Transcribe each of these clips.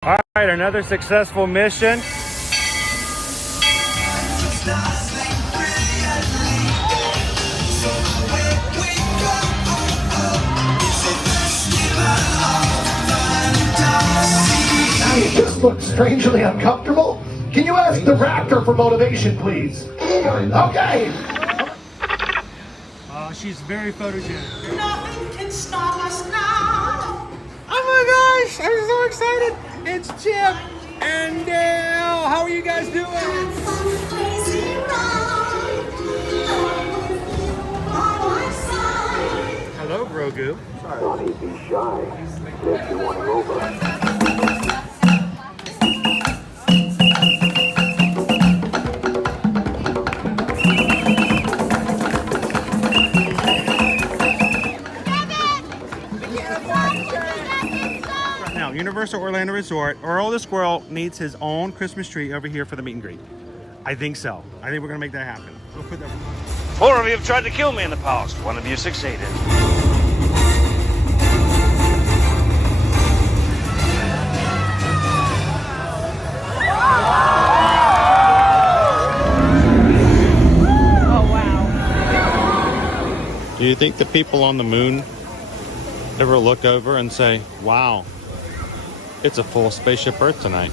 All right, another successful mission. You just look strangely uncomfortable. Can you ask the raptor for motivation, please? Okay. Oh, she's very photogenic. Nothing can stop us now. Oh my gosh, I'm so excited. It's Chip and Dale. How are you guys doing? Hello, Grogu. Don't be shy. If you want to go over. Now, Universal Orlando Resort, Earl the Squirrel needs his own Christmas tree over here for the meet and greet. I think so. I think we're gonna make that happen. We'll put that. 4 of you have tried to kill me in the past. 1 of you succeeded. Do you think the people on the moon ever look over and say, wow, it's a full spaceship Earth tonight?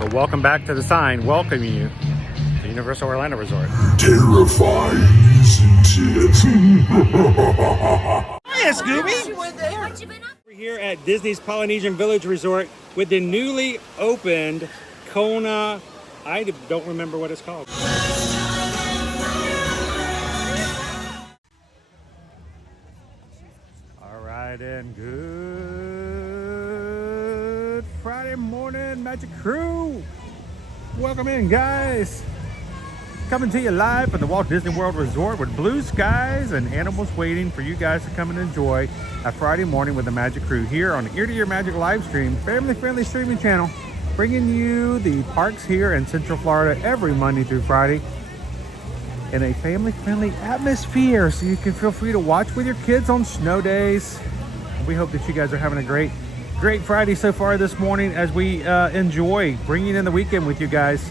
But welcome back to the sign welcoming you to Universal Orlando Resort. Terrifying, isn't it? Hiya, Scooby! We're here at Disney's Polynesian Village Resort with the newly opened Kona. I don't remember what it's called. All right, and good Friday morning, Magic Crew. Welcome in, guys. Coming to you live from the Walt Disney World Resort with blue skies and animals waiting for you guys to come and enjoy a Friday morning with the Magic Crew here on the Ear to Ear Magic live stream, family-friendly streaming channel, bringing you the parks here in Central Florida every Monday through Friday in a family-friendly atmosphere, so you can feel free to watch with your kids on snow days. We hope that you guys are having a great Friday so far this morning as we enjoy bringing in the weekend with you guys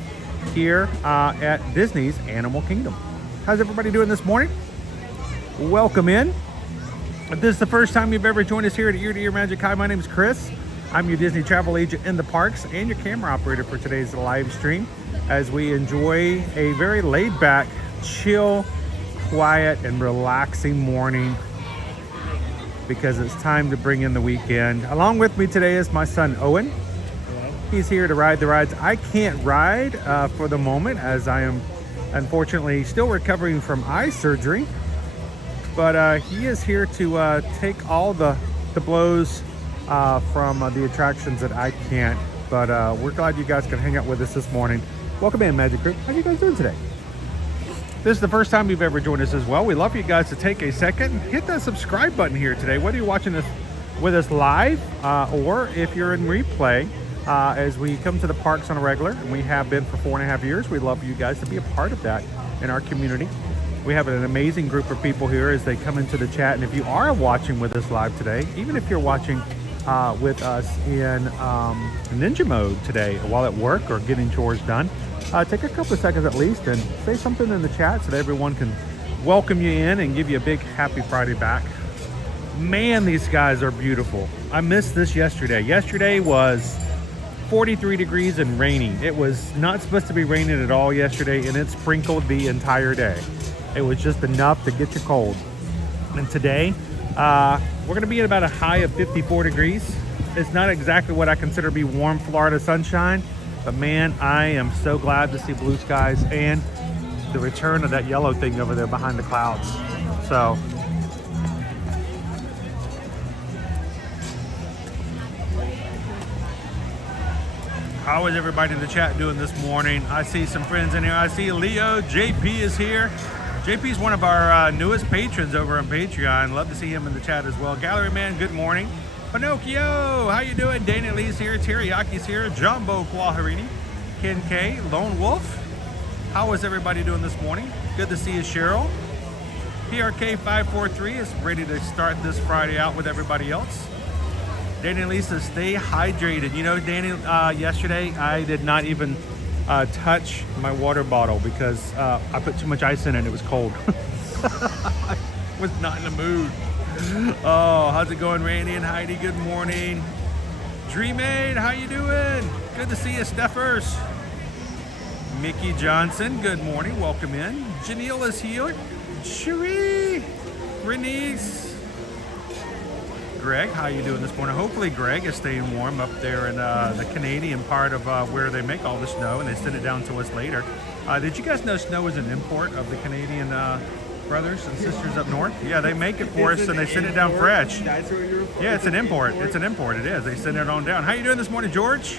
here at Disney's Animal Kingdom. How's everybody doing this morning? Welcome in. If this is the first time you've ever joined us here at Ear to Ear Magic, hi, my name is Chris. I'm your Disney travel agent in the parks and your camera operator for today's live stream as we enjoy a very laid back, chill, quiet, and relaxing morning because it's time to bring in the weekend. Along with me today is my son Owen. He's here to ride the rides. I can't ride for the moment as I am unfortunately still recovering from eye surgery, but he is here to take all the blows from the attractions that I can't. But we're glad you guys can hang out with us this morning. Welcome in, Magic Group. How you guys doing today? If this is the first time you've ever joined us as well, we'd love for you guys to take a second and hit that subscribe button here today, whether you're watching this with us live or if you're in replay. As we come to the parks on a regular, and we have been for 4.5 years, we'd love for you guys to be a part of that in our community. We have an amazing group of people here as they come into the chat, and if you are watching with us live today, even if you're watching with us in ninja mode today while at work or getting chores done, take a couple of seconds at least and say something in the chat so that everyone can welcome you in and give you a big happy Friday back. Man, these skies are beautiful. I missed this yesterday. Yesterday was 43 degrees and raining. It was not supposed to be raining at all yesterday, and it sprinkled the entire day. It was just enough to get you cold. And today, we're gonna be at about a high of 54 degrees. It's not exactly what I consider to be warm Florida sunshine, but man, I am so glad to see blue skies and the return of that yellow thing over there behind the clouds. So, how is everybody in the chat doing this morning? I see some friends in here. I see Leo. JP is here. JP is one of our newest patrons over on Patreon. Love to see him in the chat as well. Gallery Man, good morning. Pinocchio, how you doing? Dana Lee's here. Teriyaki's here. Jumbo Quaharini. Ken K, Lone Wolf. How is everybody doing this morning? Good to see you, Cheryl. PRK 543 is ready to start this Friday out with everybody else. Danny and Lisa, stay hydrated. You know, Danny, yesterday I did not even touch my water bottle because I put too much ice in it and it was cold. I was not in the mood. Oh, how's it going, Randy and Heidi? Good morning. Dreamaid, how you doing? Good to see you, Steffers. Mickey Johnson, good morning. Welcome in. Janelle is here. Cherie, Renice. Greg, how you doing this morning? Hopefully Greg is staying warm up there in the Canadian part of where they make all the snow and they send it down to us later. Did you guys know snow is an import of the Canadian brothers and sisters up north? Yeah, they make it for us and they send it down fresh. Yeah, it's an import. It's an import. It is. They send it on down. How you doing this morning, George?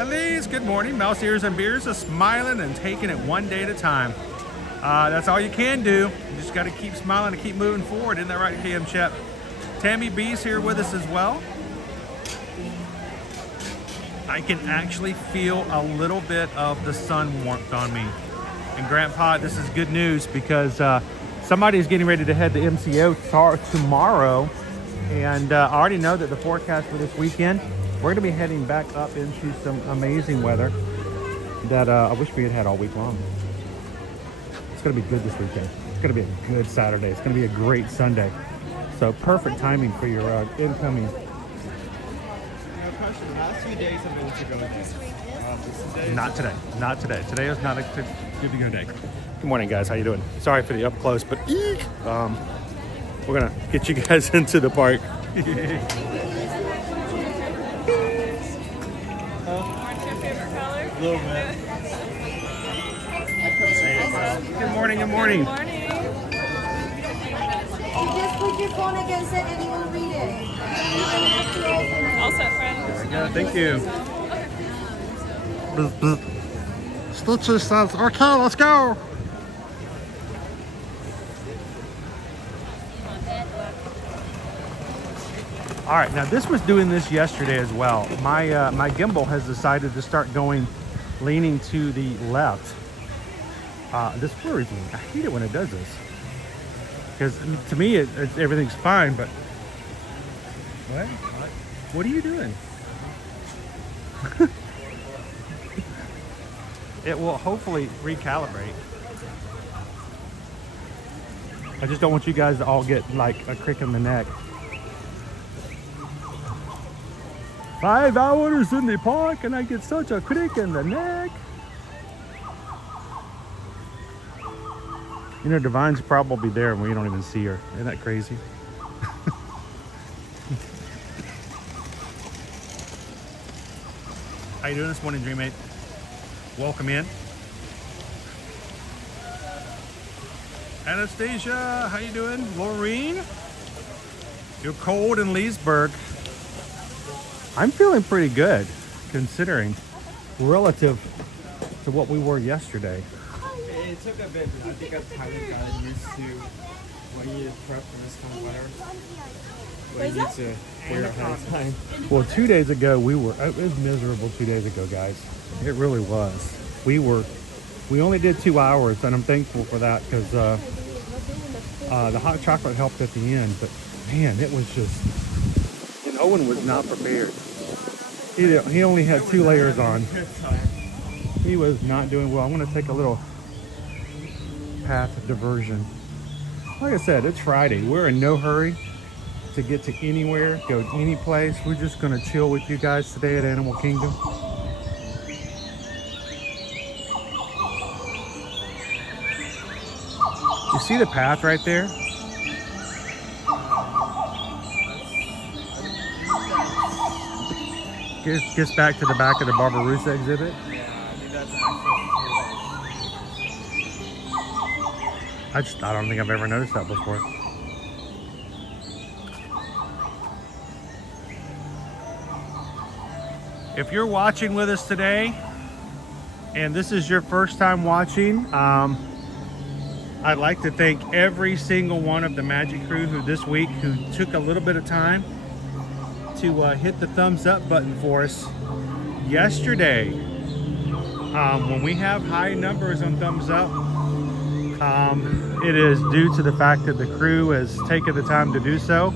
Elise, good morning. Mouse ears and beers are smiling and taking it one day at a time. That's all you can do. You just got to keep smiling and keep moving forward. Isn't that right, KM Chep? Tammy B's here with us as well. I can actually feel a little bit of the sun warmth on me. And Grandpa, this is good news because somebody's getting ready to head to MCO tomorrow. And I already know that the forecast for this weekend, we're going to be heading back up into some amazing weather that I wish we had had all week long. It's going to be good this weekend. It's going to be a good Saturday. It's going to be a great Sunday. So perfect timing for your incoming. Question, last 2 days have been to go this Not today. Not today. Today is not a good to go day. Good morning, guys. How you doing? Sorry for the up close, but we're gonna get you guys into the park. What's your favorite color? A little bit. Good morning. Good morning. Good morning. You just put your phone against it and you will read it. All set, friend. Yeah, thank you. Stitches says, okay, let's go. All right, now this was doing this yesterday as well. My gimbal has decided to start leaning to the left. This worries me. I hate it when it does this. Because to me, everything's fine, but what are you doing? It will hopefully recalibrate. I just don't want you guys to all get like a crick in the neck. 5 hours in the park and I get such a crick in the neck. You know, Divine's probably there and we don't even see her. Isn't that crazy? How you doing this morning, Dreammate? Welcome in. Anastasia, how you doing? Laureen? You're cold in Leesburg. I'm feeling pretty good, considering, relative to what we were yesterday. It took a bit, but I think I've kind of gotten used to when you prep for this kind of weather. What you need to wear ahead of time. Well, 2 days ago, it was miserable 2 days ago, guys. It really was. We only did 2 hours, and I'm thankful for that because the hot chocolate helped at the end, but man, it was just, and Owen was not prepared. He only had 2 layers on. He was not doing well. I'm going to take a little path diversion. Like I said, it's Friday. We're in no hurry to get to anywhere, go to any place. We're just going to chill with you guys today at Animal Kingdom. You see the path right there? Gets back to the back of the Barbarossa exhibit. Yeah, I think that's actually I don't think I've ever noticed that before. If you're watching with us today, and this is your first time watching, I'd like to thank every single one of the Magic Crew who took a little bit of time to hit the thumbs up button for us yesterday. When we have high numbers on thumbs up, it is due to the fact that the crew has taken the time to do so.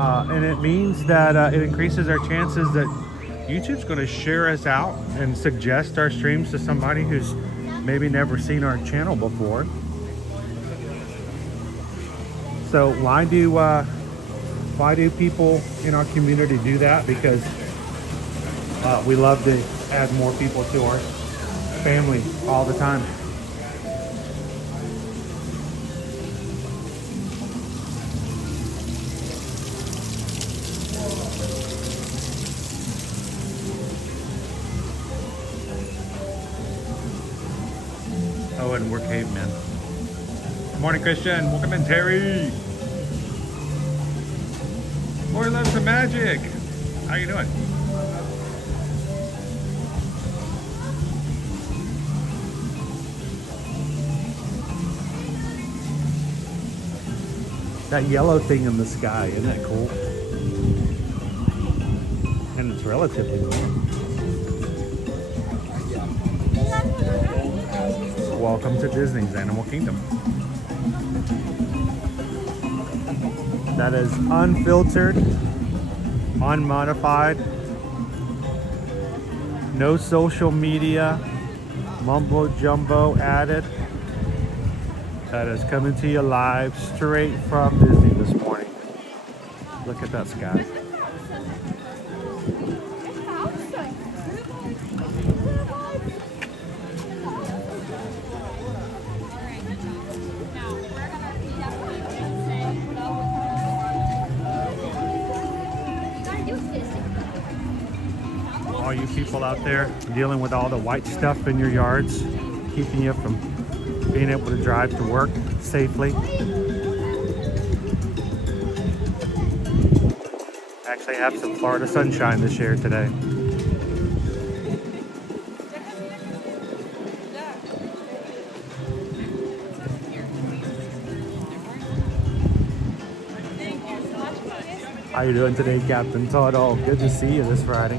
And it means that it increases our chances that YouTube's going to share us out and suggest our streams to somebody who's maybe never seen our channel before. So why do people in our community do that? Because we love to add more people to our family all the time. Oh, and we're cavemen. Good morning, Christian. Welcome in, Terry. Lori loves the magic. How you doing? That yellow thing in the sky, isn't that cool? And it's relatively warm. Welcome to Disney's Animal Kingdom. That is unfiltered, unmodified, no social media, mumbo jumbo added. That is coming to you live straight from Disney this morning. Look at that sky. All you people out there dealing with all the white stuff in your yards, keeping you from being able to drive to work safely. Actually have some Florida sunshine to share today. How you doing today, Captain Todd? Oh, good to see you this Friday.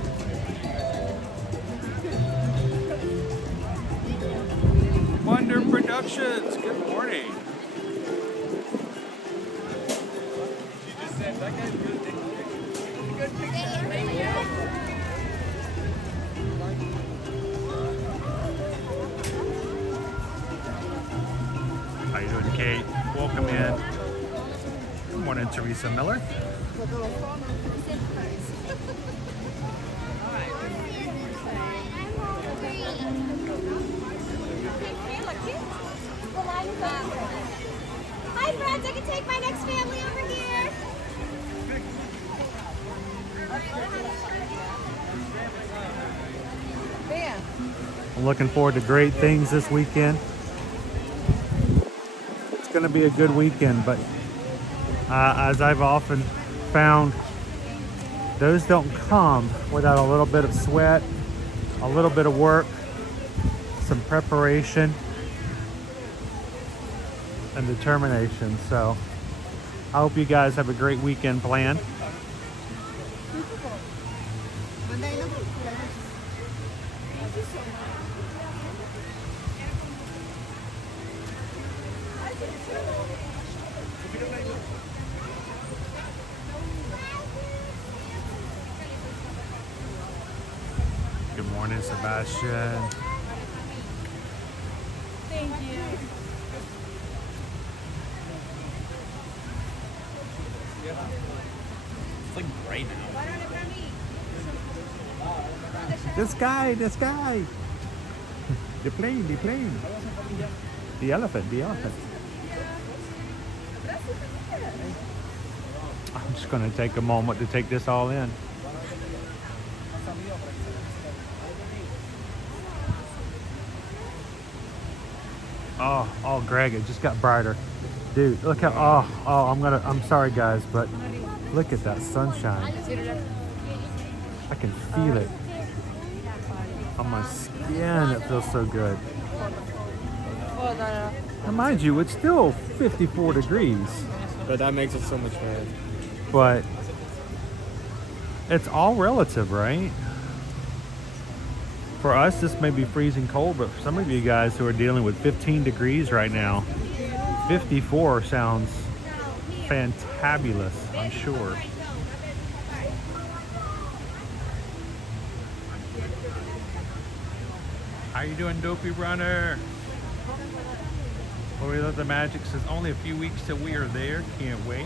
Wonder Productions, good morning. How you doing, Kate? Welcome in. Good morning, Teresa Miller. Hi friends, I can take my next family over here. I'm looking forward to great things this weekend. It's going to be a good weekend, but as I've often found, those don't come without a little bit of sweat, a little bit of work, some preparation, and determination. So I hope you guys have a great weekend planned. Good morning, Sebastian. Thank you. It's like bright now. The sky, the sky. The plane, the plane. The elephant, the elephant. I'm just going to take a moment to take this all in. Oh, Greg, it just got brighter. Dude, look how, I'm sorry guys, but look at that sunshine. I can feel it on my skin. It feels so good. Now, mind you, it's still 54 degrees. But that makes it so much better. But it's all relative, right? For us, this may be freezing cold, but for some of you guys who are dealing with 15 degrees right now, 54 sounds fantabulous, I'm sure. How you doing, Dopey Runner? Well, we love the magic. Says only a few weeks till we are there. Can't wait.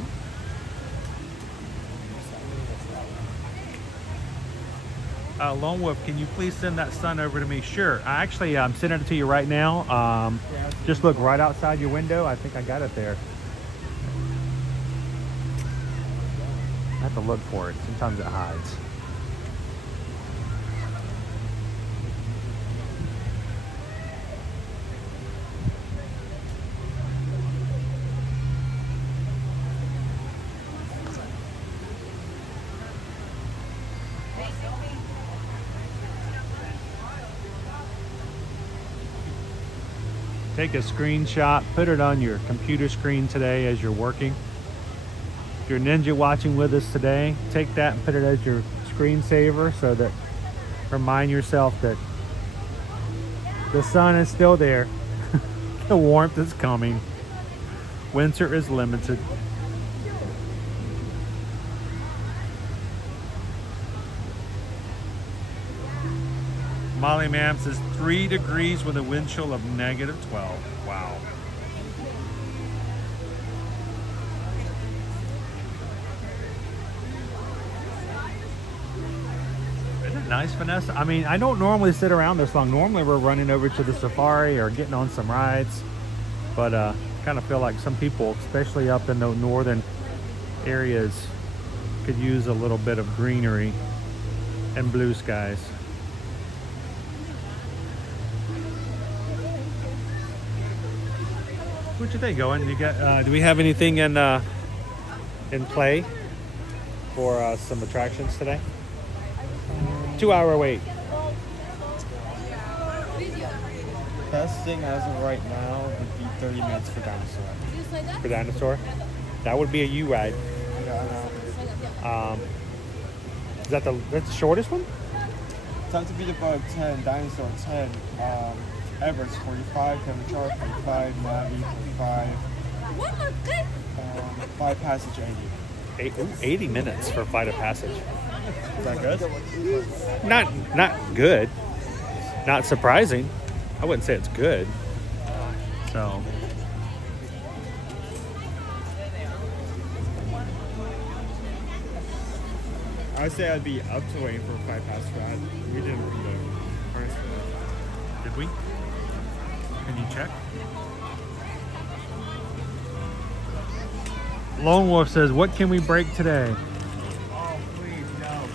Lone Wolf, can you please send that sun over to me? Sure. I'm sending it to you right now. Just look right outside your window. I think I got it there. I have to look for it. Sometimes it hides. Take a screenshot, put it on your computer screen today as you're working. If you're ninja watching with us today, take that and put it as your screensaver so that remind yourself that the sun is still there. The warmth is coming. Winter is limited. Molly Ma'am says 3 degrees with a wind chill of -12. Wow. Isn't it nice, Vanessa? I mean, I don't normally sit around this long. Normally we're running over to the safari or getting on some rides. But kind of feel like some people, especially up in the northern areas, could use a little bit of greenery and blue skies. What you think, Owen? You got? Do we have anything in play for some attractions today? 2-hour wait. Best thing as of right now would be 30 minutes for Dinosaur. For Dinosaur? That would be a U ride. Yeah, Is that that's the shortest one? Time to beat about 10, Dinosaur 10, Everest 45, Pandora 45, Navi 45, 5 Passage 80. 80 minutes for Flight of Passage. Is that good? Not good. Not surprising. I wouldn't say it's good. So. I'd say I'd be up to waiting for a 5 pass ride. We didn't read the harness for that. Did we? Can you check? Lone Wolf says, what can we break today? Oh, please, no.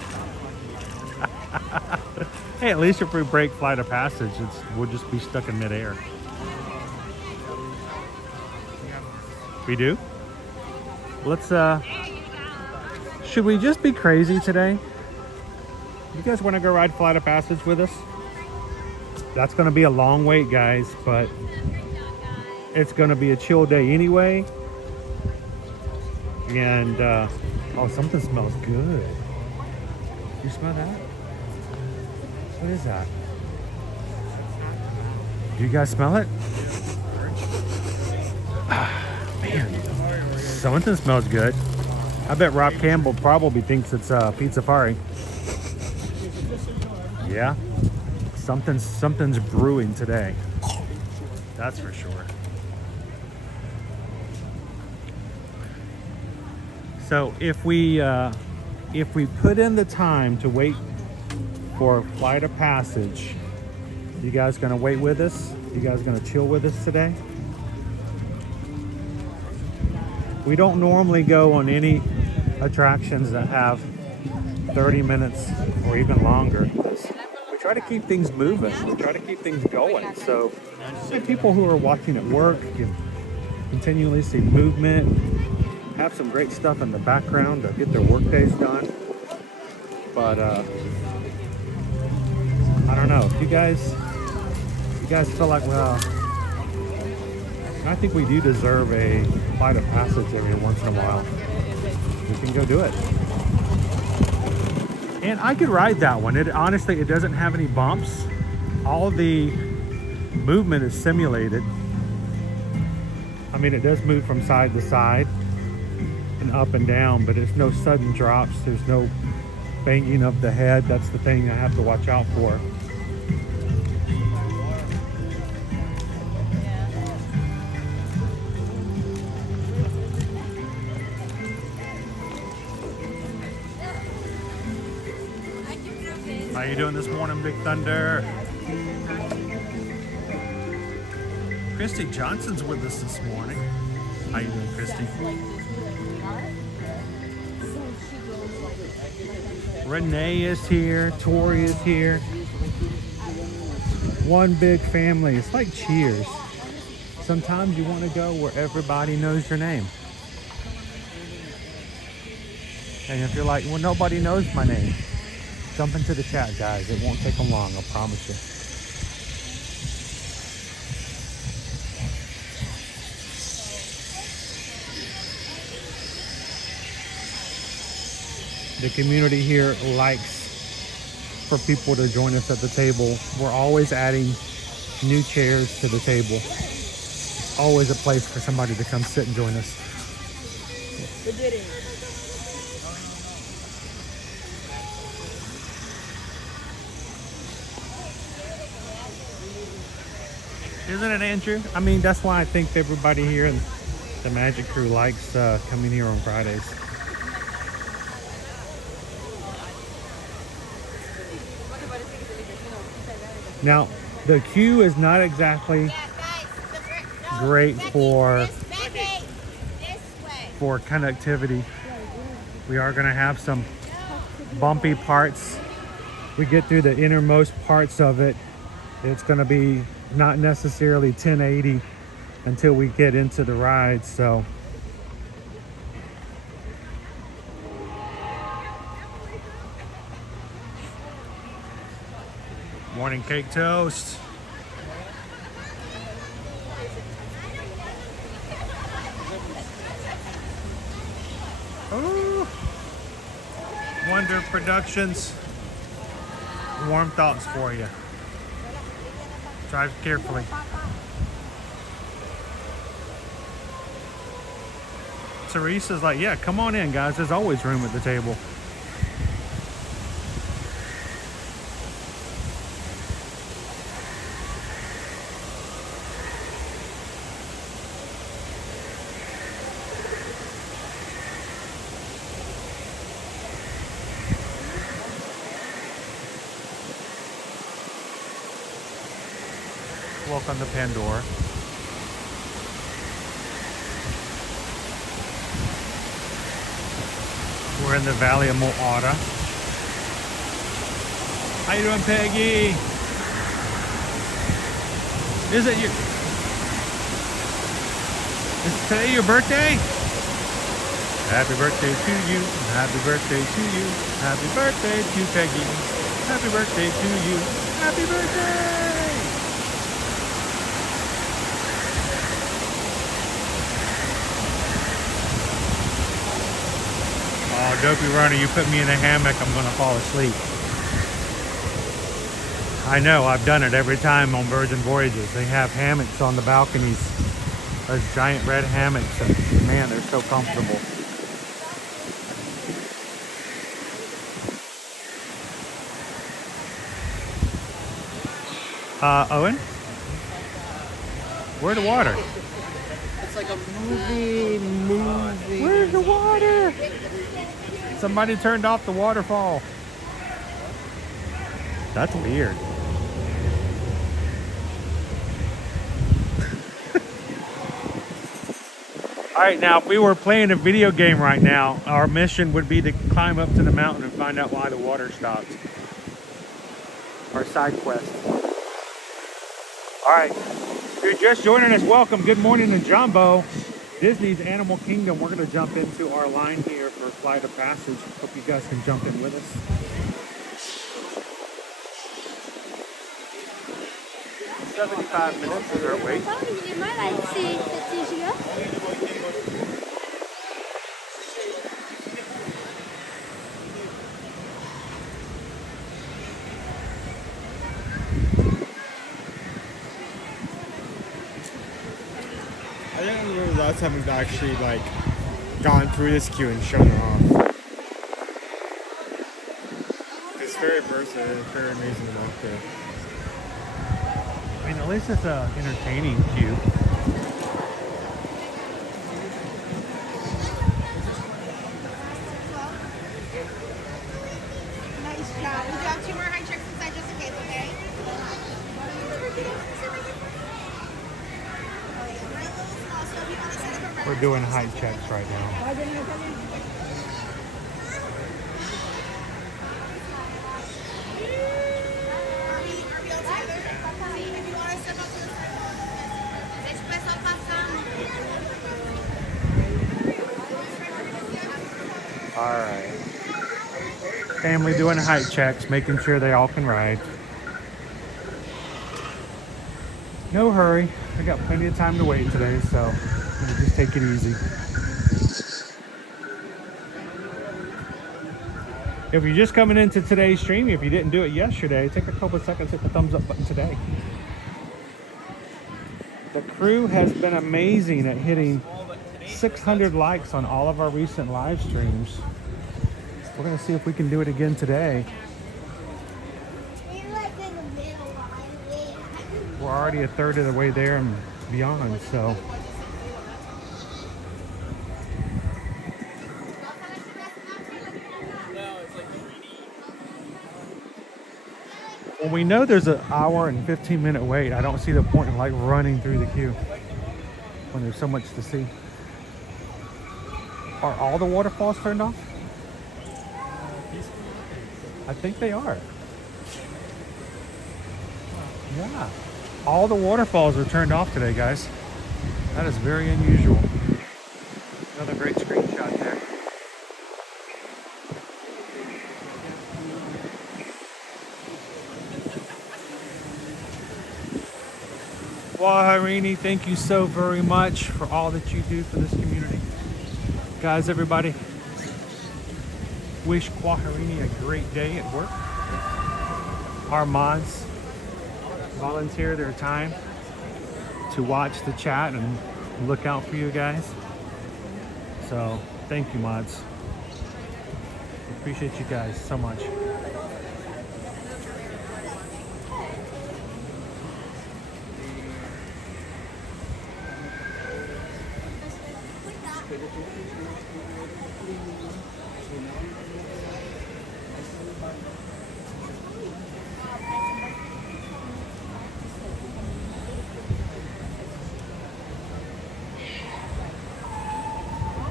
Hey, at least if we break Flight of Passage, we'll just be stuck in midair. We do? Let's, should we just be crazy today? You guys want to go ride Flight of Passage with us? That's going to be a long wait, guys, but it's going to be a chill day anyway. And, oh, something smells good. You smell that? What is that? Do you guys smell it? Man, something smells good. I bet Rob Campbell probably thinks it's Pizzafari. Yeah, something's brewing today. That's for sure. So if we put in the time to wait for Flight of Passage, you guys gonna wait with us? You guys gonna chill with us today? We don't normally go on any attractions that have 30 minutes or even longer. We try to keep things moving. We try to keep things going. So people who are watching at work can continually see movement, have some great stuff in the background to get their work days done. But I don't know. If you guys feel like, well, I think we do deserve a Flight of Passage every once in a while. We can go do it. And I could ride that one. Honestly, it doesn't have any bumps. all the movement is simulated. I mean, it does move from side to side and up and down, but there's no sudden drops. There's no banging of the head. That's the thing I have to watch out for. How you doing this morning, Big Thunder? Christy Johnson's with us this morning. How you doing, Christy? Renee is here. Tori is here. One big family. It's like Cheers. Sometimes you want to go where everybody knows your name. And if you're like, well, nobody knows my name, jump into the chat, guys. It won't take them long, I promise you. The community here likes for people to join us at the table. We're always adding new chairs to the table. It's always a place for somebody to come sit and join us. Isn't it, Andrew? I mean, that's why I think everybody here in the Magic Crew likes coming here on Fridays. Now, the queue is not exactly great for connectivity. We are going to have some bumpy parts. We get through the innermost parts of it. It's going to be not necessarily 1080 until we get into the ride. So morning cake toast. Oh, Wonder Productions. Warm thoughts for you. Drive carefully. Teresa's like, yeah, come on in, guys. There's always room at the table. Welcome to Pandora. We're in the Valley of Moata. How you doing, Peggy? Is today your birthday? Happy birthday to you. Happy birthday to you. Happy birthday to Peggy. Happy birthday to you. Happy birthday! Oh, Dopey Runner, you put me in a hammock, I'm gonna fall asleep. I know, I've done it every time on Virgin Voyages. They have hammocks on the balconies. Those giant red hammocks, and man, they're so comfortable. Owen? Where's the water? It's like a movie. Where's the water? Somebody turned off the waterfall. That's weird. All right, now if we were playing a video game right now, our mission would be to climb up to the mountain and find out why the water stopped. Our side quest. All right, if you're just joining us, welcome. Good morning to Jumbo. Disney's Animal Kingdom. We're going to jump into our line here for Flight of Passage. Hope you guys can jump in with us. $75 minutes is our wait. guys haven't actually like gone through this queue and shown it off. It's very versatile. It's very amazing to walk through. I mean, at least it's a entertaining queue. Nice job. Would you have 2 more high checks inside just in case, okay? We're doing height checks right now. All right. Family doing height checks, making sure they all can ride. No hurry. I got plenty of time to wait today, so we'll just take it easy. If you're just coming into today's stream, if you didn't do it yesterday, take a couple of seconds, hit the thumbs up button today. The crew has been amazing at hitting 600 likes on all of our recent live streams. We're gonna see if we can do it again today. We're already a third of the way there and beyond, so. Well, we know there's an hour and 15-minute wait. I don't see the point in like running through the queue when there's so much to see. Are all the waterfalls turned off? I think they are. Yeah. All the waterfalls are turned off today, guys. That is very unusual. Another great screenshot there. Waharini, thank you so very much for all that you do for this community. Guys, everybody, wish Waharini a great day at work. Our mods volunteer their time to watch the chat and look out for you guys. So thank you, mods. Appreciate you guys so much.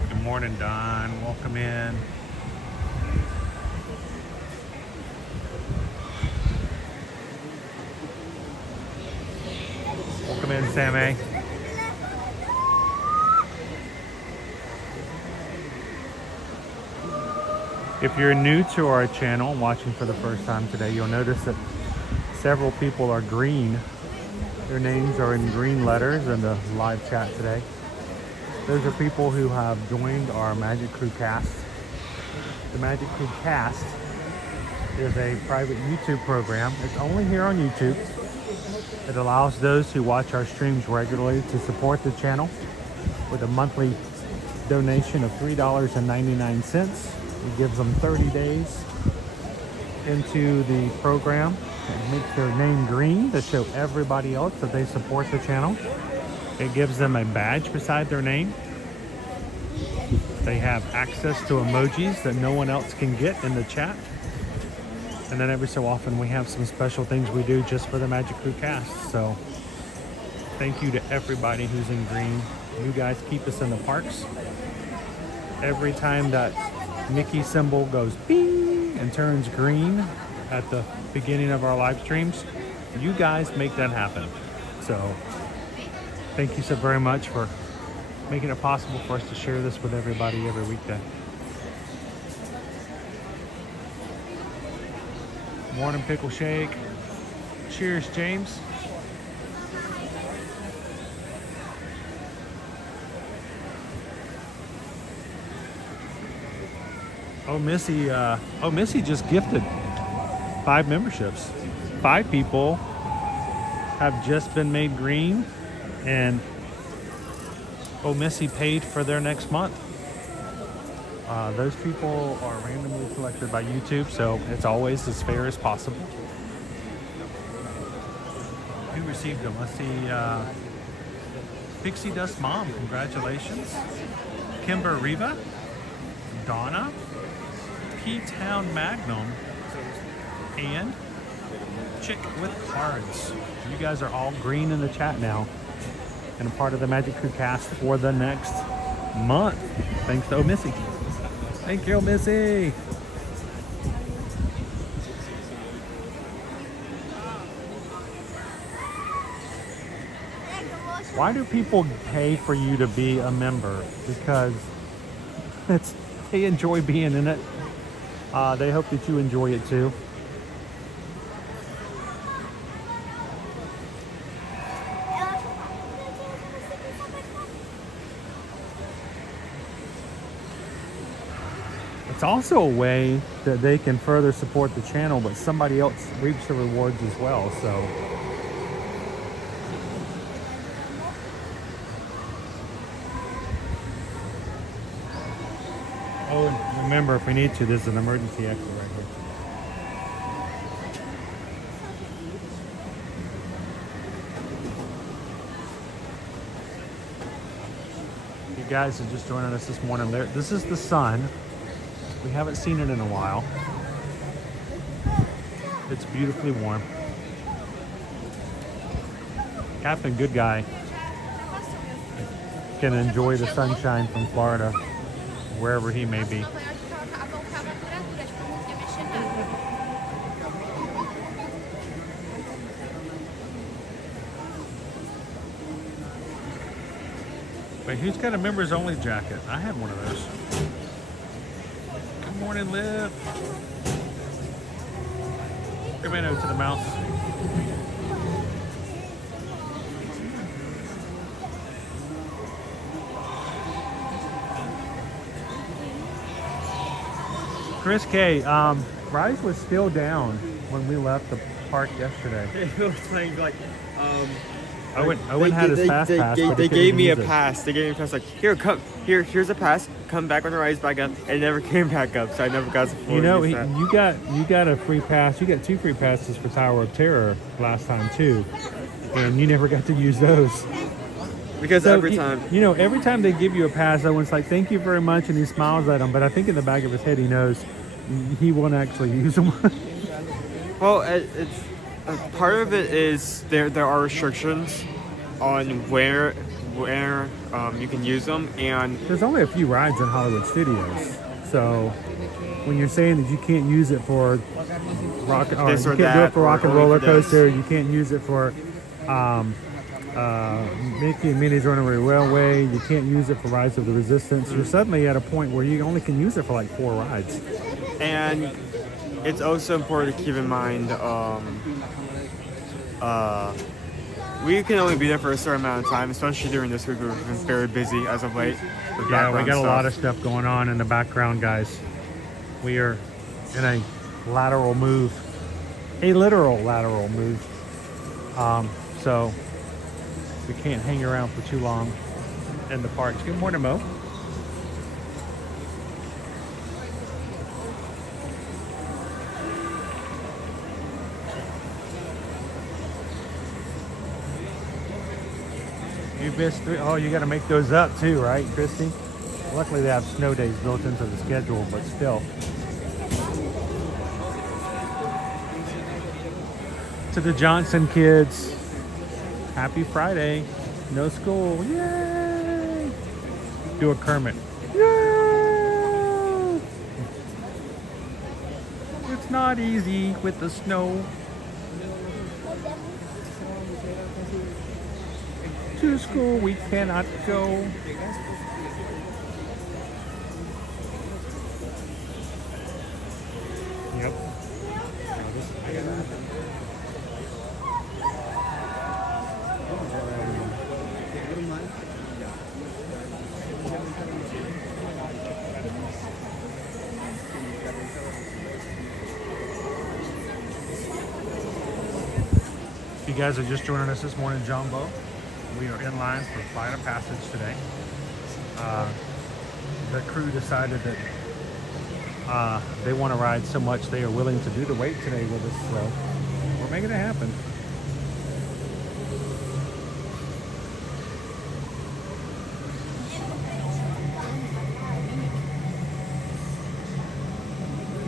Good morning, Don. Welcome in. Welcome in, Sammy. If you're new to our channel and watching for the first time today, you'll notice that several people are green. Their names are in green letters in the live chat today. Those are people who have joined our Magic Crew Cast. The Magic Crew Cast is a private YouTube program. It's only here on YouTube. It allows those who watch our streams regularly to support the channel with a monthly donation of $3.99. It gives them 30 days into the program and makes their name green to show everybody else that they support the channel. It gives them a badge beside their name. They have access to emojis that no one else can get in the chat. And then every so often we have some special things we do just for the Magic Crew Cast. So thank you to everybody who's in green. You guys keep us in the parks. Every time that Mickey symbol goes bing and turns green at the beginning of our live streams, you guys make that happen. So thank you so very much for making it possible for us to share this with everybody every weekday. Morning, Pickle Shake. Cheers, James. Missy just gifted 5 memberships. 5 people have just been made green, and Oh, Missy paid for their next month. Those people are randomly selected by YouTube, so it's always as fair as possible. Who received them? Let's see. Pixie Dust Mom, congratulations. Kimber Riva, Donna, P-Town Magnum, and Chick with Cards. You guys are all green in the chat now and a part of the Magic Crew cast for the next month. Thanks to Missy. Thank you, Missy. Why do people pay for you to be a member? Because they enjoy being in it. They hope that you enjoy it too. It's also a way that they can further support the channel, but somebody else reaps the rewards as well. So. Oh, and remember, if we need to, there's an emergency exit right here. You guys are just joining us this morning. This is the sun. We haven't seen it in a while. It's beautifully warm. Captain Good Guy can enjoy the sunshine from Florida, wherever he may be. Wait, who's got a members only jacket? I had one of those. Good morning, Liv. Tomato to the mouth. Chris K, Rise was still down when we left the park yesterday. It was like Owen had his fast pass. They gave me a pass. They gave me a pass. Like, here's a pass. Come back when the ride is back up. And it never came back up, so I never got the full. You know, you got a free pass. You got 2 free passes for Tower of Terror last time too, and you never got to use those. Because so every time, every time they give you a pass, Owen's like, "Thank you very much," and he smiles at them. But I think in the back of his head, he knows he won't actually use them. well, it's part of it is there are restrictions on where you can use them, and there's only a few rides in Hollywood Studios. So when you're saying that you can't use it for rock, or you can't do it for Rock and Roller Coaster, you can't use it for Mickey and Minnie's Runaway Railway, you can't use it for Rise of the Resistance, you're suddenly at a point where you only can use it for like 4 rides. And it's also important to keep in mind we can only be there for a certain amount of time, especially during this week. We've been very busy as of late. Yeah, we got a lot of stuff going on in the background, guys. We are in a lateral move, a literal lateral move. So we can't hang around for too long in the parks. Good morning, Mo. You missed 3. Oh, you got to make those up too, right, Christy? Luckily, they have snow days built into the schedule, but still. To the Johnson kids, happy Friday. No school. Yay! Do a Kermit. Yay! It's not easy with the snow. To school we cannot go. Yep. If you guys are just joining us this morning, Jumbo, we are in line for Flight of Passage today. the crew decided that they want to ride so much they are willing to do the wait today with us, so we're making it happen.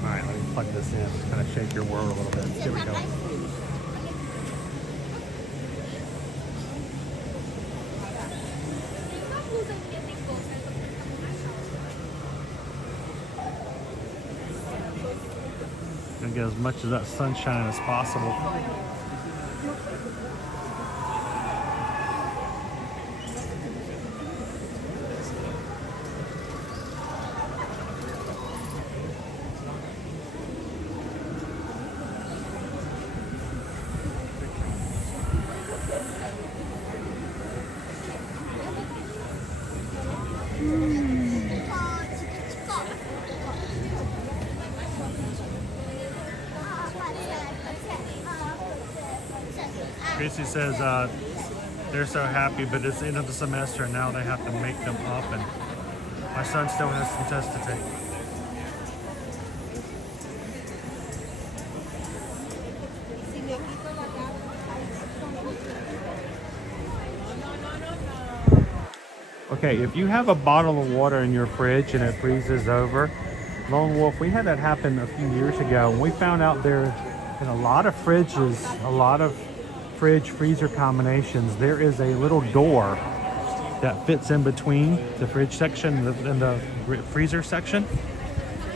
All right, let me plug this in. Just kind of shake your world a little bit. Here we go. Gonna get as much of that sunshine as possible. Tracy says they're so happy, but it's the end of the semester and now they have to make them up, and my son still has some tests to take. Okay, if you have a bottle of water in your fridge and it freezes over, Lone Wolf, we had that happen a few years ago, and we found out there in a lot of fridges, a lot of fridge freezer combinations, there is a little door that fits in between the fridge section and the freezer section,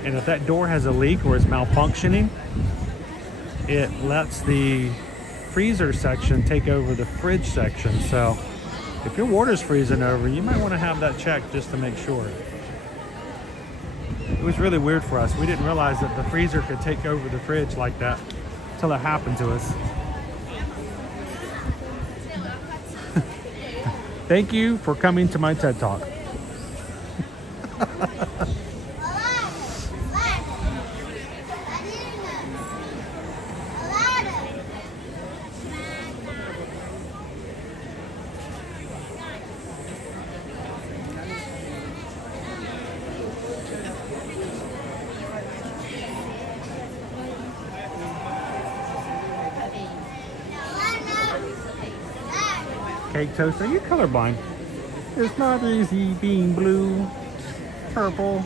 and if that door has a leak or is malfunctioning, it lets the freezer section take over the fridge section. So if your water's freezing over, you might want to have that checked just to make sure. It was really weird for us. We didn't realize that the freezer could take over the fridge like that until it happened to us. Thank you for coming to my TED Talk. Cake Toast, are you colorblind? It's not easy being blue, purple.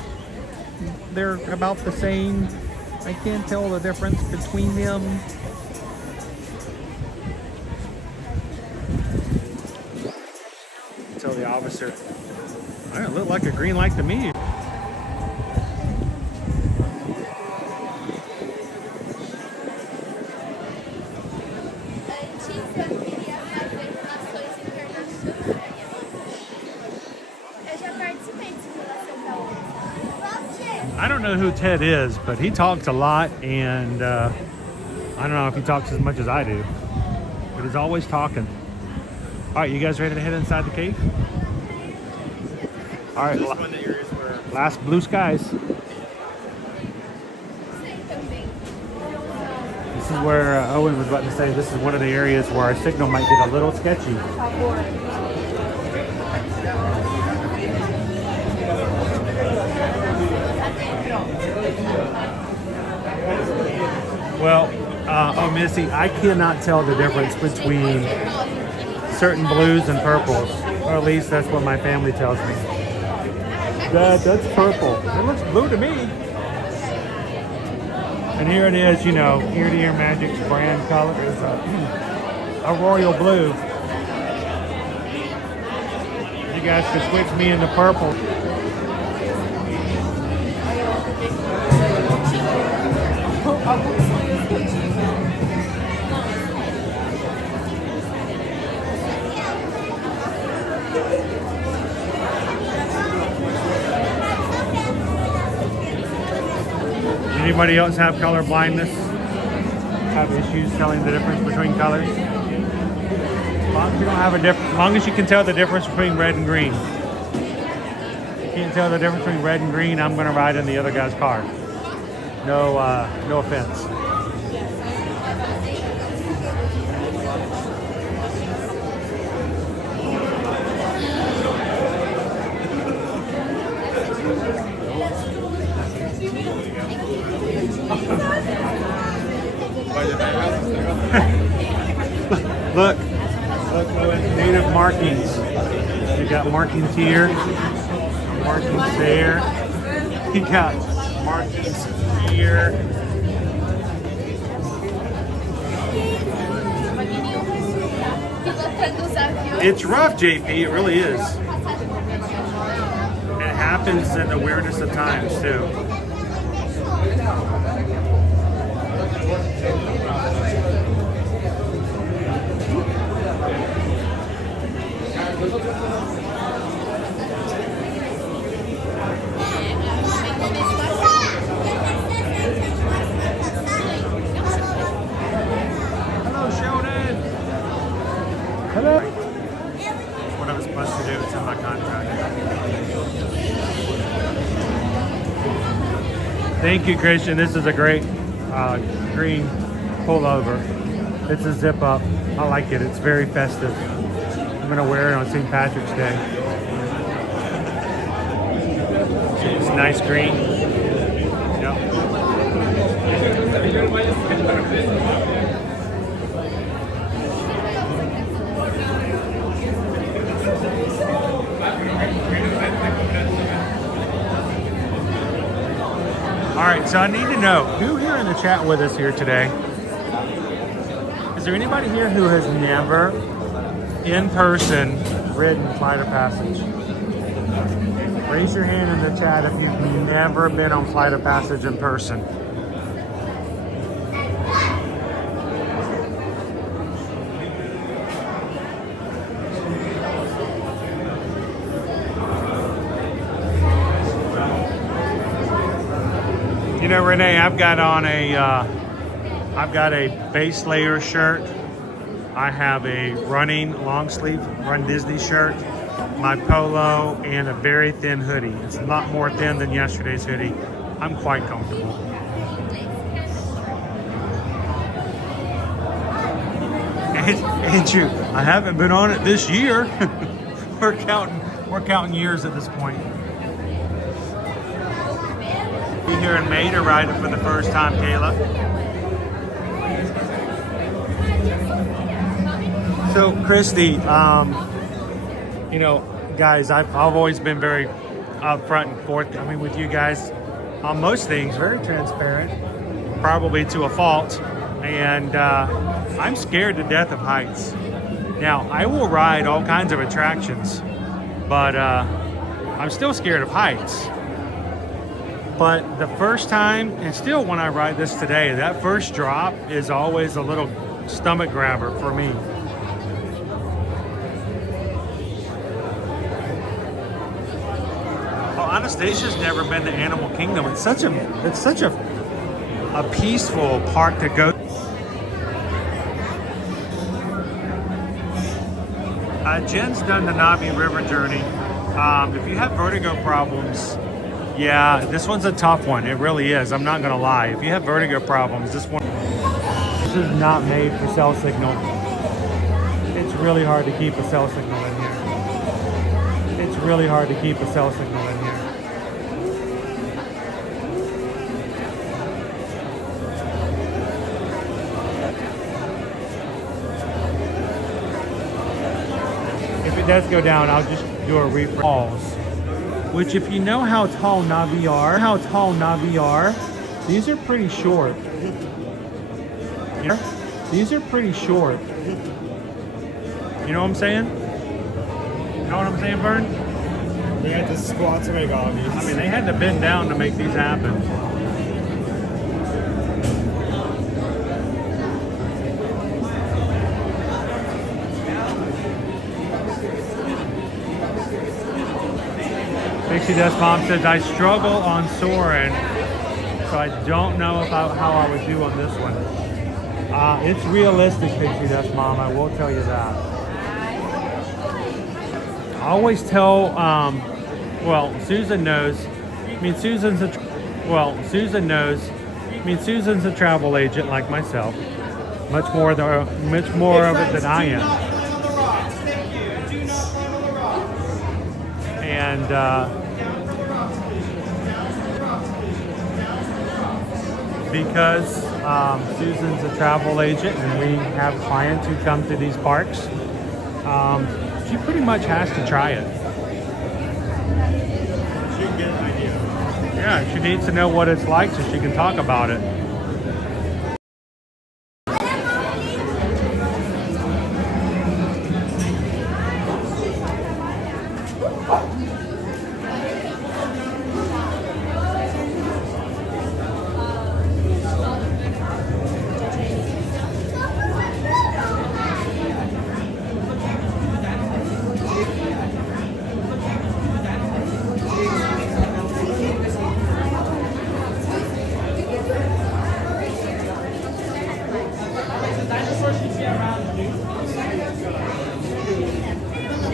They're about the same. I can't tell the difference between them. Tell the officer, I don't look like a green light to me. I don't know who Ted is, but he talks a lot, and I don't know if he talks as much as I do, but he's always talking. All right, you guys ready to head inside the cave? All right, last blue skies. This is where Owen was about to say this is one of the areas where our signal might get a little sketchy. Well, oh Missy, I cannot tell the difference between certain blues and purples, or at least that's what my family tells me. Dad, that's purple. It looks blue to me. And here it is, you know, Ear to Ear Magic's brand color is a royal blue. You guys can switch me into purple. Anybody else have color blindness? Have issues telling the difference between colors? As long as you don't have as long as you can tell the difference between red and green. If you can't tell the difference between red and green, I'm going to ride in the other guy's car. No offense. Look, native markings. You got markings here, markings there. You got markings here. It's rough, JP. It really is. It happens in the weirdest of times, too. Hello, Sheldon. Hello. What I'm supposed to do, it's in my contract. Thank you, Christian. This is a great green pullover. It's a zip up. I like it. It's very festive. I'm gonna wear it on St. Patrick's Day. It's nice green. Yep. All right, so I need to know who here in the chat with us here today. Is there anybody here who has never in person ridden Flight of Passage? Raise your hand in the chat if you've never been on Flight of Passage in person. You know, Renee, I've got a base layer shirt. I have a running long sleeve Run Disney shirt, my polo, and a very thin hoodie. It's a lot more thin than yesterday's hoodie. I'm quite comfortable. Andrew, I haven't been on it this year. We're counting years at this point. Be here in May to ride it for the first time, Kayla. So, Christy, you know, guys, I've always been very upfront and forthcoming with you guys on most things, very transparent, probably to a fault, and I'm scared to death of heights. Now, I will ride all kinds of attractions, but I'm still scared of heights. But the first time, and still when I ride this today, that first drop is always a little stomach grabber for me. Oh, Anastasia's never been to Animal Kingdom. It's such a peaceful park to go. Jen's done the Navi River journey. If you have vertigo problems, yeah, this one's a tough one. It really is. I'm not gonna lie. If you have vertigo problems, this is not made for cell signal. It's really hard to keep a cell signal in here. It's really hard to keep a cell signal in here. If it does go down, I'll just do a refresh. Which, if you know how tall Navi are, these are pretty short. These are pretty short. You know what I'm saying? You know what I'm saying, Vern? They had to squat to make all of these. I mean, they had to bend down to make these happen. Pixie Dust Mom says, I struggle on Soarin', so I don't know how I would do on this one. It's realistic, Pixie Dust Mom, I will tell you that. I always tell, well, Susan knows. I mean, Susan's a travel agent like myself. Much more of it than I am. And because Susan's a travel agent, and we have clients who come to these parks. She pretty much has to try it. She can get an idea. Yeah, she needs to know what it's like so she can talk about it.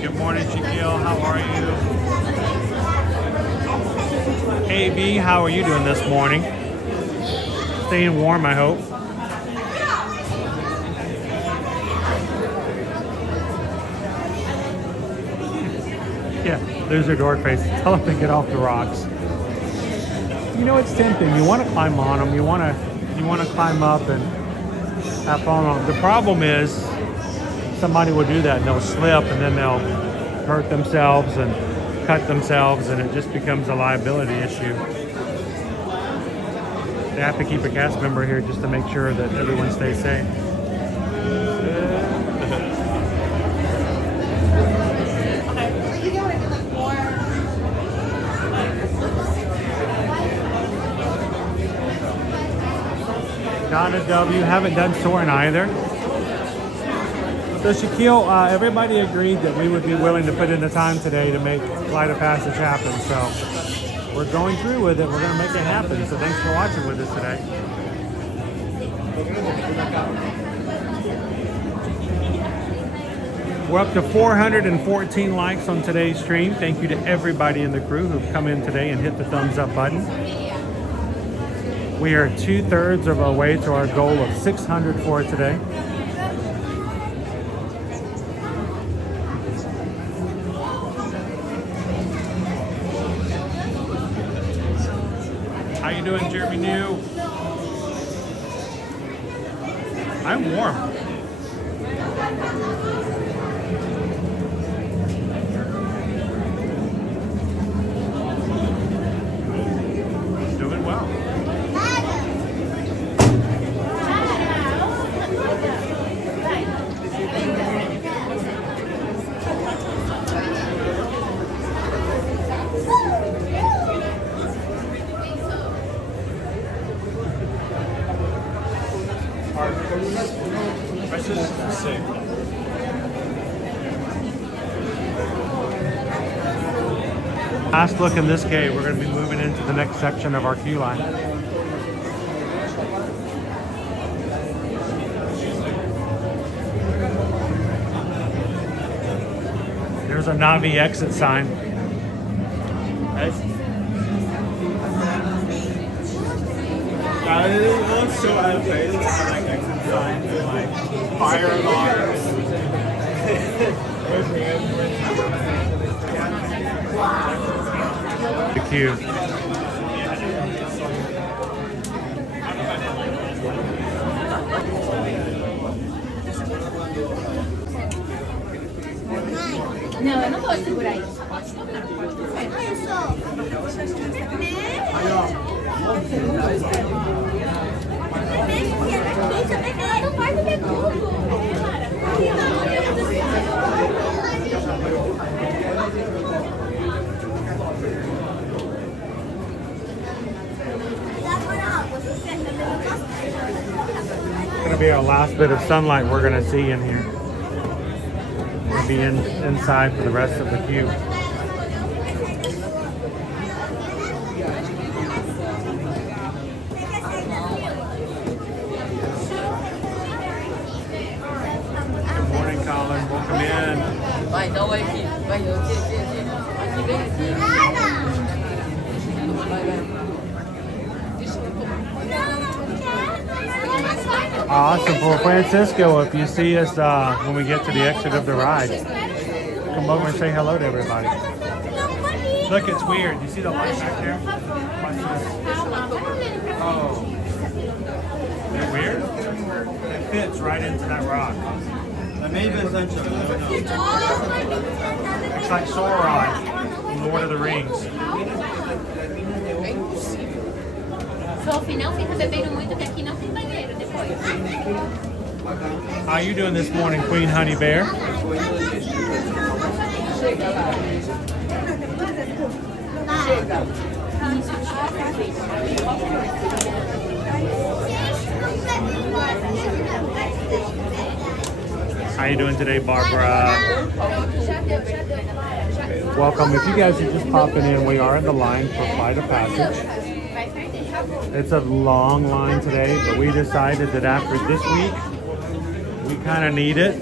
Good morning, Shaquille. How are you? Hey, B, how are you doing this morning? Staying warm, I hope. Yeah, there's her door face. Tell them to get off the rocks. You know, it's tempting. You want to climb on them. You want to climb up and have fun on them. The problem is somebody will do that and they'll slip and then they'll hurt themselves and cut themselves, and it just becomes a liability issue. They have to keep a cast member here just to make sure that everyone stays safe. Donna W. Haven't done soaring either. So Shaquille, everybody agreed that we would be willing to put in the time today to make Flight of Passage happen. So we're going through with it. We're going to make it happen. So thanks for watching with us today. We're up to 414 likes on today's stream. Thank you to everybody in the crew who've come in today and hit the thumbs up button. We are 2/3 of our way to our goal of 600 for today. How you doing, Jeremy New? I'm warm. Doing well. Last look in this cave, we're going to be moving into the next section of our queue line. There's a Navi exit sign. It looks so out of place. It's like exit signs and like fire alarms. The queue. No, no puedo asegurar eso. Going to be our last bit of sunlight we're going to see in here. We'll be inside for the rest of the queue. Good morning, Colin. Welcome in. Awesome. For Francisco, if you see us when we get to the exit of the ride, come over and say hello to everybody. Look, it's weird. You see the light back there? Oh. There's weird? It fits right into that rock. That may have been intentional. I don't know. It's like Sauron in Lord of the Rings. So ao final fica bebendo muito, que aqui não tem banheiro depois. How you doing this morning, Queen Honey Bear? How you doing today, Barbara? Welcome. If you guys are just popping in, we are in the line for Flight of Passage. It's a long line today, but we decided that after this week, we kind of need it.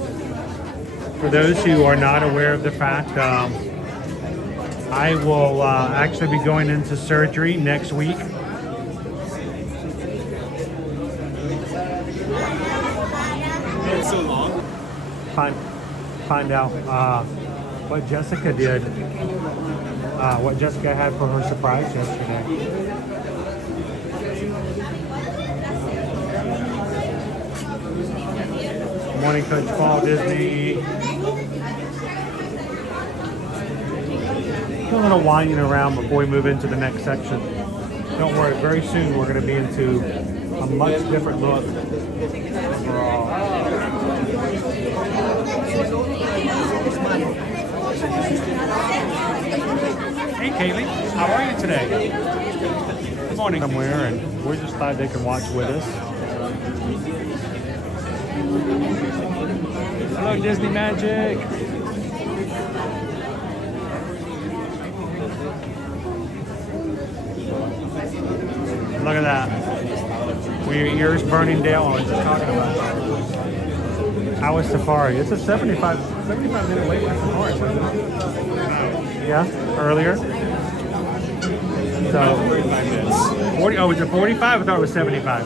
For those who are not aware of the fact, I will actually be going into surgery next week. It's so long. Find out what Jessica did, what Jessica had for her surprise yesterday. Morning, Coach Paul Disney. A little winding around before we move into the next section. Don't worry, very soon we're going to be into a much different look overall. Hey Kaylee, how are you today? Good morning. Somewhere, and we're just glad they can watch with us. Hello, Disney Magic. Look at that. Were your ears burning, Dale? I was just talking about that. How was Safari? It's a 75 minute wait for Safari, isn't it? Yeah, earlier. So 40. Oh, was it 45? I thought it was 75.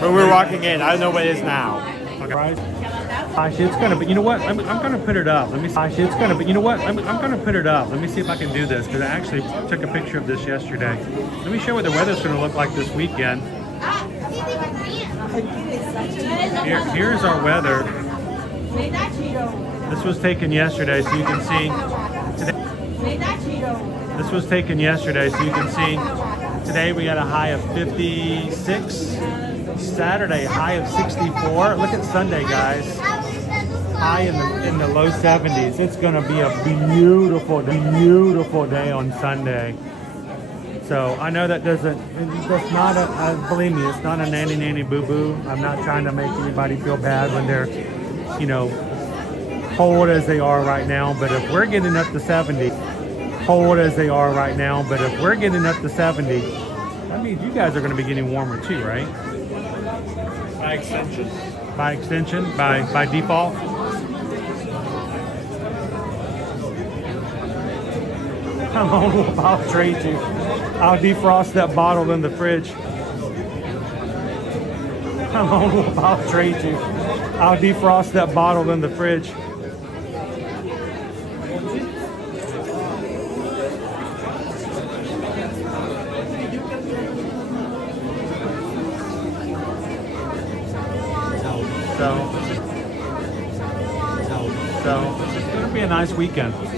But we were walking in. I don't know what it is now. Okay. Actually, it's gonna. But you know what? I'm gonna put it up. Let me. Actually, it's gonna. But you know what? I'm gonna put it up. Let me see if I can do this because I actually took a picture of this yesterday. Let me show you what the weather's gonna look like this weekend. Here's our weather. This was taken yesterday, so you can see. This was taken yesterday, so you can see. Today we got a high of 56. Saturday high of 64. Look at Sunday, guys. High in the low 70s. It's gonna be a beautiful day on Sunday. So I know that that's not a, believe me, it's not a nanny boo boo. I'm not trying to make anybody feel bad when they're, you know, cold as they are right now. But if we're getting up to 70, cold as they are right now, but if we're getting up to 70, that means you guys are gonna be getting warmer too, right? By extension. By extension, by default. Come on, Wolf, I'll trade you. I'll defrost that bottle in the fridge. Come on, Wolf, I'll trade you. I'll defrost that bottle in the fridge. So it's going to be a nice weekend. It's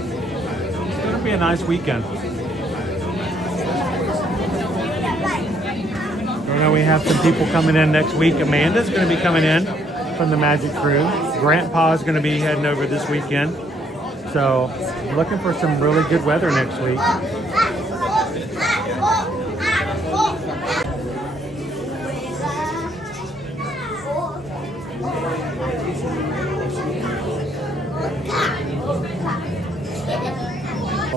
going to be a nice weekend. I know we have some people coming in next week. Amanda's going to be coming in from the Magic Crew. Grandpa's going to be heading over this weekend. So looking for some really good weather next week.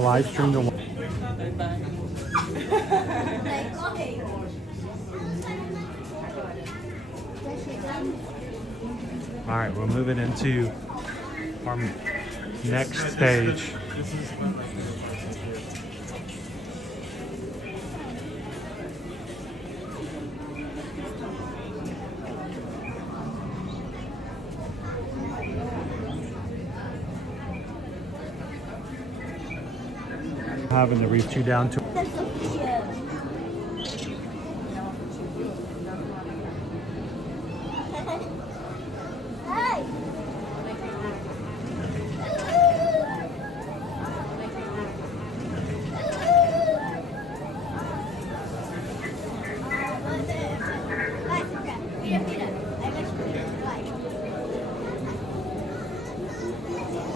Livestream 01. All right, we're moving into our next stage. Having to reach you down to.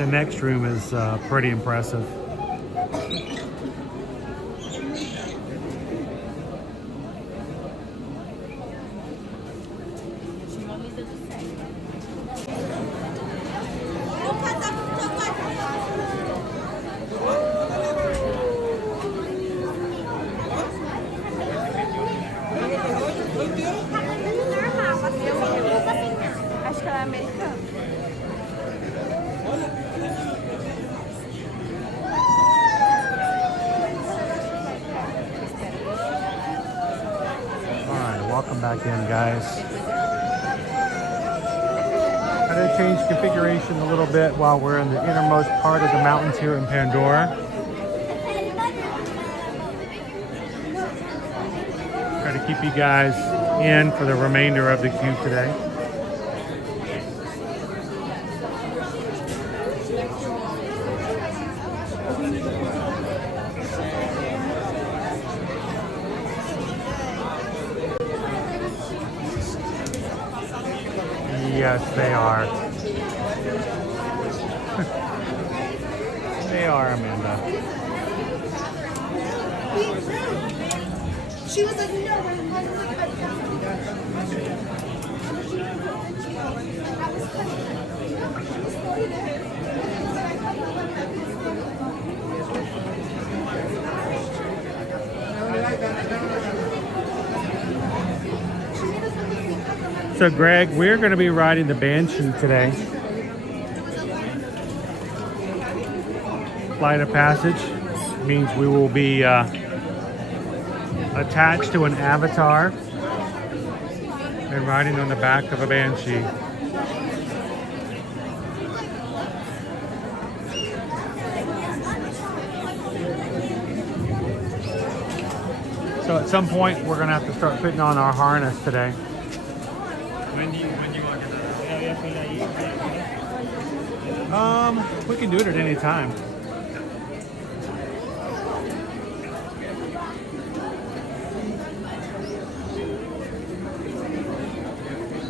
the next room is pretty impressive. Acho que ela é americana. Welcome back in, guys. I'm going to change configuration a little bit while we're in the innermost part of the mountains here in Pandora. Try to keep you guys in for the remainder of the queue today. Yes, they are. They are, Amanda. She was like, no, So Greg, we're going to be riding the Banshee today. Flight of passage means we will be attached to an avatar and riding on the back of a Banshee. So at some point we're going to have to start putting on our harness today. When do you want to get that? We can do it at any time.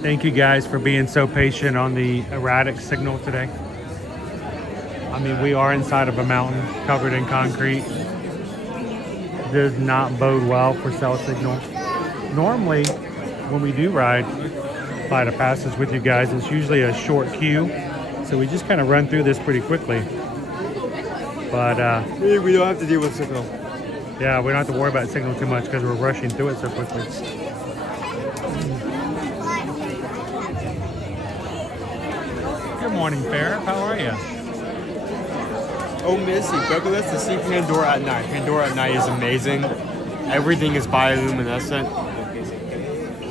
Thank you guys for being so patient on the erratic signal today. I mean, we are inside of a mountain covered in concrete. Does not bode well for cell signal. Normally, when we do ride Flight of Passage with you guys, it's usually a short queue, so we just kind of run through this pretty quickly. But We don't have to deal with signal. yeah, we don't have to worry about signal too much because we're rushing through it so quickly. Good morning, Farrah. How are you? Oh, Missy, bucket list to see Pandora at night. Pandora at night is amazing. Everything is bioluminescent.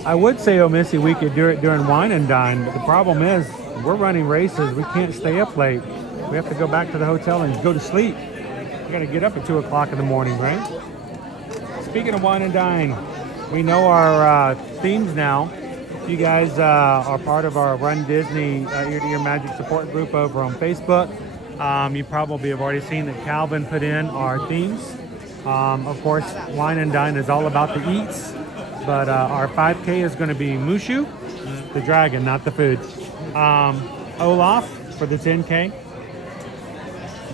I would say, oh, Missy, we could do it during Wine and Dine, but the problem is we're running races. We can't stay up late. We have to go back to the hotel and go to sleep. We got to get up at 2 o'clock in the morning, right? Speaking of Wine and Dine, we know our themes now. You guys are part of our Run Disney Ear to Ear Magic support group over on Facebook. You probably have already seen that Calvin put in our themes. Of course, Wine and Dine is all about the eats, but our 5K is going to be Mushu, the dragon, not the food. Olaf for the 10K.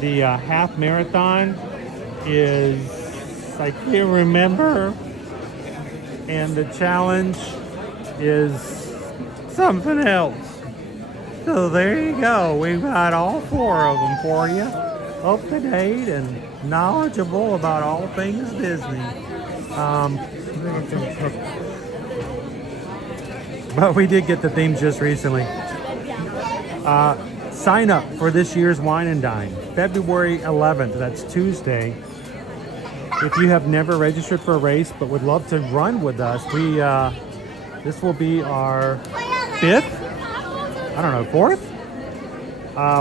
The half marathon is, I can't remember, and the challenge is something else. So there you go. We've got all 4 of them for you, up to date and knowledgeable about all things Disney. But we did get the themes just recently. Sign up for this year's Wine and Dine, February 11th. That's Tuesday. If you have never registered for a race but would love to run with us, this will be our 5th, I don't know, 4th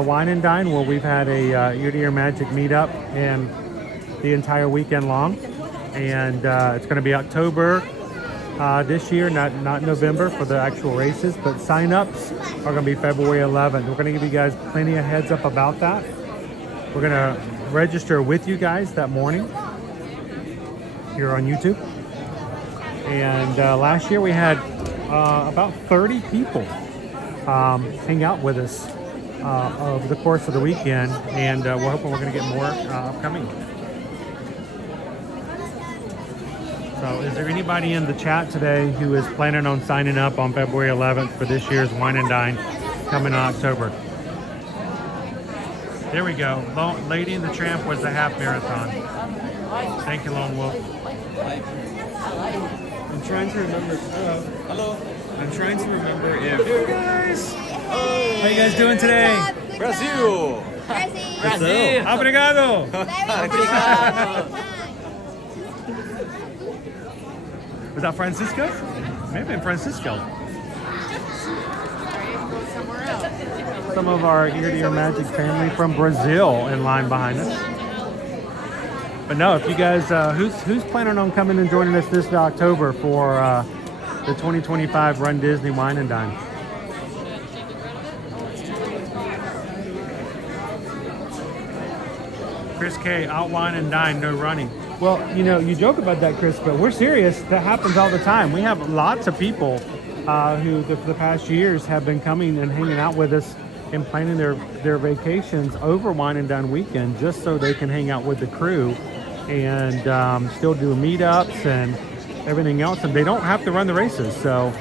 Wine and Dine, where we've had a Ear to Ear Magic meetup and the entire weekend long. And it's going to be October this year, not November for the actual races, but sign-ups are going to be February 11th. We're going to give you guys plenty of heads up about that. We're going to register with you guys that morning here on YouTube. And last year we had about 30 people hang out with us over the course of the weekend, and we're hoping we're going to get more upcoming. So is there anybody in the chat today who is planning on signing up on February 11th for this year's Wine and Dine coming in October? There we go. Lady and the Tramp was the half marathon. Thank you, Lone Wolf. I'm trying to remember. Hello. I'm trying to remember if. Hey guys! How you guys doing today? Brazil. Brazil. Obrigado. Was that Francisco? Maybe Francisco. Some of our Ear to Ear Magic family from Brazil in line behind us. But no, if you guys, who's planning on coming and joining us this October for the 2025 Run Disney Wine and Dine? Chris K, out wine and dine, no running. Well, you know, you joke about that, Chris, but we're serious. That happens all the time. We have lots of people who, for the past years, have been coming and hanging out with us and planning their vacations over Wine and Dine weekend just so they can hang out with the crew and still do meetups and everything else. And they don't have to run the races. So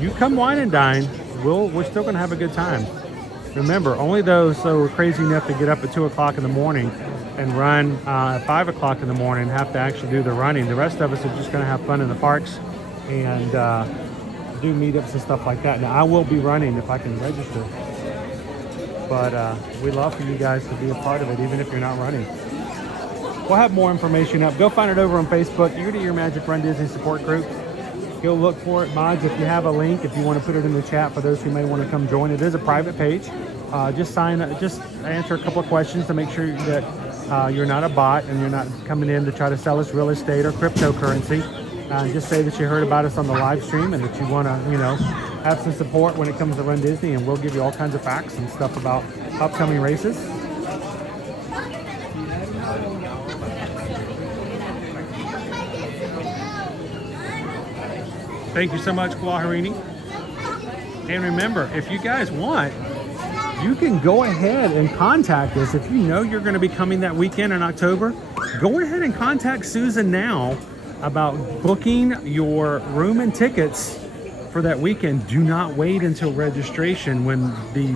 you come Wine and Dine, we're still going to have a good time. Remember, only those who are crazy enough to get up at 2 o'clock in the morning and run at 5 o'clock in the morning have to actually do the running. The rest of us are just going to have fun in the parks and do meetups and stuff like that. Now, I will be running if I can register. But we'd love for you guys to be a part of it, even if you're not running. We'll have more information up. Go find it over on Facebook, Ear to Ear Magic Run Disney Support Group. Go look for it. Mods, if you have a link, if you want to put it in the chat for those who may want to come join. It is a private page. Just answer a couple of questions to make sure that you're not a bot and you're not coming in to try to sell us real estate or cryptocurrency. Just say that you heard about us on the live stream and that you want to, you know, have some support when it comes to Run Disney, and we'll give you all kinds of facts and stuff about upcoming races. Thank you so much, Kwaharini. And remember, if you guys want, you can go ahead and contact us. If you know you're going to be coming that weekend in October, go ahead and contact Susan now about booking your room and tickets for that weekend. Do not wait until registration when the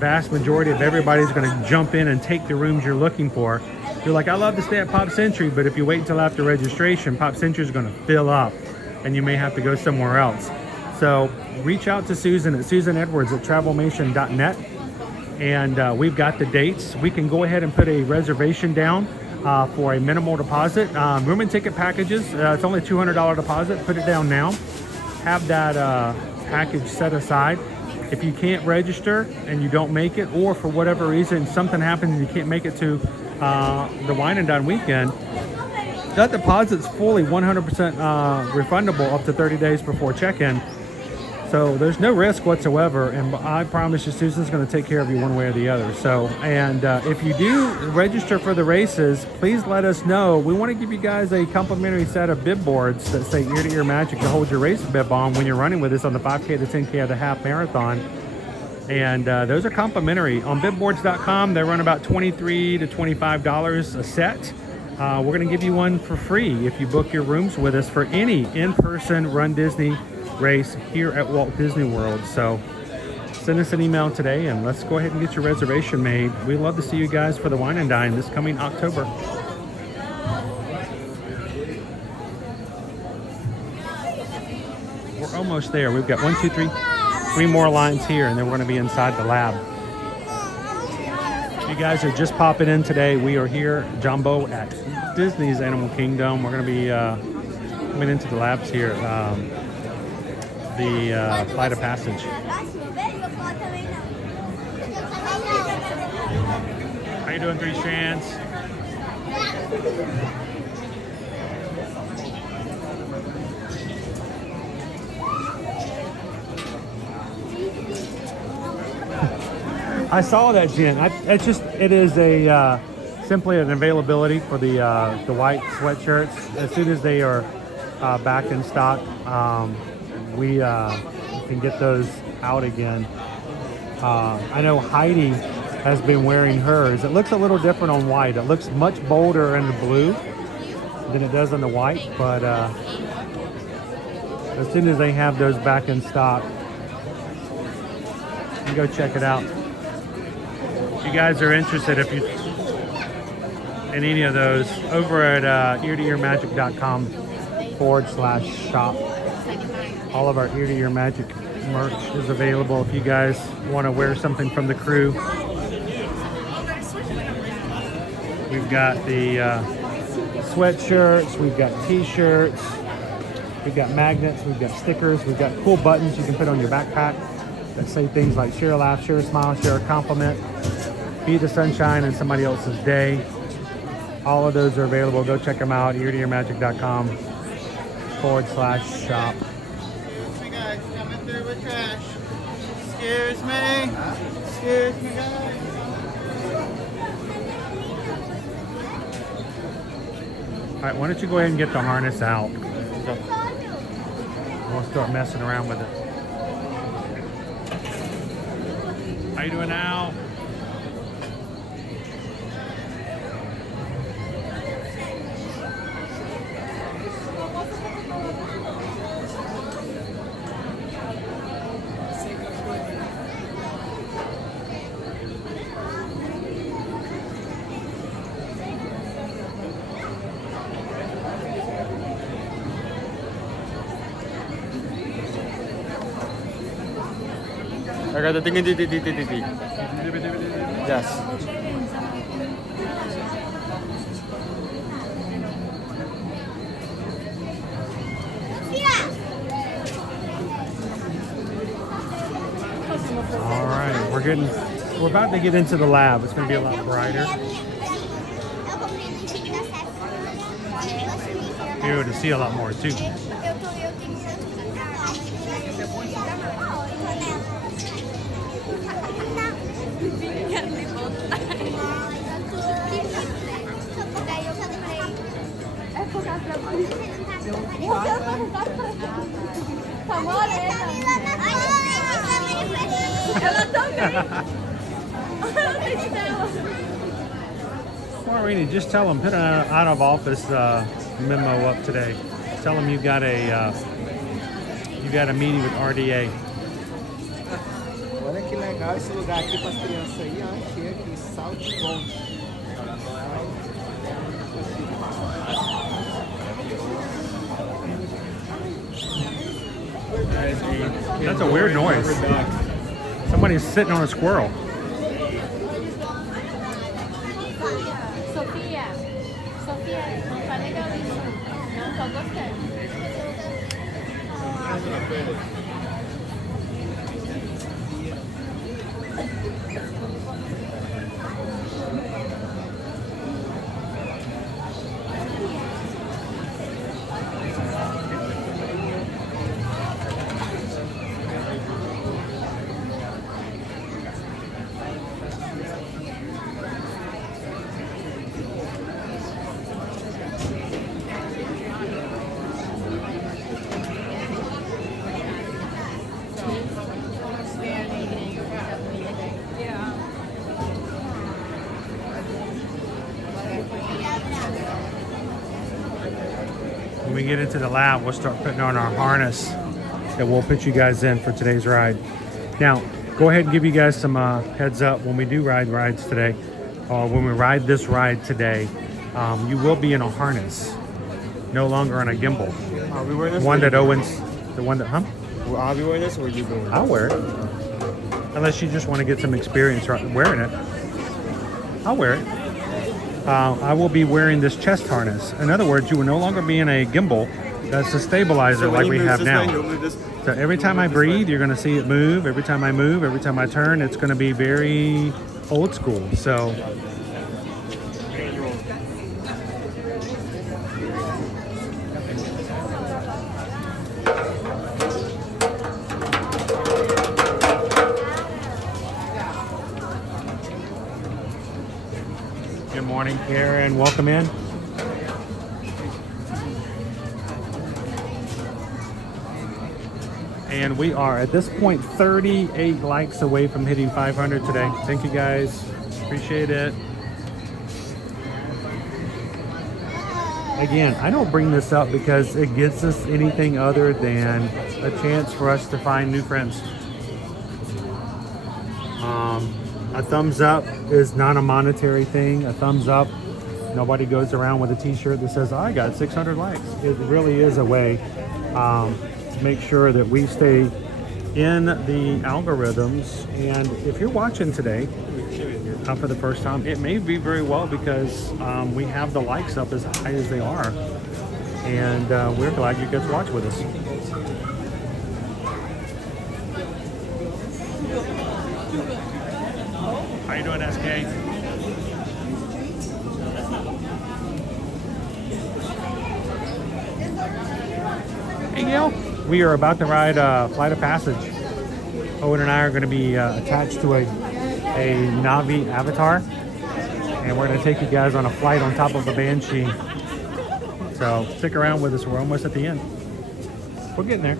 vast majority of everybody's going to jump in and take the rooms you're looking for. You're like, I love to stay at Pop Century, but if you wait until after registration, Pop Century is going to fill up and you may have to go somewhere else. So reach out to Susan at susanedwards@travelmation.net, and we've got the dates. We can go ahead and put a reservation down for a minimal deposit. Room and ticket packages, it's only $200 deposit. Put it down now. Have that package set aside. If you can't register and you don't make it, or for whatever reason something happens and you can't make it to the Wine and Dine weekend, that deposit's fully 100% refundable up to 30 days before check-in. So there's no risk whatsoever, and I promise you Susan's going to take care of you one way or the other. So, and if you do register for the races, please let us know. We want to give you guys a complimentary set of bib boards that say Ear to Ear Magic to hold your race bib on when you're running with us on the 5K, the 10K, or the half marathon. And those are complimentary. On bibboards.com, they run about $23 to $25 a set. We're going to give you one for free if you book your rooms with us for any in-person Run Disney race here at Walt Disney World. So send us an email today and let's go ahead and get your reservation made. We'd love to see you guys for the Wine and Dine this coming October. We're almost there. We've got 3 more lines here, and then we're going to be inside the lab. If you guys are just popping in today, we are here, Jumbo, at Disney's Animal Kingdom. We're going to be coming into the labs here. The Flight of Passage. How you doing, Three Strands? I saw that, Jen. It is a simply an availability for the white sweatshirts. As soon as they are back in stock, we can get those out again. I know Heidi has been wearing hers. It looks a little different on white. It looks much bolder in the blue than it does on the white, but as soon as they have those back in stock, you can go check it out. If you guys are interested, if you in any of those, over at eartoearmagic.com/shop. All of our Ear to Ear Magic merch is available if you guys want to wear something from the crew. We've got the sweatshirts, we've got t-shirts, we've got magnets, we've got stickers, we've got cool buttons you can put on your backpack that say things like share a laugh, share a smile, share a compliment, be the sunshine in somebody else's day. All of those are available. Go check them out, eartoearmagic.com/shop. Excuse me, guys, coming through with trash. Excuse me. Excuse me, guys. All right, why don't you go ahead and get the harness out? We'll start messing around with it. How you doing now? I got the thing. Yes. All right, we're about to get into the lab. It's going to be a lot brighter. Be able to see a lot more too. Maureen, just tell them, put an out of office memo up today. Tell them you got a meeting with RDA. Olha que legal esse lugar aqui para as crianças aí, ó. Achei aqui, salto bom. That's a weird noise. Somebody's sitting on a squirrel. Sofia, não tá legal isso. Não tô gostando. When we get into the lab, we'll start putting on our harness that we'll put you guys in for today's ride. Now, go ahead and give you guys some heads up when we do rides today, or when we ride this ride today, you will be in a harness, no longer on a gimbal. Are we wearing this? One that Owen's, the one that, huh? Will I be wearing this or are you wearing it? I'll wear it. Unless you just want to get some experience wearing it. I'll wear it. I will be wearing this chest harness. In other words, you will no longer be in a gimbal. That's a stabilizer So like we have now. Way, So every time I breathe, you're going to see it move. Every time I move, every time I turn, it's going to be very old school. So good morning, Karen. Welcome in. And we are at this point 38 likes away from hitting 500 today. Thank you guys. Appreciate it. Again, I don't bring this up because it gets us anything other than a chance for us to find new friends. A thumbs up is not a monetary thing. A thumbs up, nobody goes around with a t-shirt that says, I got 600 likes. It really is a way to make sure that we stay in the algorithms. And if you're watching today for the first time, it may be very well because we have the likes up as high as they are. And we're glad you get to watch with us. How you doing, SK? Hey, Gail. We are about to ride Flight of Passage. Owen and I are going to be attached to a Navi avatar, and we're going to take you guys on a flight on top of a Banshee. So stick around with us. We're almost at the end. We're getting there.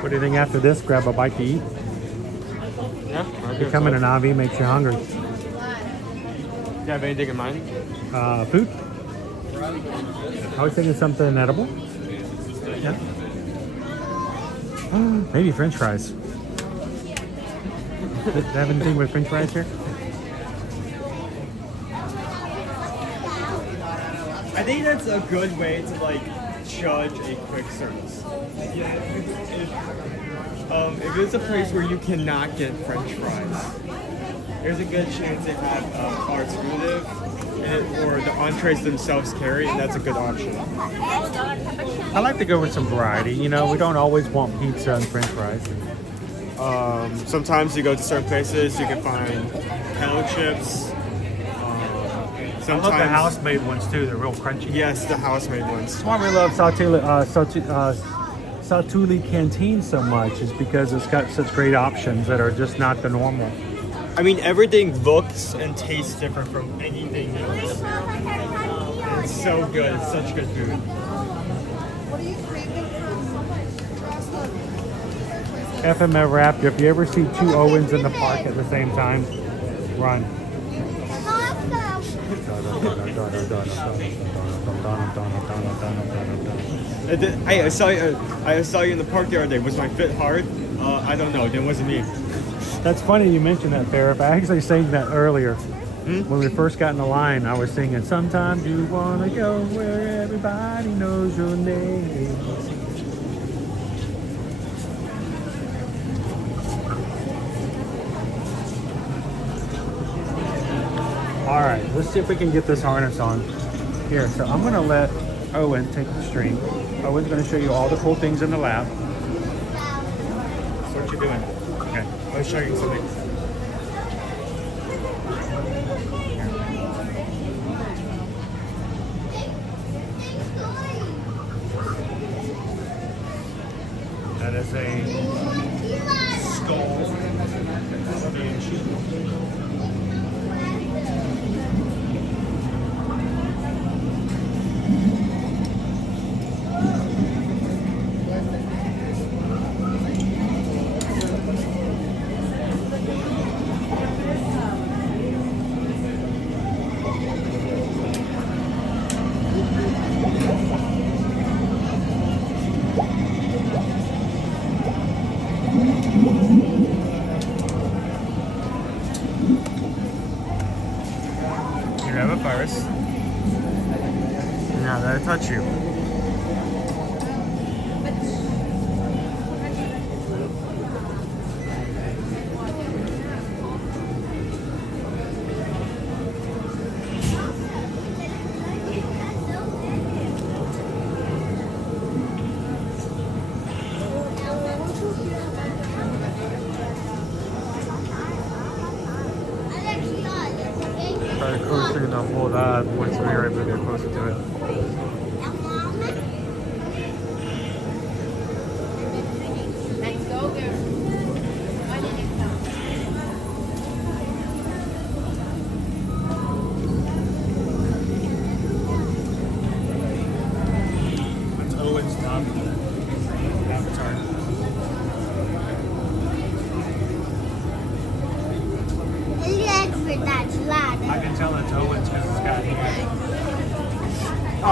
What do you think after this? Grab a bite to eat? Yeah. Becoming a Navi makes you hungry. Do you have anything in mind? Food? I was thinking something edible. Yeah. Maybe French fries. Do you have anything with French fries here? I think that's a good way to like judge a quick service. If it's a place where you cannot get French fries, there's a good chance they have alternative, or the entrees themselves carry, and that's a good option. I like to go with some variety. You know, we don't always want pizza and French fries. Sometimes you go to certain places, you can find kettle chips. I love the house-made ones too. They're real crunchy. Yes, the house-made ones. That's why we love Satuli Canteen so much, is because it's got such great options that are just not the normal. I mean, everything looks and tastes different from anything else. It's so good. It's such good food. What are you craving from? FMF Raptor, if you ever see two Owens in the park at the same time, run. I saw you in the park the other day. Was my fit hard? I don't know. It wasn't me. That's funny you mentioned that, Farrah. I actually sang that earlier. When we first got in the line, I was singing, sometimes you want to go where everybody knows your name. All right, let's see if we can get this harness on. Here, so I'm going to let Owen take the string. Owen's going to show you all the cool things in the lab. So what you doing? Okay, let's show you something. That is a skull. Virus. Now that'll touch you. Closer to hold that once we are able to get closer to it. Let's go, girl.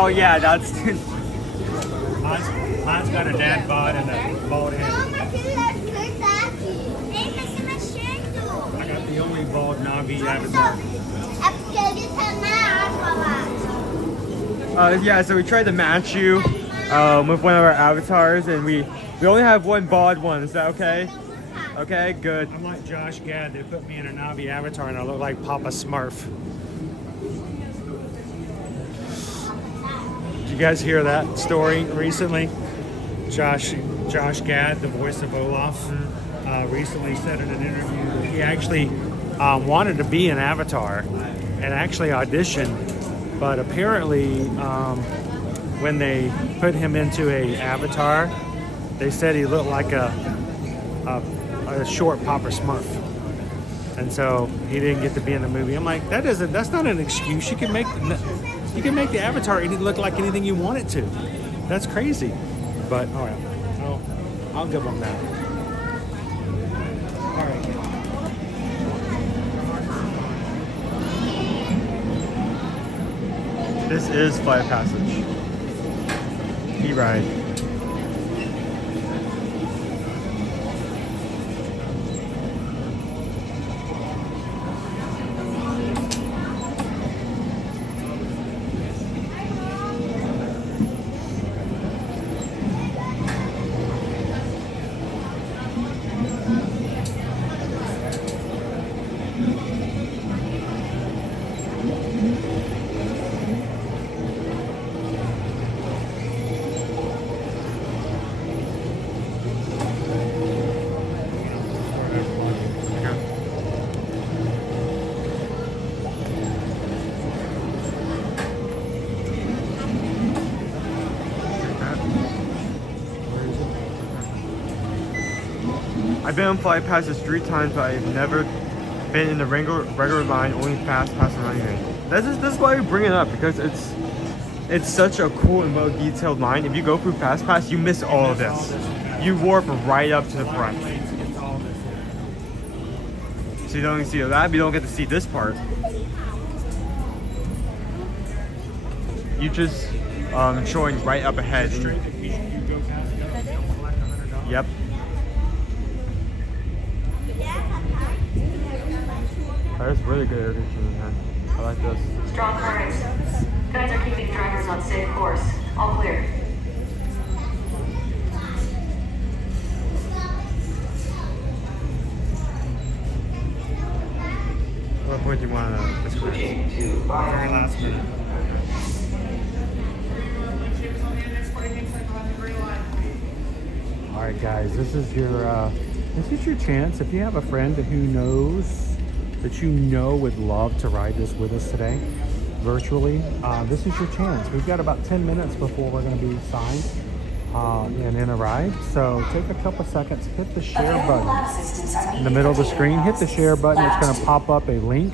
Oh yeah, that's. Mine's got a dad bod and a bald head. I got the only bald Navi avatar. Yeah, so we tried to match you with one of our avatars, and we only have one bald one. Is that okay? Okay, good. I'm like Josh Gad. They put me in a Navi avatar and I look like Papa Smurf. Did you guys hear that story recently? Josh Gad, the voice of Olaf, recently said in an interview that he actually wanted to be an avatar and actually auditioned, but apparently when they put him into a avatar, they said he looked like a short Papa Smurf, and so he didn't get to be in the movie. I'm like, that's not an excuse. You can make the avatar look like anything you want it to. That's crazy. But all right, I'll give them that. All right. This is Flight of Passage. E-ride. I've been on Flight Passage 3 times, but I've never been in the regular line, only passing around here. This is why we bring it up, because it's such a cool and well-detailed line. If you go through Fast Pass, you miss all of this. You warp right up to the front. So you don't even see that, but you don't get to see this part. You just showing right up ahead. Yep. That's really good air conditioning, man. I like this. Strong currents. Guys are keeping drivers on safe course. All clear. What point do you want to switching to very last minute? All right, guys, this is your chance. If you have a friend who knows that you know would love to ride this with us today, virtually, this is your chance. We've got about 10 minutes before we're going to be signed and in a ride. So take a couple seconds, hit the share button in the middle of the screen. Hit the share button. It's going to pop up a link.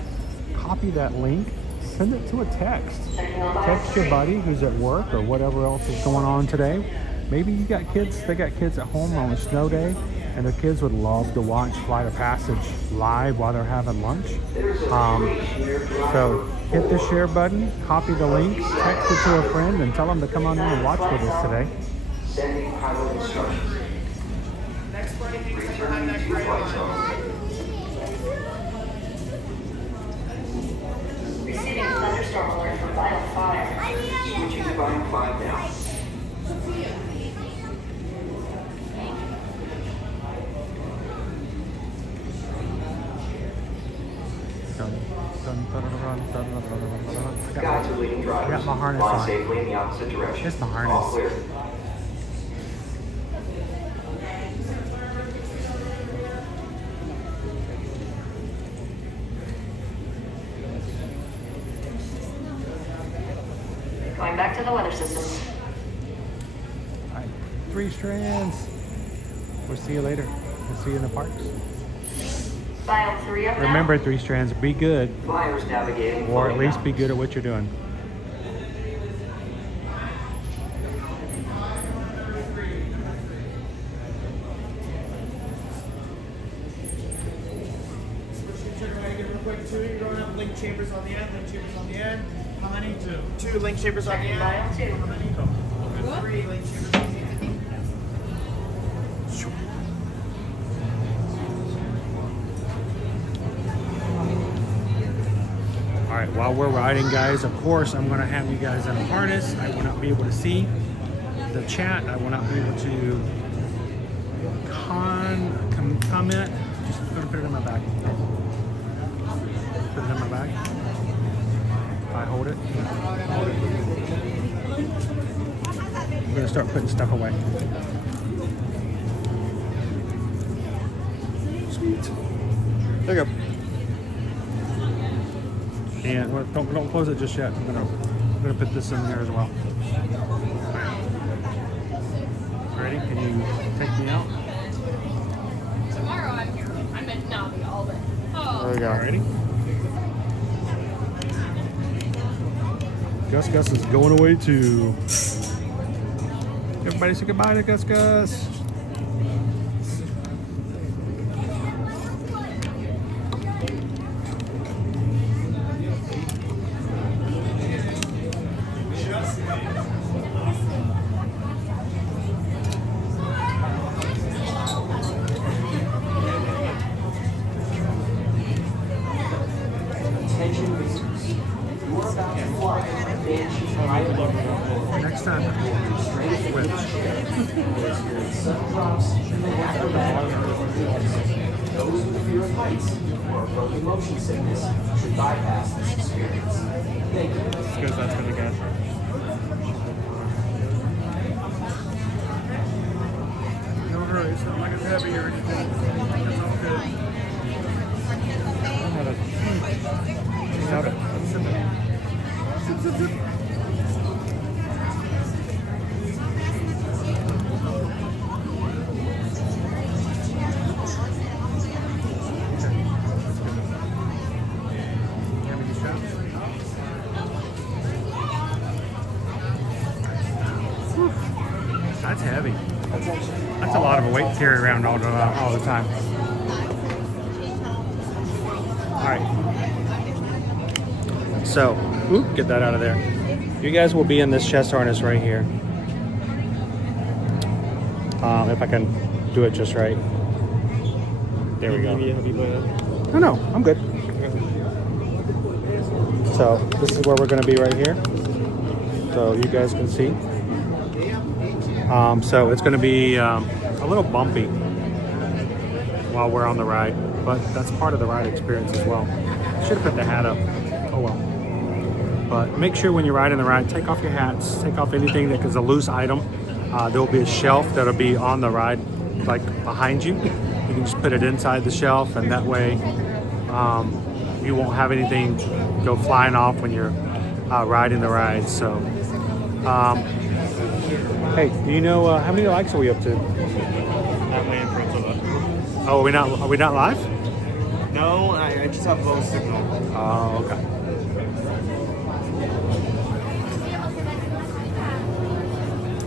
Copy that link. Send it to a text. Text your buddy who's at work or whatever else is going on today. Maybe you got kids. They got kids at home on a snow day, and their kids would love to watch Flight of Passage live while they're having lunch. So hit the share button, copy the link, text it to a friend, and tell them to come on in and watch with us today. Sending pilot instructions. Returning to flight zone. Receiving thunderstorm alert from Vital 5. Switching to Vital 5 now. Guides are leading drivers. I got my harness Fly on. safely in the opposite direction. Here's my All harness. clear. Going back to the weather systems. All right, 3 strands. We'll see you later. We'll see you in the parks. File 3 up now. Remember, 3 strands, be good, Flyers navigating. or at least be good at what you're doing. Link chambers on the end, link chambers on the end. Two link shapers on the aisle. 3 link shapers on the All right, while we're riding, guys, of course, I'm going to have you guys in a harness. I will not be able to see the chat. I will not be able to comment. Just going to put it in my bag. Put it in my bag. If I hold it. I'm going to start putting stuff away. Sweet. There you go. And don't close it just yet. I'm gonna put this in there as well. Ready? Can you take me out? Tomorrow I'm here. I'm in Navi all day. Oh. There we go. Ready? Gus is going away too. Everybody say goodbye to Gus. Next time. Those with the fear of heights or approaching motion sickness should bypass this experience. Thank you. Because that's for the gas. No hurry, it's not like it's heavy or anything. It's all good. Stop it. That's heavy. That's a lot of a weight to carry around all the time. All right. So, get that out of there. You guys will be in this chest harness right here. If I can do it just right. There we go. No, I'm good. So this is where we're going to be right here. So you guys can see. So it's going to be a little bumpy while we're on the ride, but that's part of the ride experience as well. Should have put the hat up. Oh well. But make sure when you're riding the ride, take off your hats, take off anything that is a loose item. There will be a shelf that'll be on the ride, like behind you. You can just put it inside the shelf, and that way you won't have anything go flying off when you're riding the ride. So, hey, do you know how many likes are we up to? I'm waiting for it to load. Oh, are we not live? No, I just have low signal. Oh, okay.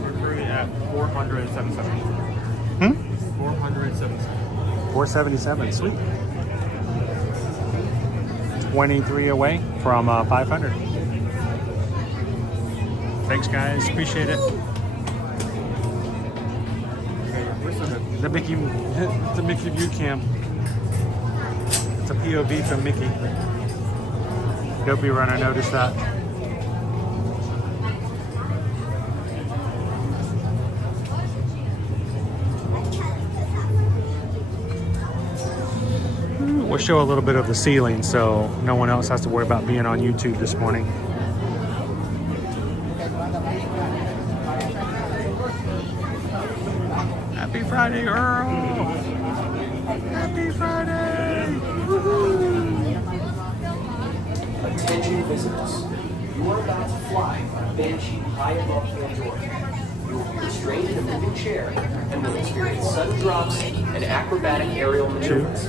We're currently at 477. 477. 477, sweet. 23 away from 500. Thanks, guys. Appreciate it. The Mickey view cam. It's a POV from Mickey. Dopey Runner noticed that. We'll show a little bit of the ceiling so no one else has to worry about being on YouTube this morning. Happy Friday, Earl! Happy Friday! Woohoo! Attention visitors. You are about to fly on a banshee high above Pandora. You will be restrained in a moving chair and will experience sudden drops and acrobatic aerial maneuvers.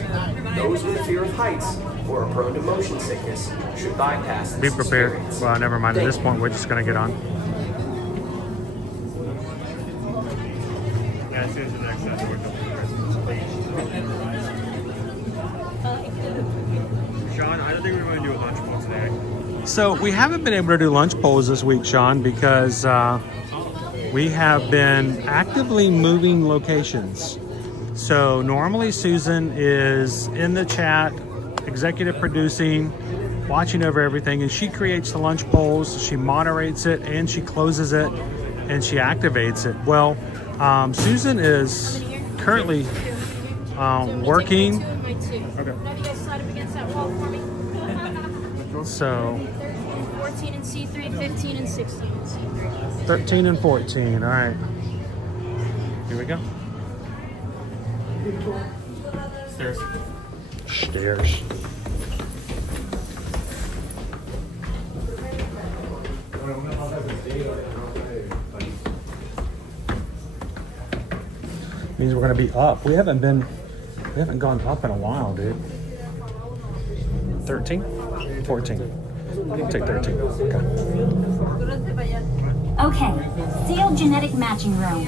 Those with fear of heights or are prone to motion sickness should bypass this Be prepared. experience. Well, never mind. At this point, we're just going to get on. Yeah, as soon as the next set, we're going. Sean, I don't think we're going to do a lunch bowl today. So we haven't been able to do lunch polls this week, Sean, because we have been actively moving locations. So normally Susan is in the chat, executive producing, watching over everything, and she creates the lunch polls, she moderates it, and she closes it, and she activates it. Well, Susan is currently working. Okay. So 14 and C3, 15 and 16 and C3. 13 and 14. All right. Here we go. Stairs. Stairs. Means we're gonna be up. We haven't gone up in a while, dude. 13? 14. I'll take 13. Okay, sealed genetic matching room.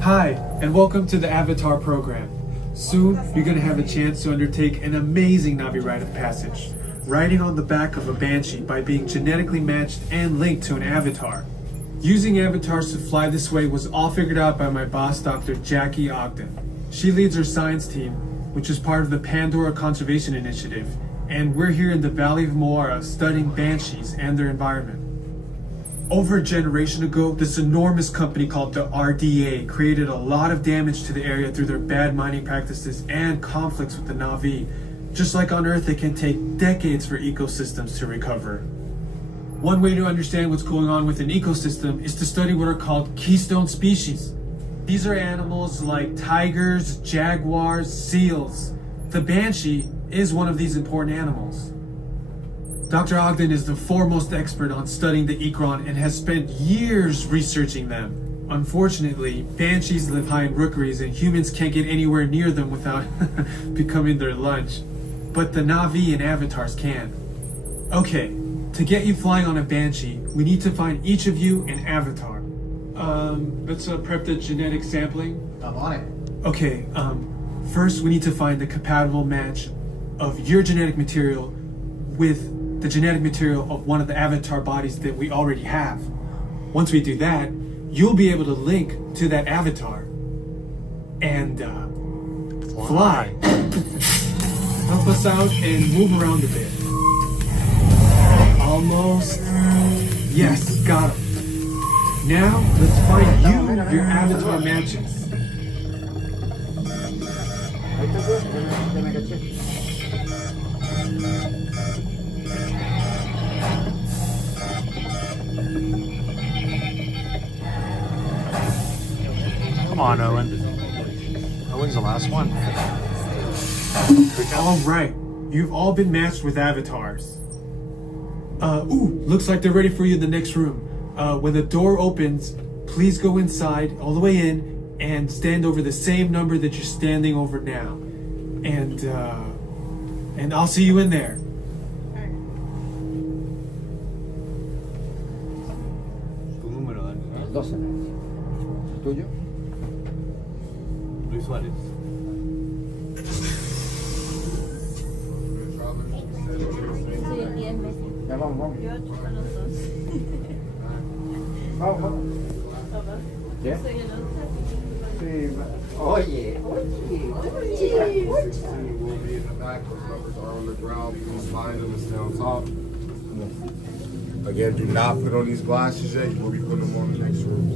Hi, and welcome to the Avatar program. Soon, you're going to have a chance to undertake an amazing Navi rite of passage, riding on the back of a Banshee by being genetically matched and linked to an avatar. Using avatars to fly this way was all figured out by my boss, Dr. Jackie Ogden. She leads our science team, which is part of the Pandora Conservation Initiative, and we're here in the Valley of Moara studying banshees and their environment. Over a generation ago, this enormous company called the RDA created a lot of damage to the area through their bad mining practices and conflicts with the Na'vi. Just like on Earth, it can take decades for ecosystems to recover. One way to understand what's going on with an ecosystem is to study what are called keystone species. These are animals like tigers, jaguars, seals. The banshee is one of these important animals. Dr. Ogden is the foremost expert on studying the Ikron and has spent years researching them. Unfortunately, banshees live high in rookeries and humans can't get anywhere near them without becoming their lunch. But the Na'vi and avatars can. Okay, to get you flying on a banshee, we need to find each of you an avatar. Let's prep the genetic sampling. I'm on it. Okay, first we need to find the compatible match of your genetic material with the genetic material of one of the avatar bodies that we already have. Once we do that, you'll be able to link to that avatar and fly. Help us out and move around a bit. Almost. Yes, got him. Now, let's find you your avatar matches. Come on, Owen. Owen's the last one. All right, you've all been matched with avatars. Looks like they're ready for you in the next room. When the door opens, please go inside all the way in and stand over the same number that you're standing over now. And I'll see you in there. Tu número, 12. ¿Tuyo? Luis Suárez. Ya vamos, vamos. Vamos. ¿Qué? Sí. Oye. We'll be in the back. Those numbers are on the ground. Please find them and stay on top. Again, do not put on these glasses yet. We'll be putting them on the next room.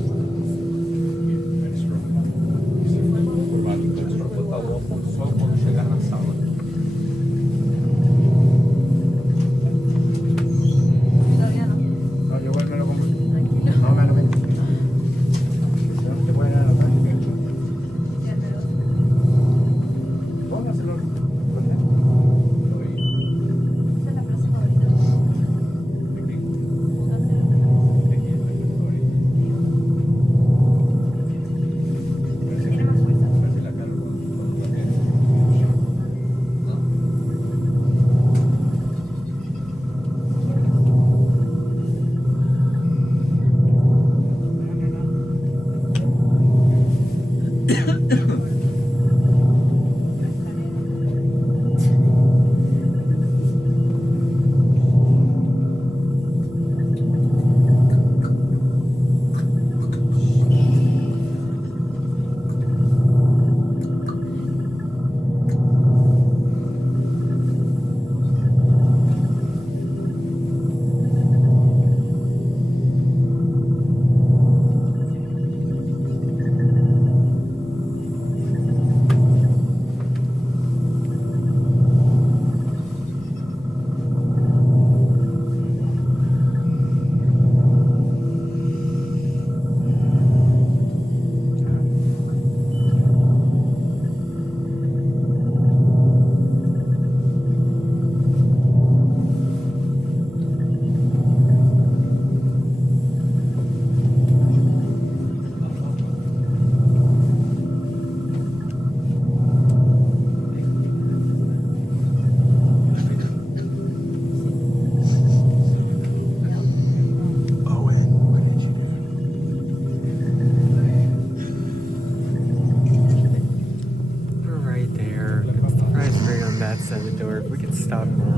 outside the door. We can stop now.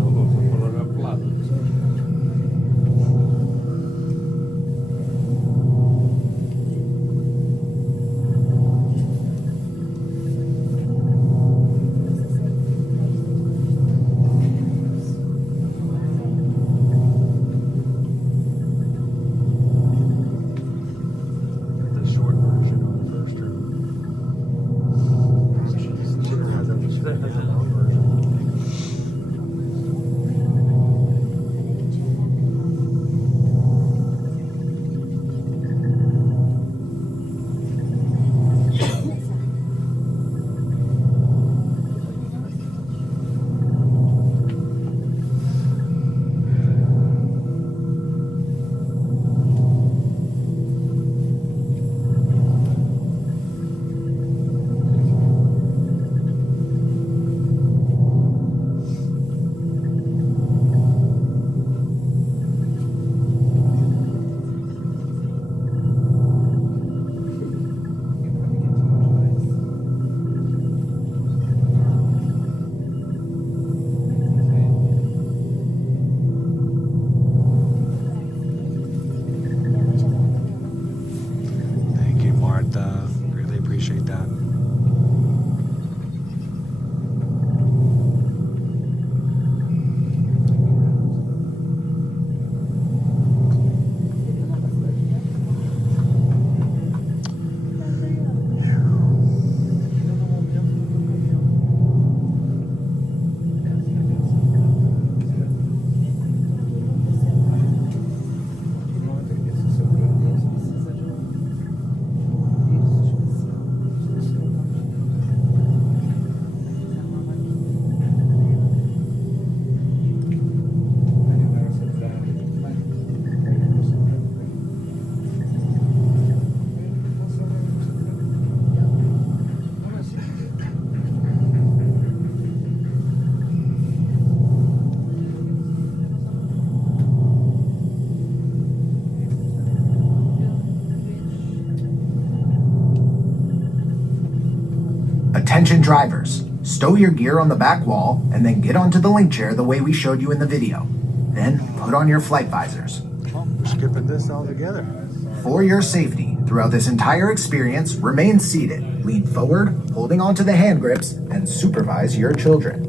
Attention drivers, stow your gear on the back wall and then get onto the link chair the way we showed you in the video. Then put on your flight visors. We're skipping this altogether. For your safety, throughout this entire experience, remain seated, lean forward, holding onto the hand grips, and supervise your children.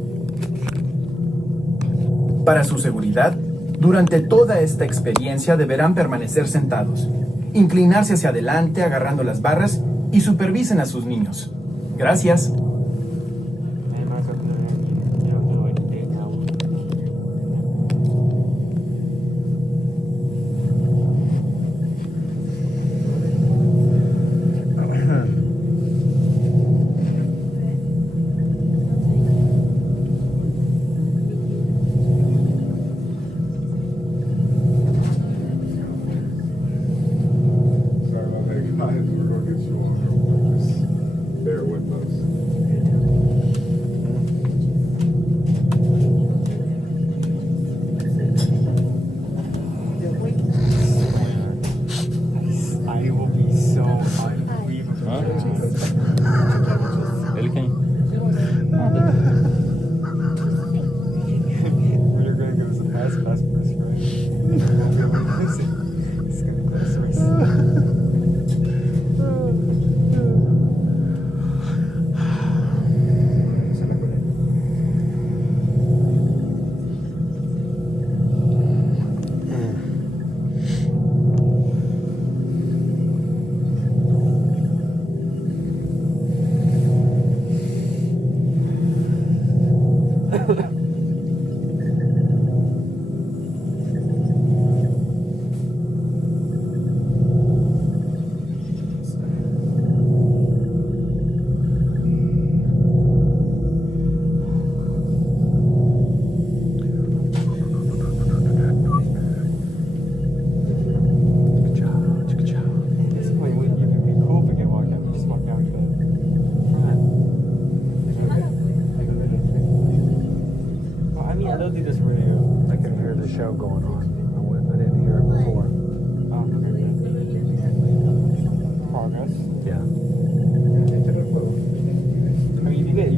Para su seguridad, durante toda esta experiencia deberán permanecer sentados, inclinarse hacia adelante agarrando las barras y supervisen a sus niños. Gracias.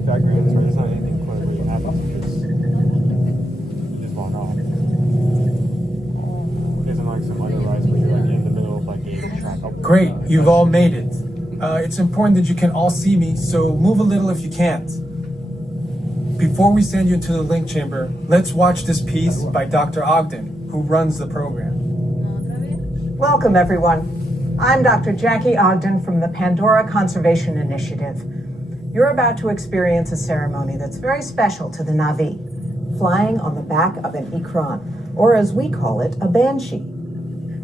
Backgrounds, right? It's not anything quite really happens. Great, you've all made it. It's important that you can all see me, so move a little if you can't. Before we send you into the link chamber, let's watch this piece by Dr. Ogden, who runs the program. Welcome, everyone. I'm Dr. Jackie Ogden from the Pandora Conservation Initiative. You're about to experience a ceremony that's very special to the Na'vi, flying on the back of an ikran, or as we call it, a banshee.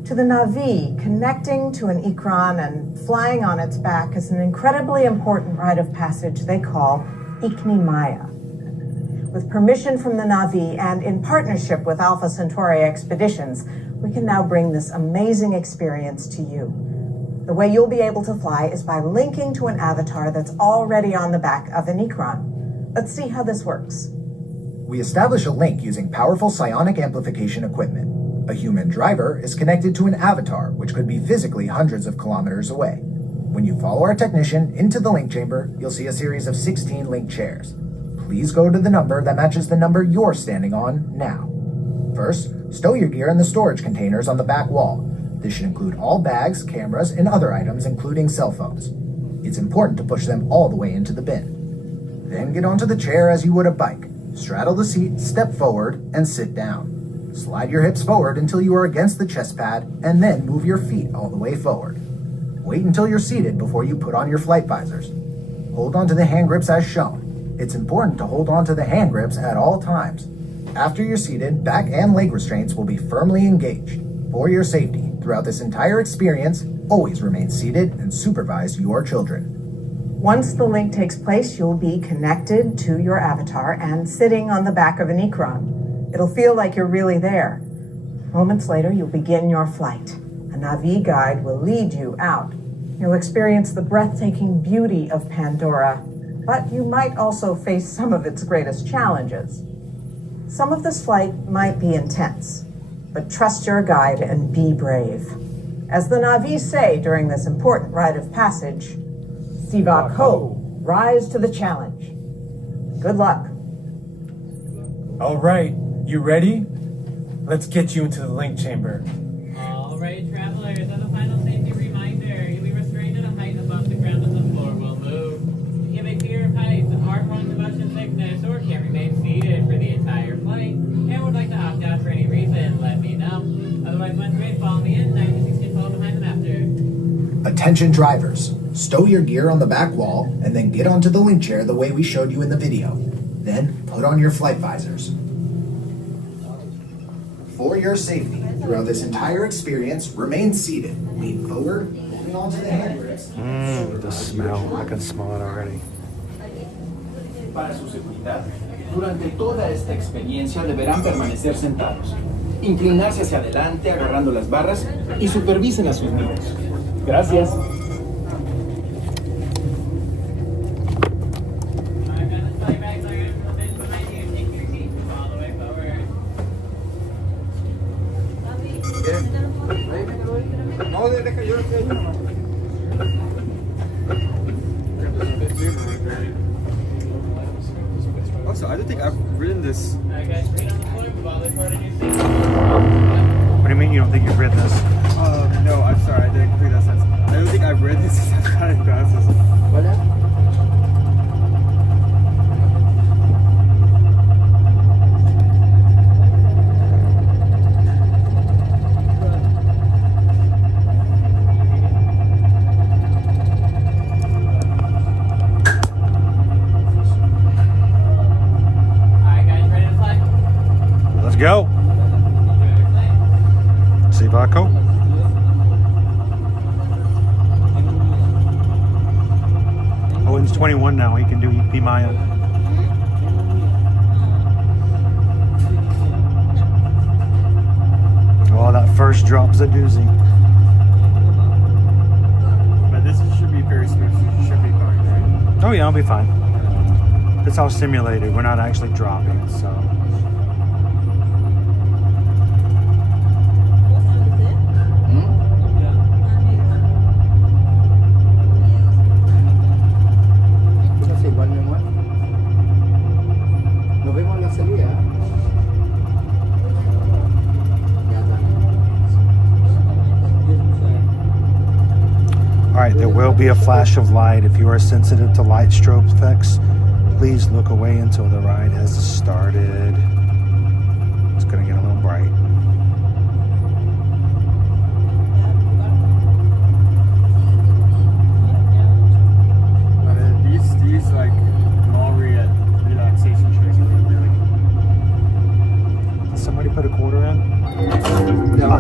To the Na'vi, connecting to an ikran and flying on its back is an incredibly important rite of passage they call Ikni Maya. With permission from the Na'vi and in partnership with Alpha Centauri Expeditions, we can now bring this amazing experience to you. The way you'll be able to fly is by linking to an avatar that's already on the back of an ikran. Let's see how this works. We establish a link using powerful psionic amplification equipment. A human driver is connected to an avatar, which could be physically hundreds of kilometers away. When you follow our technician into the link chamber, you'll see a series of 16 link chairs. Please go to the number that matches the number you're standing on now. First, stow your gear in the storage containers on the back wall. This should include all bags, cameras, and other items, including cell phones. It's important to push them all the way into the bin. Then get onto the chair as you would a bike. Straddle the seat, step forward, and sit down. Slide your hips forward until you are against the chest pad, and then move your feet all the way forward. Wait until you're seated before you put on your flight visors. Hold on to the hand grips as shown. It's important to hold on to the hand grips at all times. After you're seated, back and leg restraints will be firmly engaged. For your safety, throughout this entire experience, always remain seated and supervise your children. Once the link takes place, you'll be connected to your avatar and sitting on the back of an ikran. It'll feel like you're really there. Moments later, you'll begin your flight. A Na'vi guide will lead you out. You'll experience the breathtaking beauty of Pandora, but you might also face some of its greatest challenges. Some of this flight might be intense, but trust your guide and be brave. As the Na'vi say during this important rite of passage, Sivak Ho, rise to the challenge. Good luck. All right, you ready? Let's get you into the link chamber. All right, travelers, as a final safety reminder, you'll be restrained at a height above the ground and the floor will move. If you have a fear of heights, are prone to motion sickness, or can't remain seated for the entire flight, and would like to opt out for any reason, let me know. Otherwise, once ready, follow me in, 96 follow behind and after. Attention drivers, stow your gear on the back wall and then get onto the link chair the way we showed you in the video. Then put on your flight visors. For your safety, throughout this entire experience, remain seated, lean forward, holding onto the hand grips. The smell, I can smell it already. Para su seguridad, durante toda esta experiencia deberán permanecer sentados, inclinarse hacia adelante agarrando las barras y supervisen a sus niños. Gracias. No, deja yo estoy ahí nomás. Also, I don't think I've ridden this. What do you mean you don't think you've ridden this? No, I'm sorry, I didn't complete that sentence. I don't think I've read this since I've gotten glasses. Let's go. Sivako. Owen's 21 now. He can do Ikni Maya. Oh, that first drop's a doozy. But this should be very smooth. You should be fine, right? Oh yeah, I'll be fine. It's all simulated. We're not actually dropping, so. be a flash of light. If you are sensitive to light strobe effects, please look away until the ride has started. It's going to get a little bright. These like Maori relaxation chairs are really. Did somebody put a quarter in? No.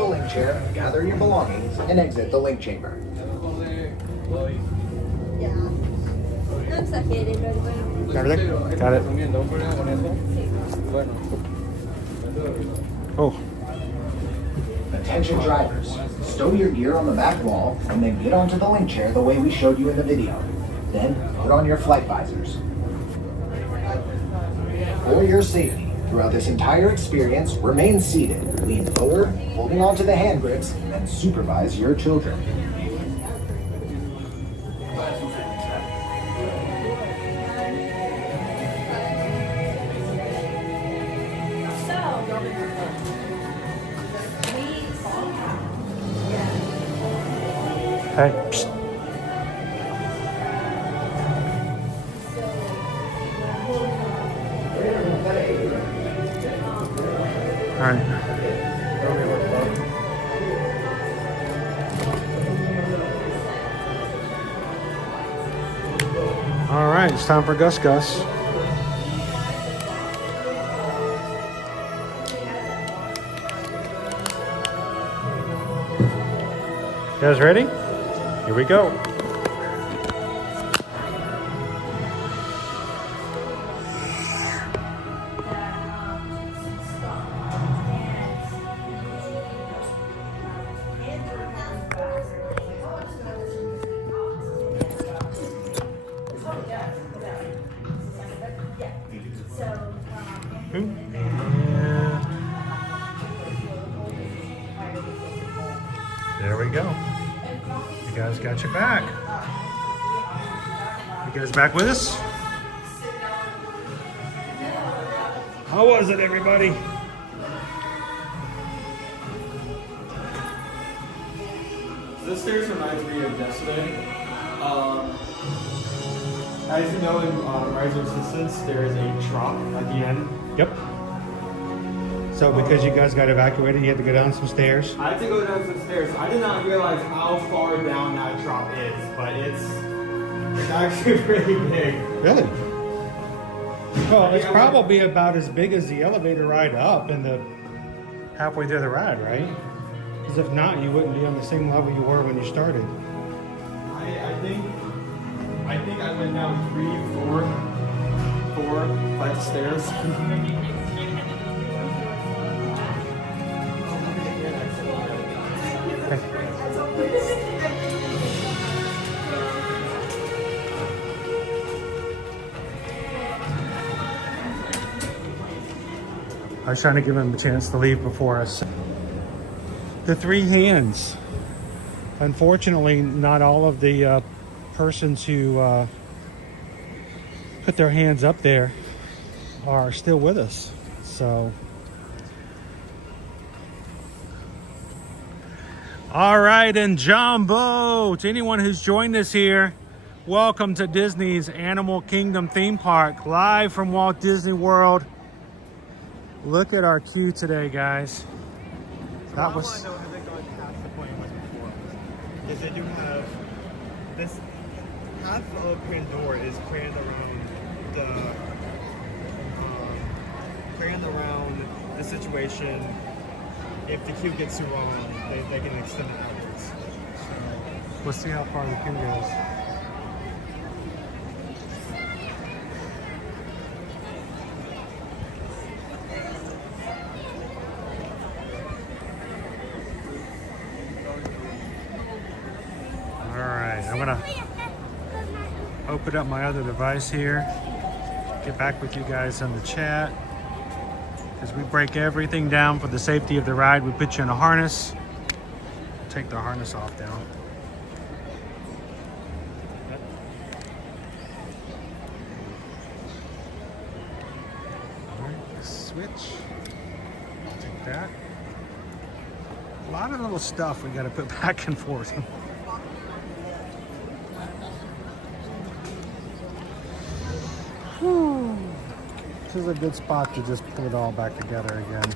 the link chair, gather your belongings, and exit the link chamber. Everything? Got it. Oh. Attention drivers, stow your gear on the back wall and then get onto the link chair the way we showed you in the video. Then put on your flight visors. For your safety, throughout this entire experience, remain seated, lean forward, holding onto the hand grips, and supervise your children. Hey. Psst. All right. All right, it's time for Gus Gus. You guys ready? Here we go. There we go. You guys got your back. You guys back with us? How was it, everybody? This stairs reminds me of yesterday. As you know, in Rise of Resistance, there is a drop at the end. Yep. So because you guys got evacuated, you had to go down some stairs? I had to go down some stairs. I did not realize how far down that drop is, but it's actually pretty big. Really? Well, it's probably about as big as the elevator ride up and the halfway through the ride, right? Because if not, you wouldn't be on the same level you were when you started. I think I went down 4 flights of stairs. I was trying to give him a chance to leave before us. The 3 hands. Unfortunately, not all of the persons who put their hands up there are still with us. So, all right, and Jumbo, to anyone who's joined us here, welcome to Disney's Animal Kingdom theme park, live from Walt Disney World. Look at our queue today, guys. That was. I know how they're going past the point it was before. Is they do have this half of Pandora is crammed around the situation. If the queue gets too long, they can extend it outwards. So we'll see how far the queue goes. I'm gonna open up my other device here, get back with you guys on the chat. As we break everything down for the safety of the ride, we put you in a harness. Take the harness off down. All right, switch. Take that. A lot of little stuff we gotta put back and forth. This is a good spot to just put it all back together again.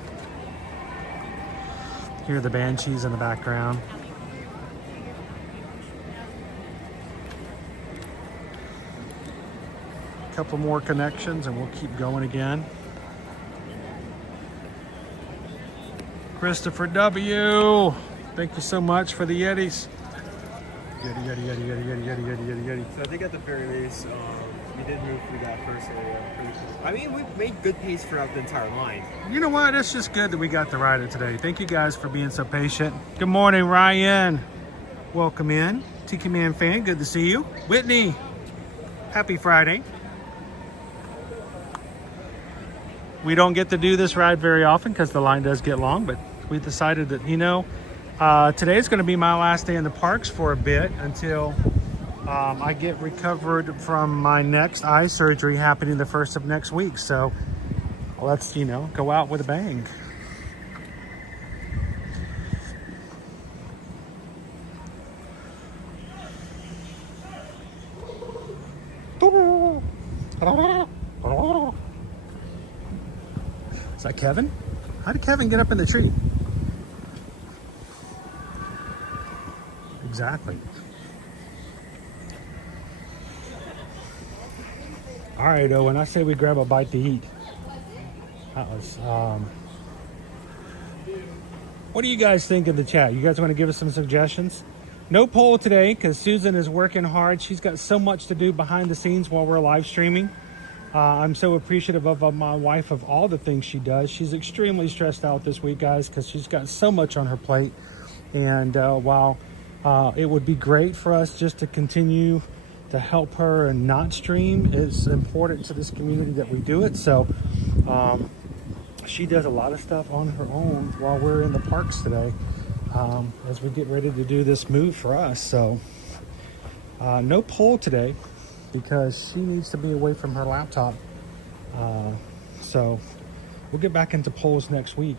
Hear the banshees in the background. A couple more connections and we'll keep going again. Christopher W. Thank you so much for the Yetis. Yeti, yeti, yeti, yeti, yeti, yeti, yeti, yeti, yeti. So I think at the very least, we did move through that first area pretty cool. I mean, we made good pace throughout the entire line. You know what? It's just good that we got to ride it today. Thank you guys for being so patient. Good morning, Ryan. Welcome in. Tiki Man fan, good to see you. Whitney, happy Friday. We don't get to do this ride very often because the line does get long, but we decided that, you know, today is going to be my last day in the parks for a bit until I get recovered from my next eye surgery happening the 1st of next week. So let's, you know, go out with a bang. Is that Kevin? How did Kevin get up in the tree? Exactly. All right, Owen, I say we grab a bite to eat. That was, what do you guys think in the chat? You guys want to give us some suggestions? No poll today because Susan is working hard. She's got so much to do behind the scenes while we're live streaming. I'm so appreciative of my wife, of all the things she does. She's extremely stressed out this week, guys, because she's got so much on her plate. And while it would be great for us just to continue to help her and not stream, it's important to this community that we do it. So she does a lot of stuff on her own while we're in the parks today as we get ready to do this move for us. So no poll today, because she needs to be away from her laptop. So we'll get back into polls next week.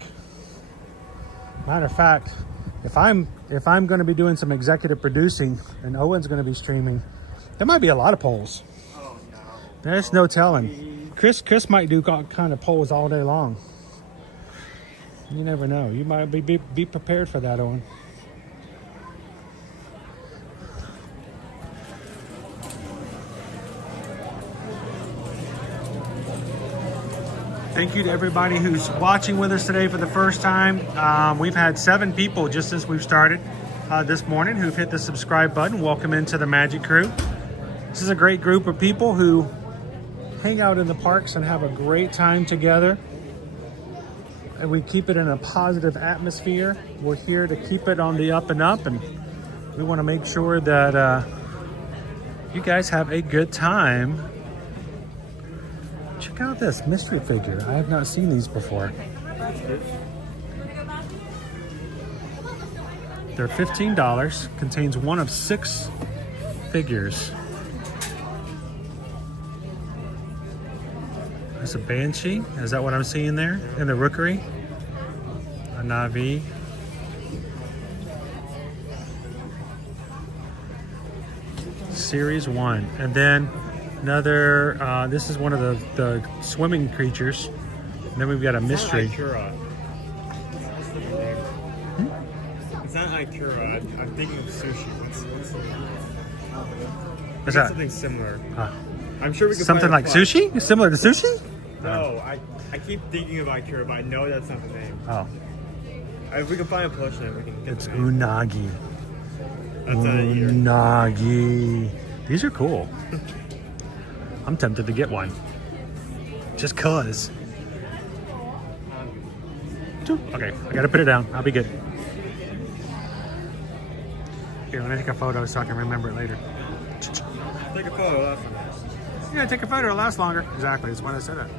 Matter of fact, if I'm going to be doing some executive producing and Owen's going to be streaming, there might be a lot of polls. Oh, no. There's no telling. Chris might do kind of polls all day long. You never know. You might be prepared for that, Owen. Thank you to everybody who's watching with us today for the first time. We've had 7 people just since we've started this morning who've hit the subscribe button. Welcome into the Magic Crew. This is a great group of people who hang out in the parks and have a great time together. And we keep it in a positive atmosphere. We're here to keep it on the up and up, and we want to make sure that you guys have a good time. Check out this mystery figure. I have not seen these before. They're $15. Contains one of 6 figures. There's a Banshee. Is that what I'm seeing there? In the Rookery? A Navi. Series 1. And then another, this is one of the swimming creatures. And then we've got a mystery. It's not Ikura. I'm thinking of sushi. What's that? Something similar. I'm sure we can something like sushi? Similar to sushi? No, I keep thinking of Ikura, but I know that's not the name. Oh. If we can find a plush name, we can get It's the name. Unagi. That's Unagi. These are cool. I'm tempted to get one. Just cause. Okay, I gotta put it down. I'll be good. Here, let me take a photo so I can remember it later. Take a photo. Yeah, take a photo. It'll last longer. Exactly. That's why I said that.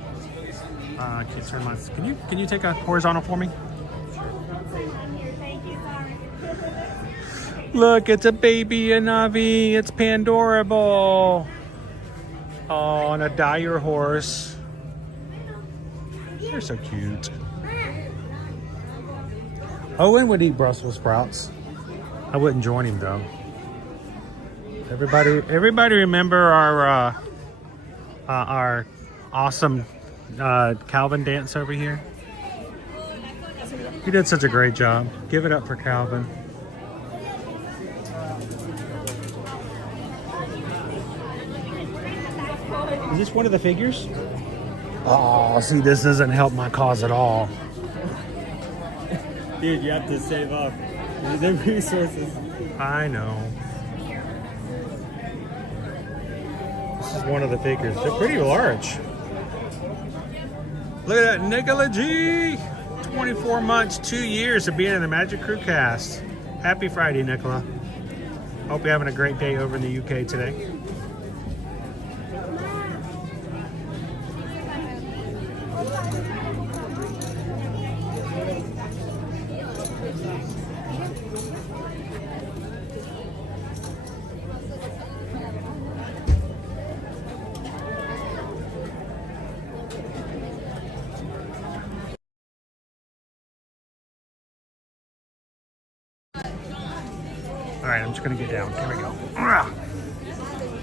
I can't turn my. Can you take a horizontal for me? Look, it's a baby Navi. It's Pandora ball. Oh, and a dire horse. They're so cute. Owen would eat Brussels sprouts. I wouldn't join him though. Everybody remember our awesome Calvin dance over here? He did such a great job. Give it up for Calvin. Is this one of the figures? Oh, see, this doesn't help my cause at all. Dude, you have to save up. The resources. I know. This is one of the figures. They're pretty large. Look at that, Nicola G. 24 months, 2 years of being in the Magic Crew cast. Happy Friday, Nicola. Hope you're having a great day over in the UK today. All right, I'm just gonna get down. Here we go. I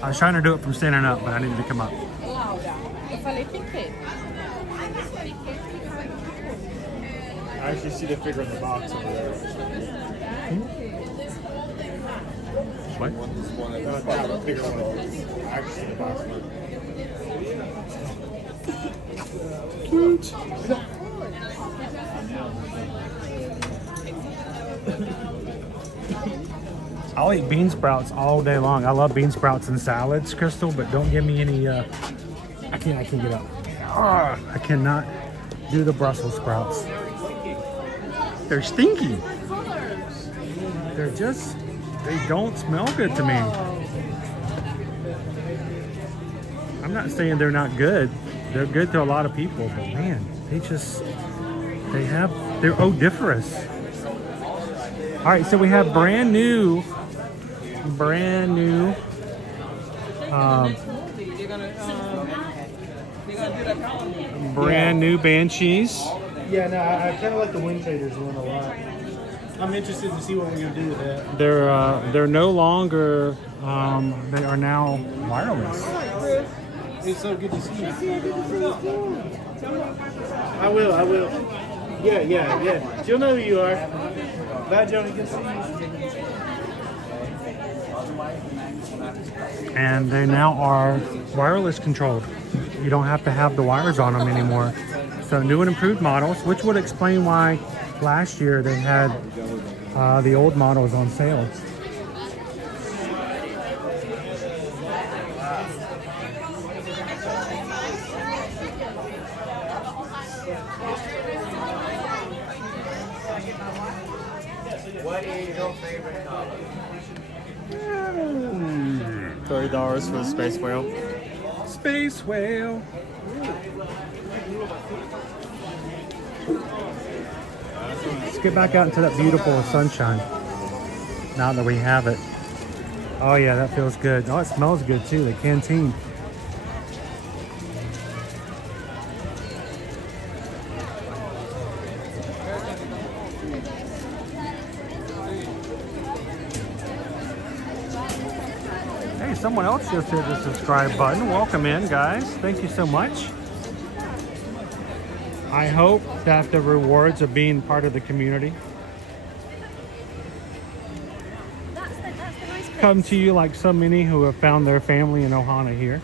was trying to do it from standing up, but I needed to come up. I actually see the figure in the box over there. What? The bigger one. I actually see the box I'll eat bean sprouts all day long. I love bean sprouts and salads, Crystal, but don't give me any, I can't get up. I cannot do the Brussels sprouts. They're stinky. They're just, they don't smell good to me. I'm not saying they're not good. They're good to a lot of people, but man, they're odoriferous. All right, so we have brand new Banshees. Yeah, no, I kind of like the Wind Traders one a lot. I'm interested to see what we're gonna do with that. They're no longer. They are now wireless. It's so good to see you. I will. Yeah. She'll know who you are. Bye, Joni. Good to see you. And they now are wireless controlled. You don't have to have the wires on them anymore. So new and improved models, which would explain why last year they had the old models on sale. What is your favorite color? $30 for the space whale. Space whale. Let's get back out into that beautiful sunshine. Now that we have it. Oh yeah, that feels good. Oh, it smells good too, the canteen. Hey, someone else just hit the subscribe button. Welcome in, guys. Thank you so much. I hope that the rewards of being part of the community come to you like so many who have found their family in Ohana here.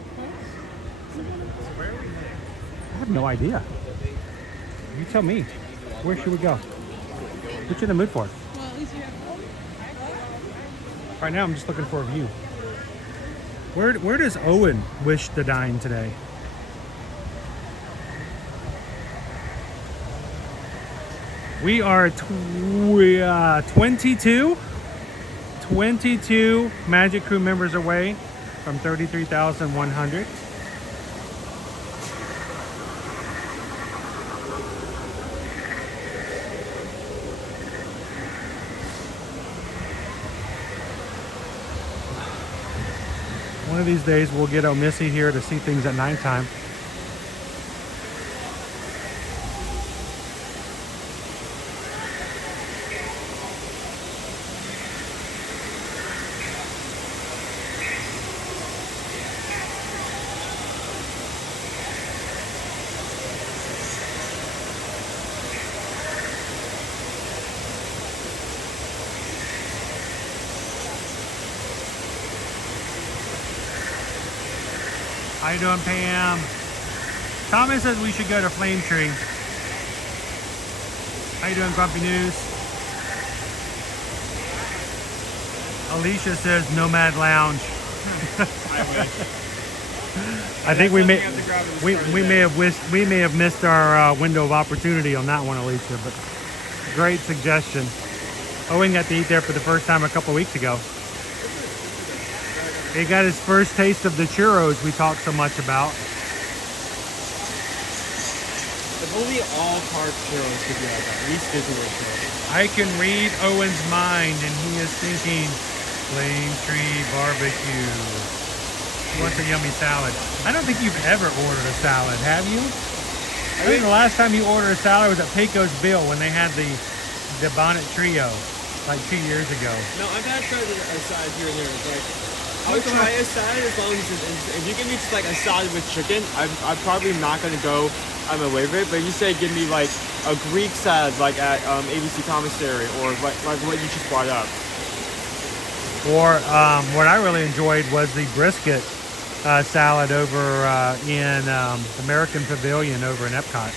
I have no idea. You tell me. Where should we go? What you in the mood for? Right now I'm just looking for a view. Where does Owen wish to dine today? We are 22 Magic Crew members away from 33,100. One of these days we'll get O'Missy here to see things at nighttime. How you doing, Pam? Thomas says we should go to Flame Tree. How you doing, Grumpy News? Alicia says Nomad Lounge. I wish. I think we may have missed our window of opportunity on that one, Alicia. But great suggestion. Owen got to eat there for the first time a couple weeks ago. He got his first taste of the churros we talked so much about. If only all park churros could be like that. At least Disney World churros. I can read Owen's mind, and he is thinking Plane Tree Barbecue. He wants a yummy salad. I don't think you've ever ordered a salad, have you? I think the last time you ordered a salad was at Pecos Bill when they had the Bonnet Trio like 2 years ago. No, I've had tried a salad here and there. Like, I would try a salad as long as if you give me just like a salad with chicken, I'm probably not gonna go on my way of it. But you say give me like a Greek salad like at ABC Commissary or like what you just brought up. Or what I really enjoyed was the brisket salad over in American Pavilion over in Epcot.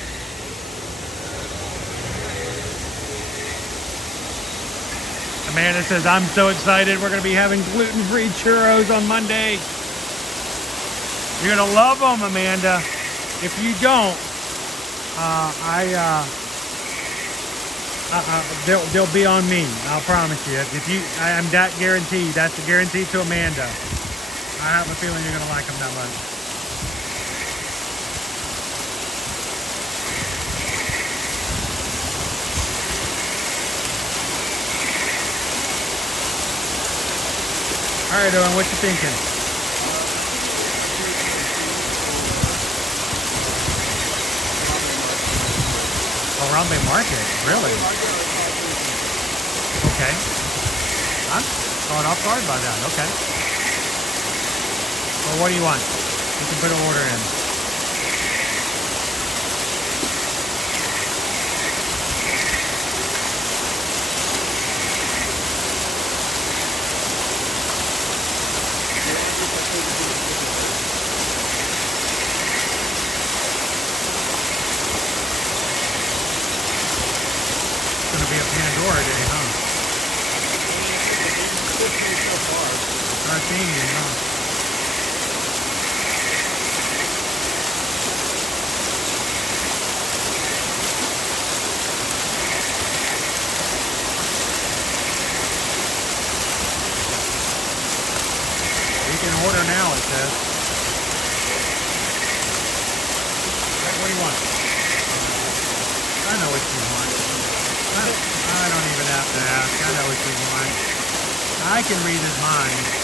Amanda says, I'm so excited. We're going to be having gluten-free churros on Monday. You're going to love them, Amanda. If you don't, they'll be on me. I'll promise you. I'm that guaranteed. That's a guarantee to Amanda. I have a feeling you're going to like them that much. All right, Owen, what you thinking? Oh, Harambe Market, really? Okay. I'm caught off guard by that, okay. Well, what do you want? You can put an order in. It's going to be a Pandora day, huh? Not seeing you, huh? Order now, it says. What do you want? I know what you want. I don't even have to ask. I know what you want. I can read his mind.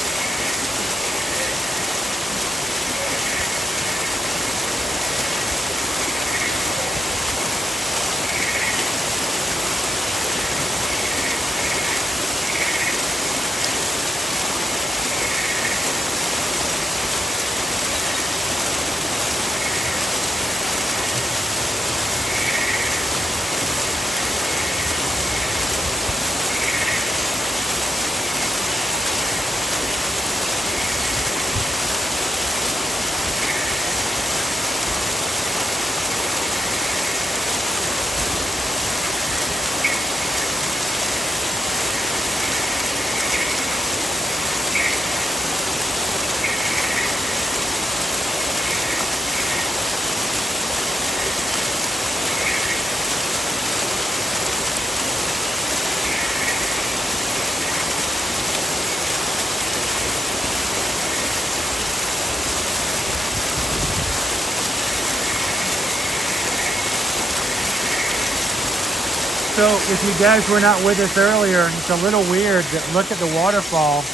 So if you guys were not with us earlier, it's a little weird that look at the waterfall.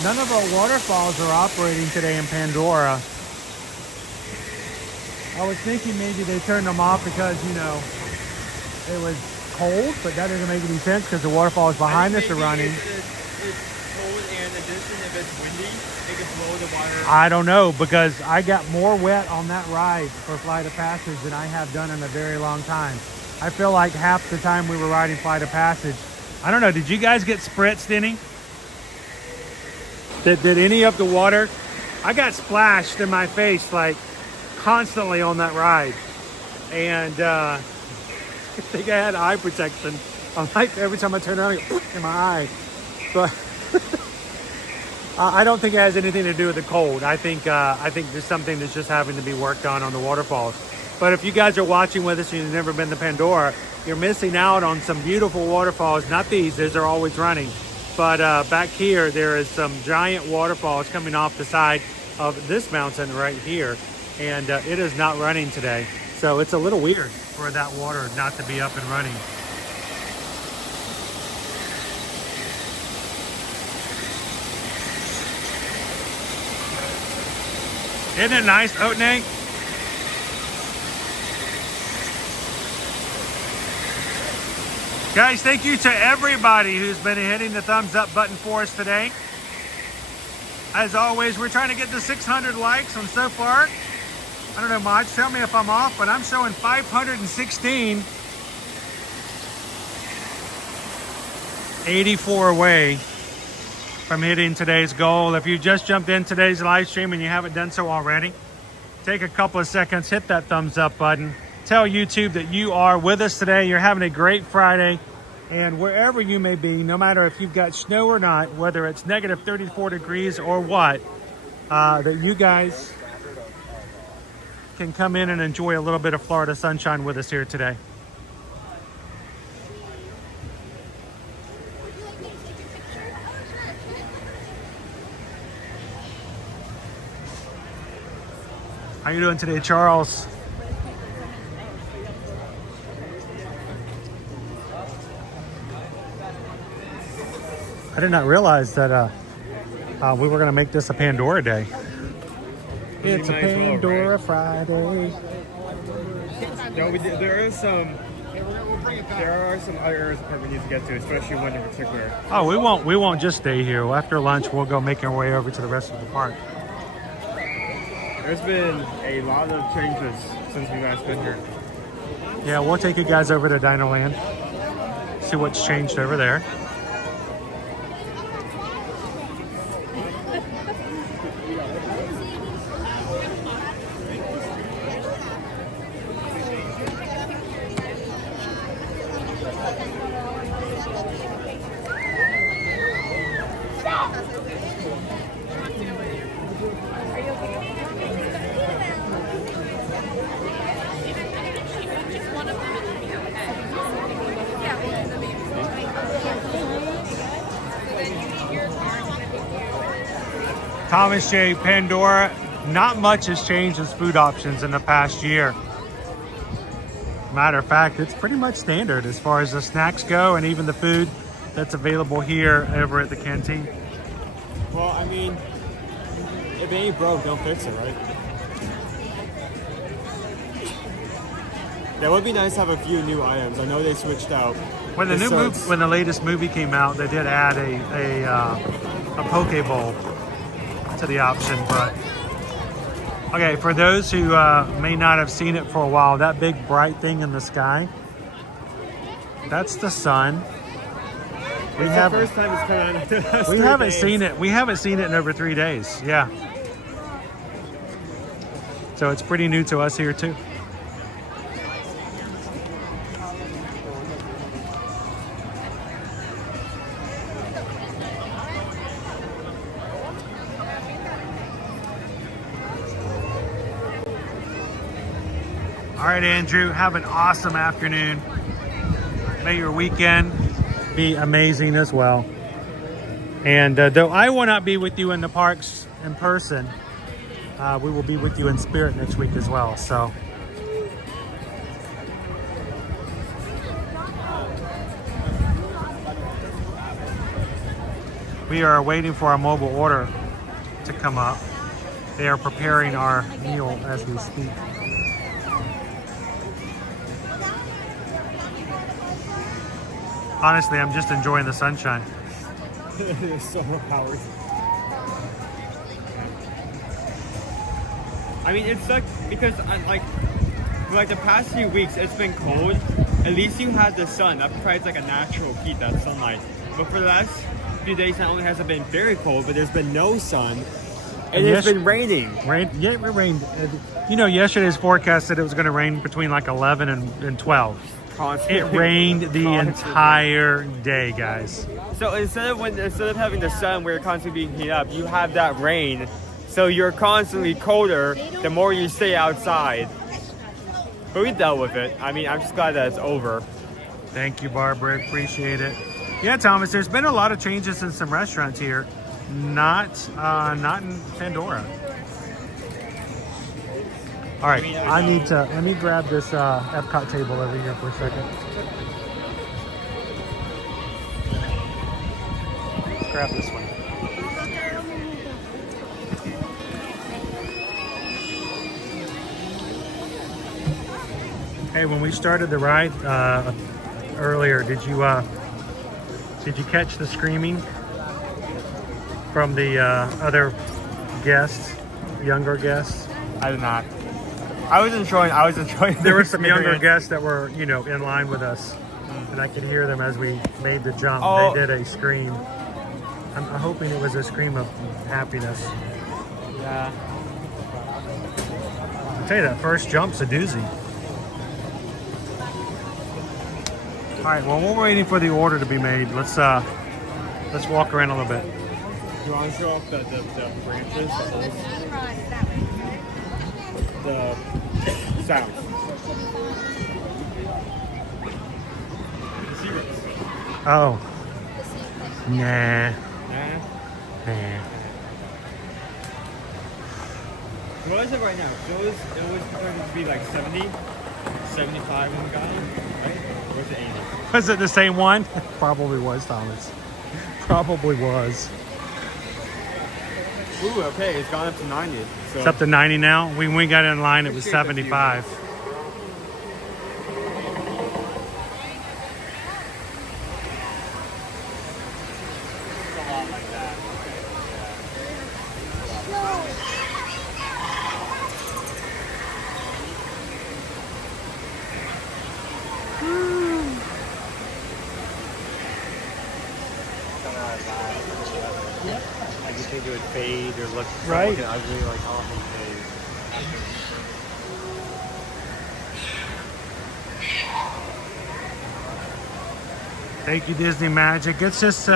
None of our waterfalls are operating today in Pandora. I was thinking maybe they turned them off because, you know, it was cold, but that doesn't make any sense because the waterfall is behind us are running. It's cold and in addition, if it's windy, it can blow the water. I don't know, because I got more wet on that ride for Flight of Passage than I have done in a very long time. I feel like half the time we were riding Flight of Passage. I don't know, did you guys get spritzed any? Did any of the water? I got splashed in my face like constantly on that ride. And I think I had eye protection. Every time I turned around, in my eye. But I don't think it has anything to do with the cold. I think there's something that's just having to be worked on the waterfalls. But if you guys are watching with us and you've never been to Pandora, you're missing out on some beautiful waterfalls. Not these are always running. But back here, there is some giant waterfalls coming off the side of this mountain right here. And it is not running today. So it's a little weird for that water not to be up and running. Isn't it nice, Oatney? Guys, thank you to everybody who's been hitting the thumbs up button for us today. As always, we're trying to get to 600 likes, and so far, I don't know much, tell me if I'm off, but I'm showing 516. 84 away from hitting today's goal. If you just jumped in today's live stream and you haven't done so already, take a couple of seconds, hit that thumbs up button. Tell YouTube that you are with us today. You're having a great Friday. And wherever you may be, no matter if you've got snow or not, whether it's negative 34 degrees or what, that you guys can come in and enjoy a little bit of Florida sunshine with us here today. How you doing today, Charles? I did not realize that we were going to make this a Pandora day. It's a Pandora Friday. No, there are some other areas that we need to get to, especially one in particular. Oh, we won't just stay here. After lunch, we'll go make our way over to the rest of the park. There's been a lot of changes since you guys been here. Yeah, we'll take you guys over to Dinoland, see what's changed over there. Thomas J. Pandora, not much has changed as food options in the past year. Matter of fact, it's pretty much standard as far as the snacks go and even the food that's available here over at the canteen. Well, I mean, if it ain't broke, don't fix it, right? That would be nice to have a few new items. I know they switched out. When the latest movie came out, they did add a poke bowl to the option. But okay, for those who may not have seen it for a while, that big bright thing in the sky, that's the sun. It's the first time it's come out. We haven't seen it. We haven't seen it in over 3 days. Yeah. So it's pretty new to us here too. All right, Andrew, have an awesome afternoon. May your weekend be amazing as well. And though I will not be with you in the parks in person, we will be with you in spirit next week as well. So we are waiting for our mobile order to come up. They are preparing our meal as we speak. Honestly, I'm just enjoying the sunshine. It's so overpowered. I mean, it sucks because for like the past few weeks, it's been cold. At least you had the sun. That provides like a natural heat, that sunlight. But for the last few days, not only has it been very cold, but there's been no sun. And it's been raining. Yeah, it rained. You know, yesterday's forecast said it was going to rain between like 11 and 12. constantly. It rained the entire day, guys. So instead of having the sun where you're constantly being heated up, you have that rain. So you're constantly colder the more you stay outside. But we dealt with it. I mean, I'm just glad that it's over. Thank you, Barbara. Appreciate it. Yeah, Thomas, there's been a lot of changes in some restaurants here. Not in Pandora. All right, let me grab this Epcot table over here for a second. Let's grab this one. Hey, when we started the ride earlier, did you catch the screaming from the other guests, younger guests? I did not. I was enjoying. There were some younger guests that were, in line with us, and I could hear them as we made the jump. Oh. They did a scream. I'm hoping it was a scream of happiness. Yeah. I'll tell you, that first jump's a doozy. All right, well, we're waiting for the order to be made. Let's walk around a little bit. You want to show off the branches? The south. Oh. Nah. What is it right now? It was going to be like 70, 75 when we got in, right? Or was it 80? Was it the same one? Probably was, Thomas. Probably was. Ooh, okay, it's gone up to 90. So. It's up to 90 now. When we got in line, it was 75. I just think it would fade or look right. Ugly, like all of them fade. Thank you, Disney Magic. It's just,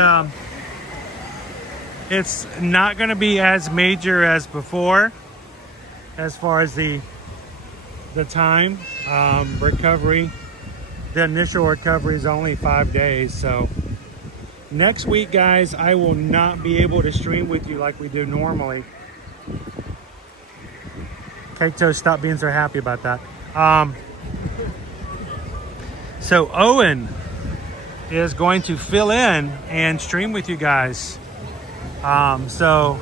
it's not going to be as major as before, as far as the time recovery. The initial recovery is only 5 days, so. Next week, guys, I will not be able to stream with you like we do normally. Cake Toast, stop being so happy about that. So Owen is going to fill in and stream with you guys. So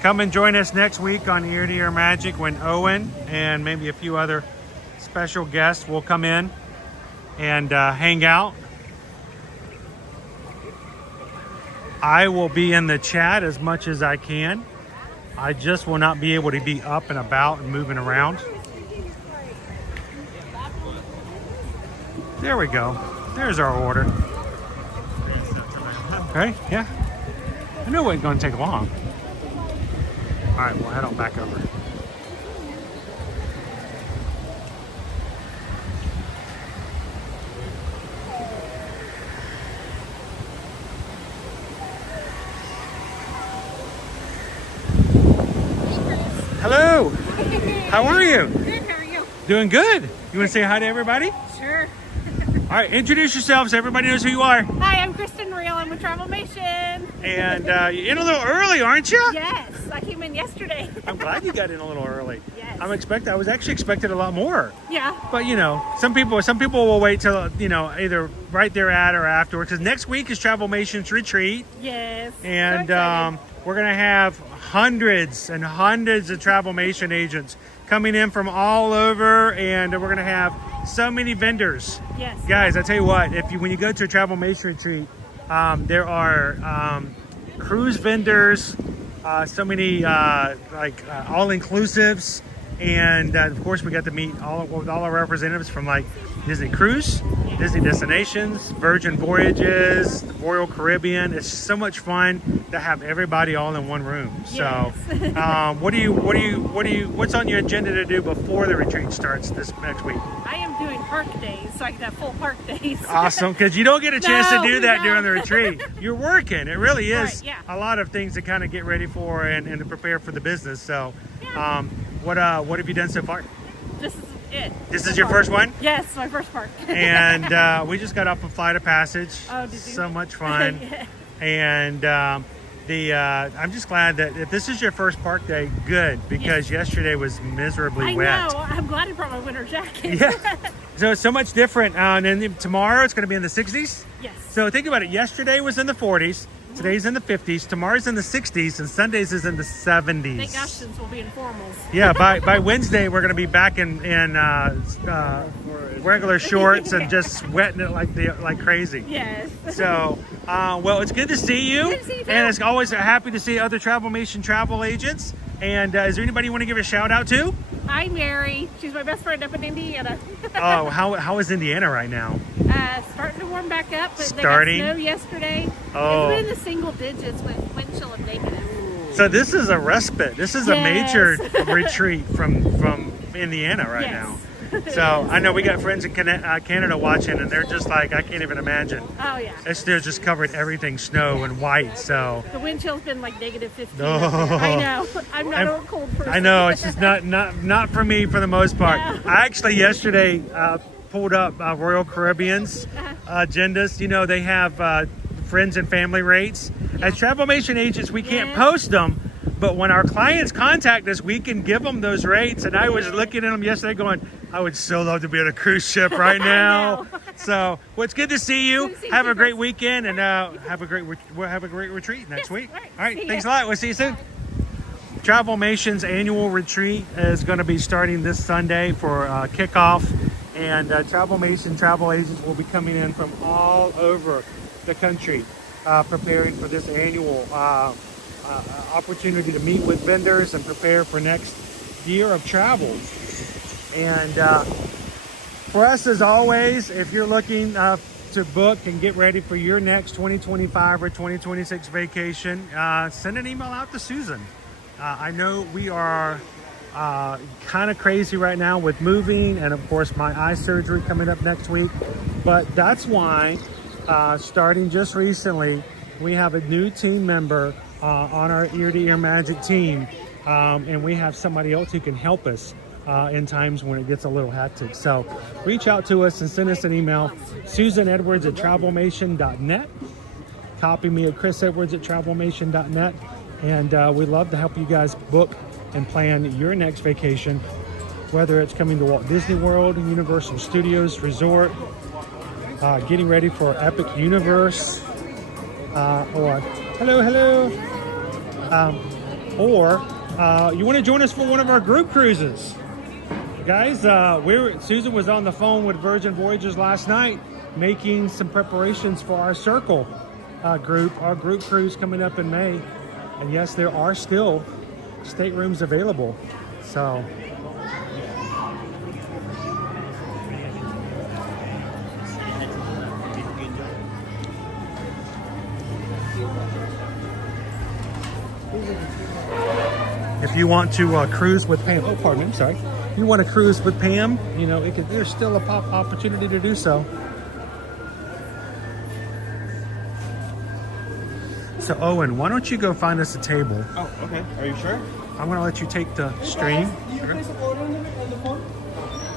come and join us next week on Ear to Ear Magic when Owen and maybe a few other special guests will come in and hang out. I will be in the chat as much as I can. I just will not be able to be up and about and moving around. There we go. There's our order. Okay, yeah. I knew it wasn't going to take long. All right, we'll head on back over. Hello. How are you? Good, how are you? Doing good. You want to say hi to everybody? Sure. All right, introduce yourselves so everybody knows who you are. Hi, I'm Kristen Real. I'm with Travelmation. And you're in a little early, aren't you? Yes, I came in yesterday. I'm glad you got in a little early. Yes. I was actually expecting a lot more. Yeah. But some people will wait till either right there at or afterwards. Because next week is Travelmation's retreat. Yes. And So we're gonna have hundreds and hundreds of Travelmation agents coming in from all over, and we're gonna have so many vendors. Yes. Guys, I tell you what, when you go to a Travelmation retreat, there are cruise vendors, so many all-inclusives, and of course we got to meet all our representatives from like Disney Cruise, Disney Destinations, Virgin Voyages, the Royal Caribbean. It's so much fun to have everybody all in one room. Yes. So, what's on your agenda to do before the retreat starts this next week? I am doing park days, so I can have full park days. Awesome, because you don't get a chance to do that No. during the retreat. You're working. It really is Right, yeah. a lot of things to kind of get ready for and to prepare for the business. So, what have you done so far? This is it. This So is your far. first one? Yes, my first park. And we just got off a flight of passage. Oh, did you? So much fun. Yeah. And I'm just glad that if this is your first park day, good, because yesterday was miserably I wet. know. I'm glad I brought my winter jacket. Yeah. So it's so much different. And then tomorrow it's going to be in the 60s. Yes. So think about it. Yesterday was in the 40s. Today's in the 50s. Tomorrow's in the 60s, and Sundays is in the 70s. Thank gosh, since we'll be in formals. Yeah. By Wednesday we're going to be back in regular shorts and just sweating it like crazy. Yes. So, well, it's good to see you. Good to see you too. And it's always happy to see other Travelmation travel agents. And is there anybody you want to give a shout out to? Hi, Mary. She's my best friend up in Indiana. Oh, how is Indiana right now? Starting to warm back up, but Starting? they got snow yesterday. Oh. It's been in the single digits with wind chill of negative. So this is a respite. This is a major retreat from Indiana right now. So I know we got friends in Canada watching, and they're just like, I can't even imagine. Oh, yeah. They're just covered everything snow and white. So The wind chill's been like negative 15. Oh. I know. I'm not a cold person. I know it's just not for me for the most part. No. I actually yesterday pulled up Royal Caribbean's agendas. You know, they have friends and family rates. As Travelmation agents, we can't post them, but when our clients contact us, we can give them those rates. And I was looking at them yesterday going, I would so love to be on a cruise ship right now. So, well, it's good to see you. Have a great weekend, and have a great retreat next week. All right, thanks a lot. We'll see you soon. Travelmation's annual retreat is going to be starting this Sunday for kickoff, and Travelmation travel agents will be coming in from all over the country preparing for this annual opportunity to meet with vendors and prepare for next year of travel. And for us, as always, if you're looking to book and get ready for your next 2025 or 2026 vacation, send an email out to Susan. I know we are kind of crazy right now with moving, and of course my eye surgery coming up next week, but that's why starting just recently we have a new team member on our Ear to Ear Magic team, and we have somebody else who can help us in times when it gets a little hectic. So reach out to us and send us an email, susanedwards@travelmation.net. Copy me at chrisedwards@travelmation.net, and we'd love to help you guys book and plan your next vacation, whether it's coming to Walt Disney World, Universal Studios Resort, getting ready for Epic Universe, or or you want to join us for one of our group cruises. Guys, Susan was on the phone with Virgin Voyages last night making some preparations for our Circle group, our group cruise coming up in May. And yes, there are still staterooms available. So if you want to cruise with Pam, oh, pardon me, I'm sorry. If you want to cruise with Pam, you know, there's still a opportunity to do so. So, Owen, why don't you go find us a table? Oh, okay. Are you sure? I'm going to let you take the stream. Do you place an order on the phone?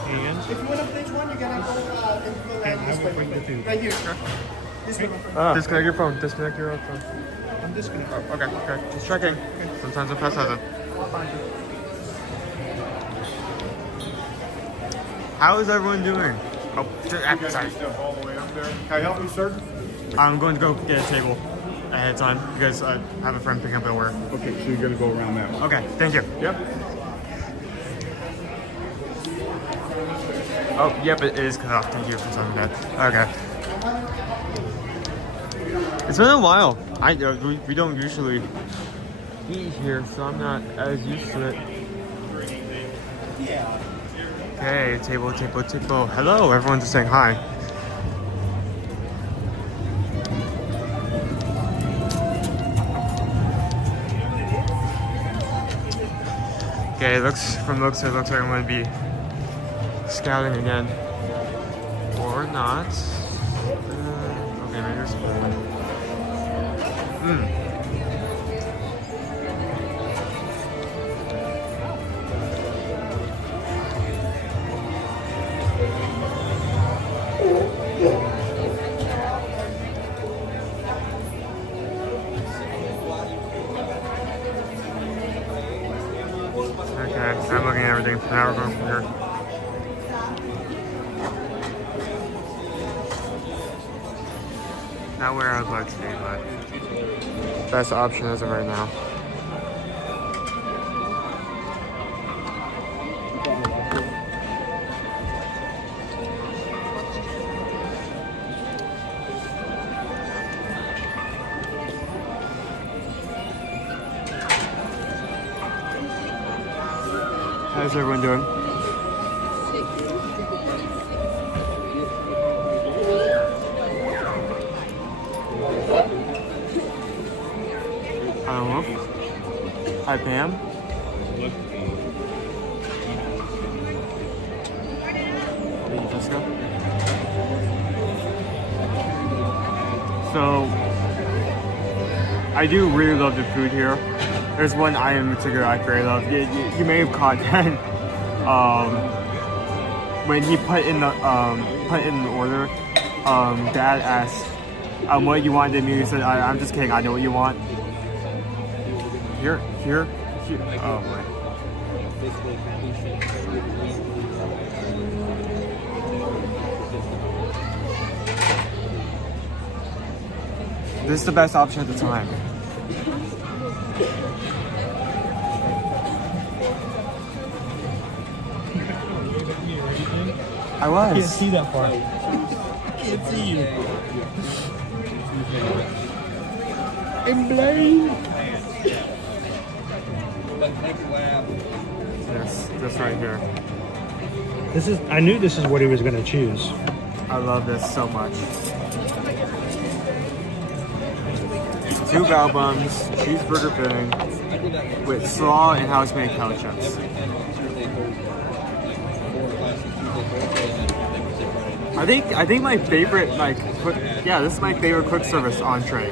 And If you want to place one, you gotta go this way. Right here. This way. Disconnect your phone. Disconnect your phone. I'm disconnected. Oh, okay. Just checking. Sometimes it passes it. I'll find you. How is everyone doing? Oh, sorry. All the way up there. Can I help you, sir? I'm going to go get a table ahead of time because I have a friend picking up at work. Okay, so you're gonna go around that way. Okay, thank you. Yep. Oh, yep, it is cut off. Thank you for telling me that. Okay. It's been a while. We don't usually eat here, so I'm not as used to it. Okay, table. Hello, everyone's just saying hi. Okay, it looks like I'm going to be scouting again. not. Okay, maybe there's one. Okay, so I'm looking at everything. So now we're going from here. Not where I would like to be, but best option as of right now. How's everyone doing? Hi, Pam. Hey, Jessica. So, I do really love the food here. There's one item in particular I very love. You may have caught that when he put in the order. Dad asked what you wanted, and he said, "I'm just kidding. I know what you want." Here. Oh boy. This is the best option at the time. I was. Can't see that far. Can't see you. And blame. Yes, this right here. This is. I knew this is what he was going to choose. I love this so much. 2 bao buns, cheeseburger filling, with slaw and house-made cow chips. I think my favorite this is my favorite quick service entree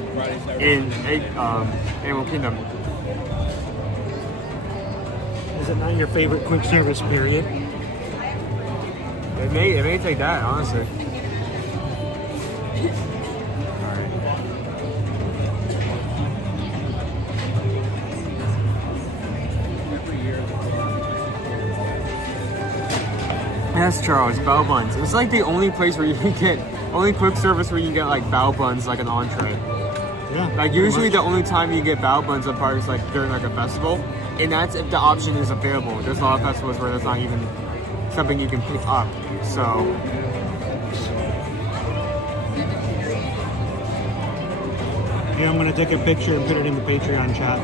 in Animal Kingdom. Is it not your favorite quick service period? It may take that, honestly. Yes, Charles, bao buns. It's like the only place where you can get, only quick service where you can get like bao buns like an entree. Yeah. Like usually the only time you get bao buns at parks like during like a festival, and that's if the option is available. There's a lot of festivals where there's not even something you can pick up. So yeah, I'm gonna take a picture and put it in the Patreon chat.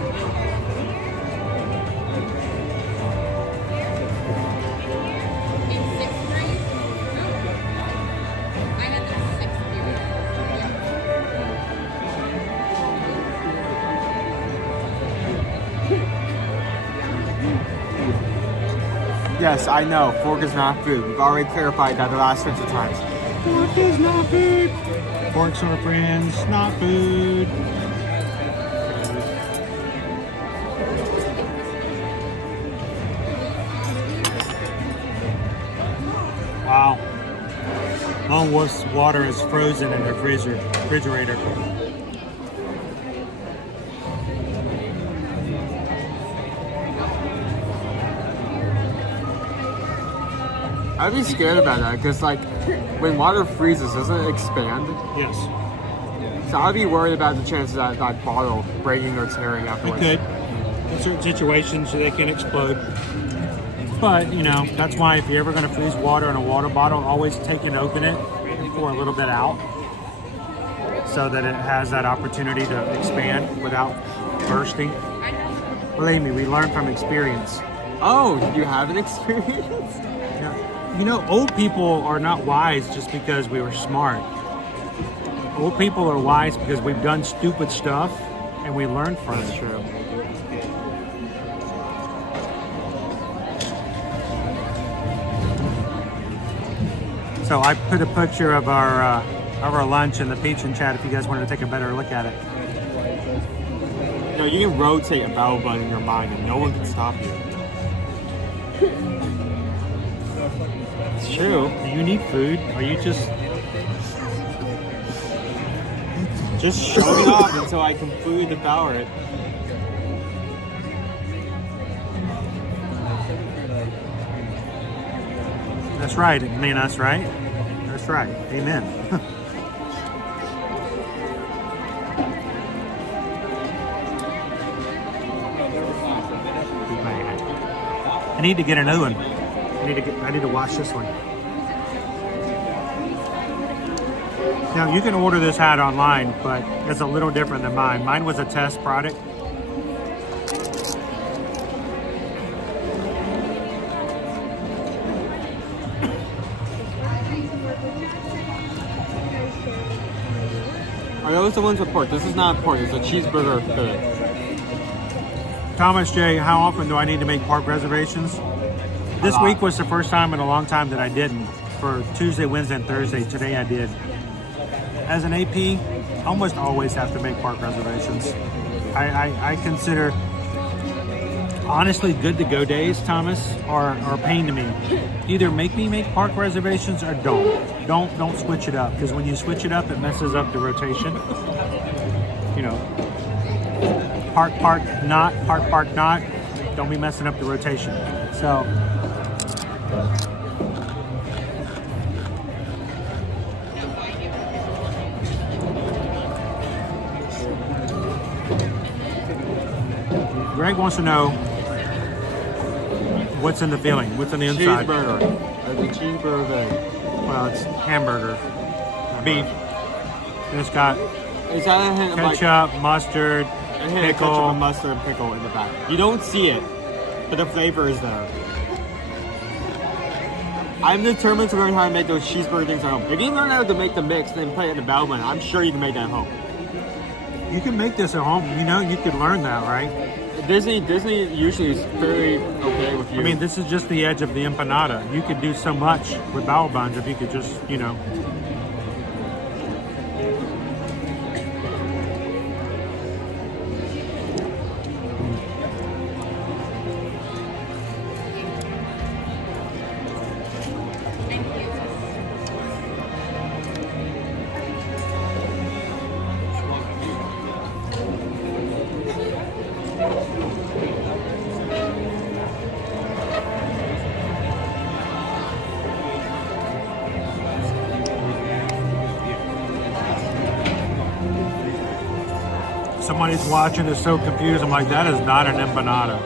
yes, I know, fork is not food. We've already clarified that the last 50 times. Fork is not food. Forks are friends, not food. Wow. Lone Wolf's water is frozen in their refrigerator. I'd be scared about that because, like, when water freezes, doesn't it expand? Yes. So I'd be worried about the chances of that bottle breaking or tearing afterwards. It could. In certain situations, they can explode. But, you know, that's why if you're ever going to freeze water in a water bottle, always take and open it and pour a little bit out so that it has that opportunity to expand without bursting. Believe me, we learn from experience. Oh, you have an experience? Yeah. You know, old people are not wise just because we were smart. Old people are wise because we've done stupid stuff and we learn from it. That's true. So I put a picture of our lunch in the Patreon chat if you guys wanted to take a better look at it. You know, you can rotate a battle button in your mind and no one can stop you. It's true. Do you need food? Are you just showing off until I completely devour it? That's right. I mean, that's right. That's right. Amen. I need to get another one. I need to wash this one. Now you can order this hat online, but it's a little different than mine. Mine was a test product. Are those the ones with pork? This is not pork, it's a cheeseburger fillet. Thomas J, how often do I need to make park reservations? This week was the first time in a long time that I didn't. For Tuesday, Wednesday, and Thursday. Today I did. As an AP, I almost always have to make park reservations. I consider, honestly, good to go days, Thomas, are a pain to me. Either make me make park reservations or don't. Don't switch it up, because when you switch it up, it messes up the rotation. You know, park, not. Don't be messing up the rotation. So, Greg wants to know what's in the filling, what's in the inside. Cheeseburger. There's a cheeseburger thing. Well, it's hamburger, beef, and it's got ketchup, mustard, pickle. Ketchup, mustard, and pickle in the back. You don't see it, but the flavor is there. I'm determined to learn how to make those cheeseburger things at home. If you learn how to make the mix and then put it in the battle bun, I'm sure you can make that at home. You can make this at home. You know, you could learn that, right? Disney usually is very okay with you. I mean, this is just the edge of the empanada. You could do so much with battle buns if you could just, you know. Somebody's watching is so confused. I'm like, that is not an empanada.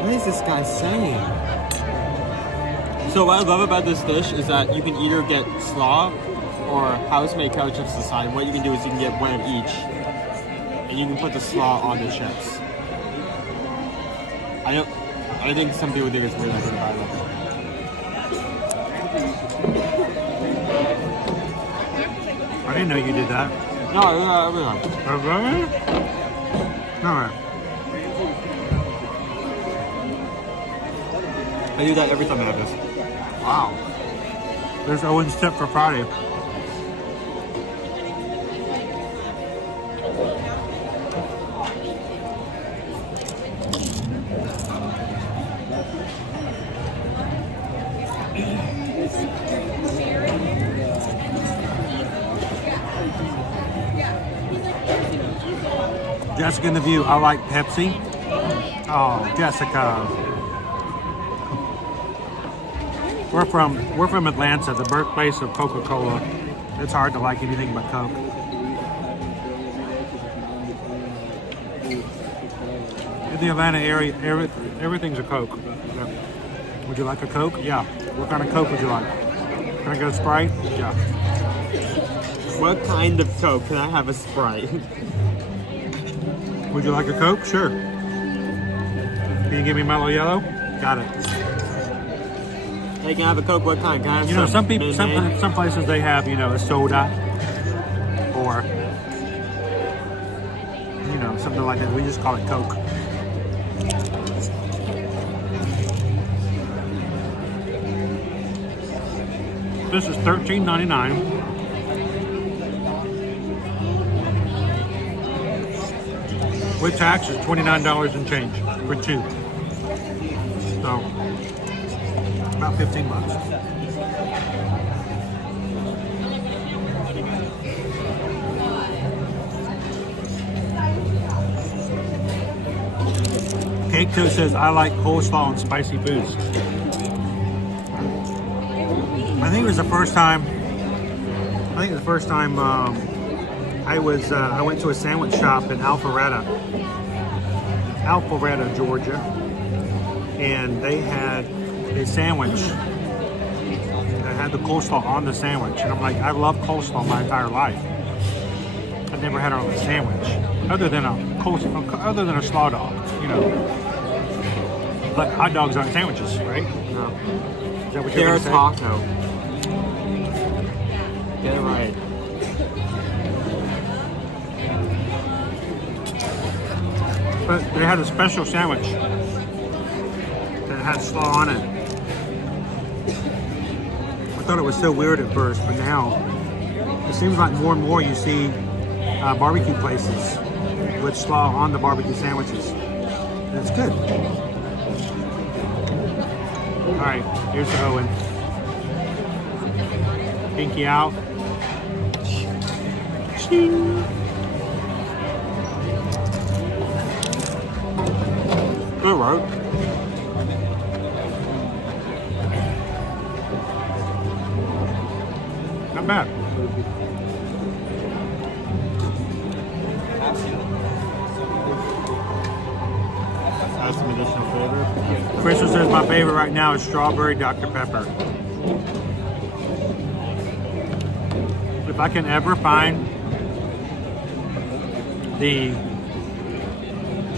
What is this guy saying? So what I love about this dish is that you can either get slaw or house-made kettle chips aside. What you can do is you can get one of each, and you can put the slaw on the chips. I think some people think it's weird. I think about it. I didn't know you did that. No, everyone. Really? All right. I do that every time I have this. Wow. There's Owen's tip for Friday. Jessica in the view, I like Pepsi. Oh, Jessica. We're from Atlanta, the birthplace of Coca-Cola. It's hard to like anything but Coke. In the Atlanta area, everything's a Coke. Would you like a Coke? Yeah. What kind of Coke would you like? Can I get a Sprite? Yeah. What kind of Coke? Can I have a Sprite? Would you like a Coke? Sure. Can you give me Mellow Yellow? Got it. Hey, can I have a Coke? What kind? Can I have you know, some people, some places they have, you know, a soda or, you know, something like that. We just call it Coke. This is $13.99. With tax is $29 and change for two. So about 15 bucks. Cake Toe says, I like coleslaw and spicy foods. I think it was the first time. I went to a sandwich shop in Alpharetta, Georgia, and they had a sandwich that had the coleslaw on the sandwich, and I'm like, I love coleslaw my entire life. I've never had it on a sandwich, other than a slaw dog, you know. But hot dogs aren't sandwiches, right? No. Is that what They're you're a gonna say? taco. Get it right. But they had a special sandwich that had slaw on it. I thought it was so weird at first, but now it seems like more and more you see barbecue places with slaw on the barbecue sandwiches. And it's good. All right, here's the Owen. Pinky out. Ching. Good work. Not bad. That's some additional flavor. Crystal says my favorite right now is strawberry Dr. Pepper. If I can ever find the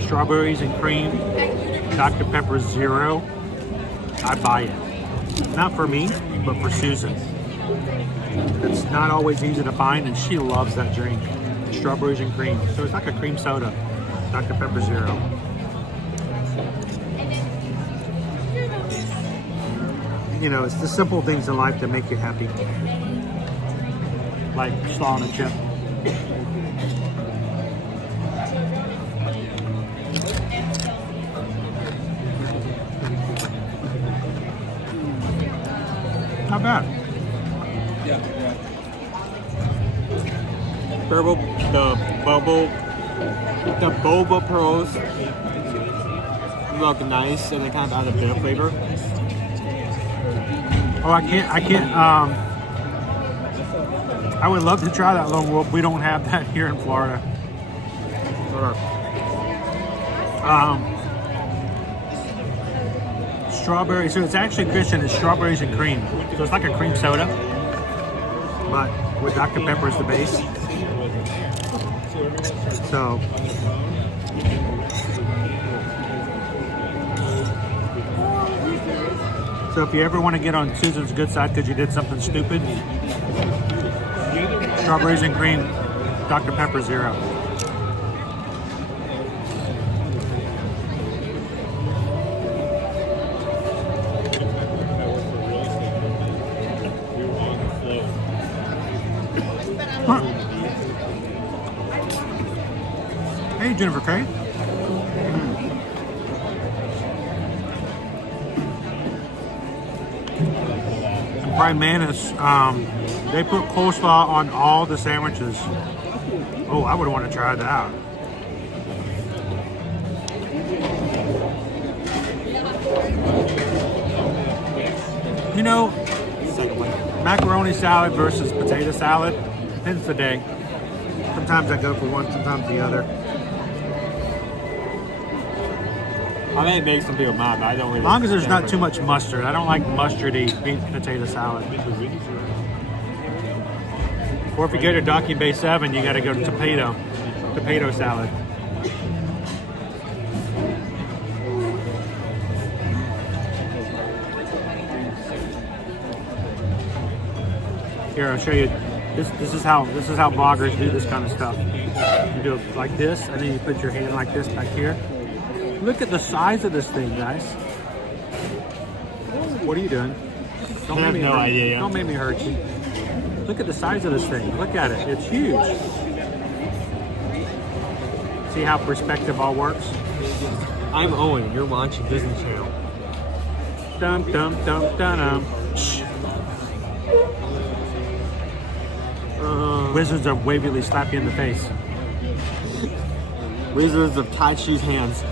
strawberries and cream Dr. Pepper Zero, I buy it. Not for me, but for Susan. It's not always easy to find, and she loves that drink. Strawberries and cream. So it's like a cream soda, Dr. Pepper Zero. You know, it's the simple things in life that make you happy. Like slaw on a chip. Not bad. The boba pearls look nice and they kind of add a bit of flavor. Oh, I can't, I would love to try that Lone Wolf. We don't have that here in Florida. Strawberry, so it's actually, Christian, it's strawberries and cream. So it's like a cream soda, but with Dr. Pepper as the base. So, if you ever want to get on Susan's good side because you did something stupid, strawberries and cream, Dr. Pepper Zero. Huh. Hey, Jennifer Kay. Fried mayonnaise. They put coleslaw on all the sandwiches. Oh, I would want to try that. You know, macaroni salad versus potato salad, depends the day. Sometimes I go for one, sometimes the other. I may make some people mad, but I don't really. As long as there's not too much mustard. I don't like mustardy potato salad. Or if you go to Docking Bay 7, you got to go to potato salad. Here, I'll show you. This is how vloggers do this kind of stuff. You do it like this, and then you put your hand like this back here. Look at the size of this thing, guys. What are you doing? Don't I have make me no hurt- idea. Don't make me hurt you. Look at the size of this thing. Look at it. It's huge. See how perspective all works? I'm Owen, and you're watching Disney Channel. Dum dum dum dum dum. Wizards of Waverly slap you in the face. Wizards of tied shoes hands.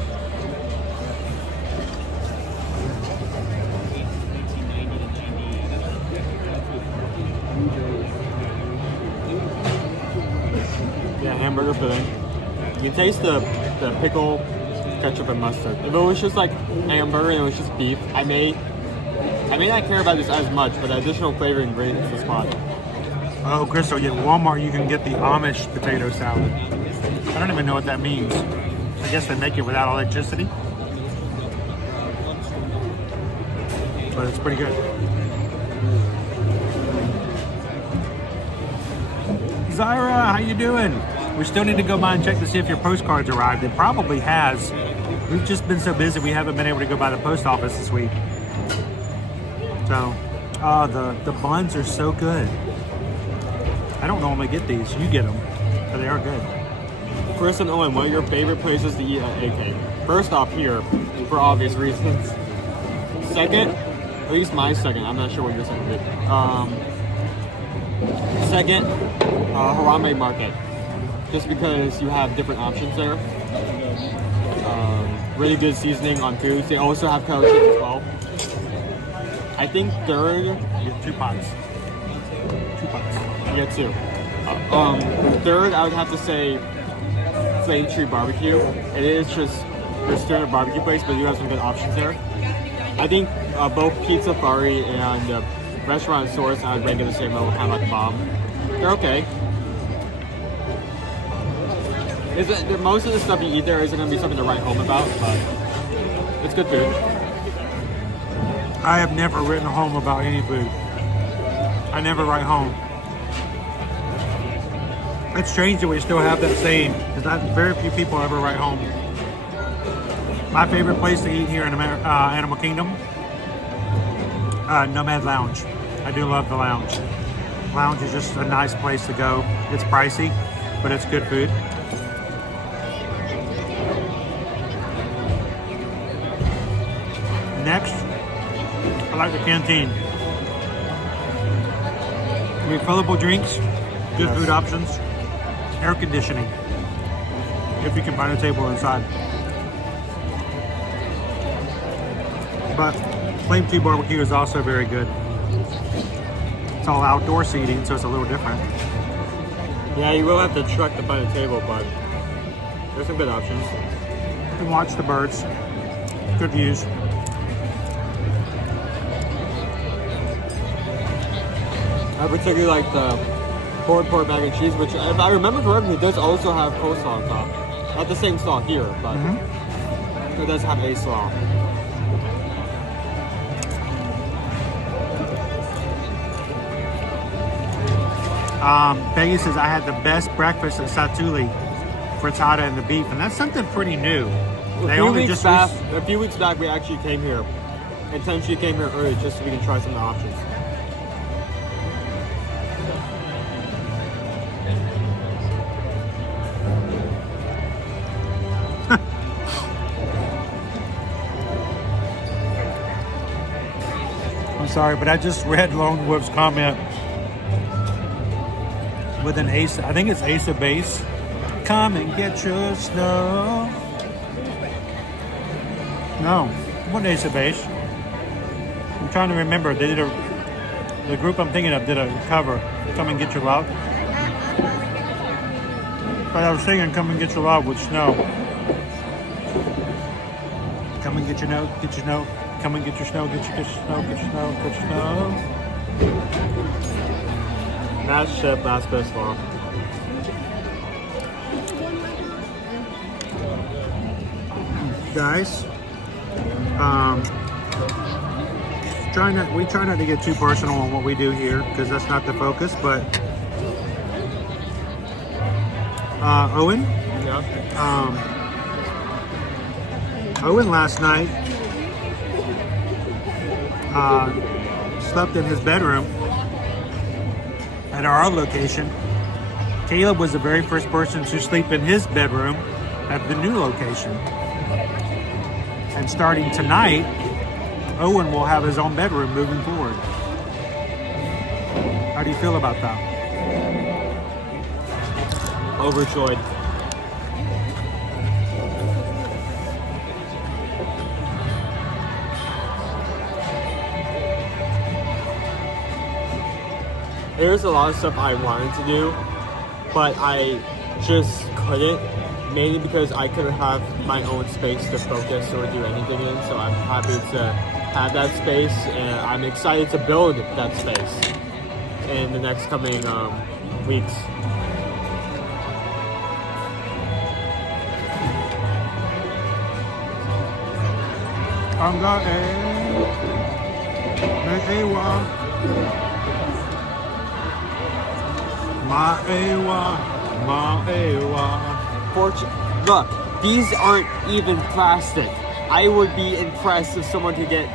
Yeah, hamburger filling. You can taste the pickle, ketchup, and mustard. If it was just like hamburger and it was just beef, I may not care about this as much, but the additional flavor ingredient is the spot. Oh, Crystal, at Walmart you can get the Amish potato salad. I don't even know what that means. I guess they make it without electricity. But it's pretty good. Zyra, how you doing? We still need to go by and check to see if your postcards arrived. It probably has. We've just been so busy we haven't been able to go by the post office this week. So, the buns are so good. I don't normally get these. You get them, but they are good. Chris and Owen, what are your favorite places to eat at AK? First off, here, for obvious reasons. Second, at least my second, I'm not sure what your second is. Second, Harambe Market. Just because you have different options there. Really good seasoning on foods. They also have kettle chips as well. I think third, You get 2 pots. 2 pots. yeah, two. Third, I would have to say Flame Tree Barbecue. It is just your standard barbecue place, but you have some good options there. I think both Pizza Fari and Restaurant Source, I would rank it the same level, kind of like the bomb. They're okay. Most of the stuff you eat there isn't going to be something to write home about, but it's good food. I have never written home about any food. I never write home. It's strange that we still have that saying, because very few people ever write home. My favorite place to eat here in Animal Kingdom, Nomad Lounge. I do love the lounge. Lounge is just a nice place to go. It's pricey, but it's good food. Next, I like the canteen. Refillable drinks, good food options, air conditioning, if you can find a table inside. But Flame Tree Barbecue is also very good. It's all outdoor seating, so it's a little different. Yeah, you will have to trek to find a table, but there's some good options. You can watch the birds, good views. I particularly like the pulled pork mac and cheese, which, if I remember correctly, does also have coleslaw on top. Not the same slaw here, but it does have a slaw. Peggy says, I had the best breakfast at Satuli, frittata and the beef, and that's something pretty new. A few weeks back, we actually came here. Intentionally came here early just so we can try some of the options. I'm sorry, but I just read Lone Wolf's comment with an ace. I think it's Ace of Base. Come and get your snow. No, it wasn't Ace of Base. I'm trying to remember. They did the group I'm thinking of did a cover. Come and get your love. But I was singing Come and Get Your Love with Snow. Come and get your snow, get your snow. Come and get your snow, get your snow, get your snow, get your snow. Mass Chef, last best law. Guys, we try not to get too personal on what we do here because that's not the focus, but Owen? Yeah. Owen last night slept in his bedroom at our location. Caleb was the very first person to sleep in his bedroom at the new location. And starting tonight, Owen will have his own bedroom moving forward. How do you feel about that? Overjoyed. There's a lot of stuff I wanted to do, but I just couldn't, mainly because I couldn't have my own space to focus or do anything in, so I'm happy to have that space, and I'm excited to build that space in the next coming weeks. Look, these aren't even plastic. I would be impressed if someone could get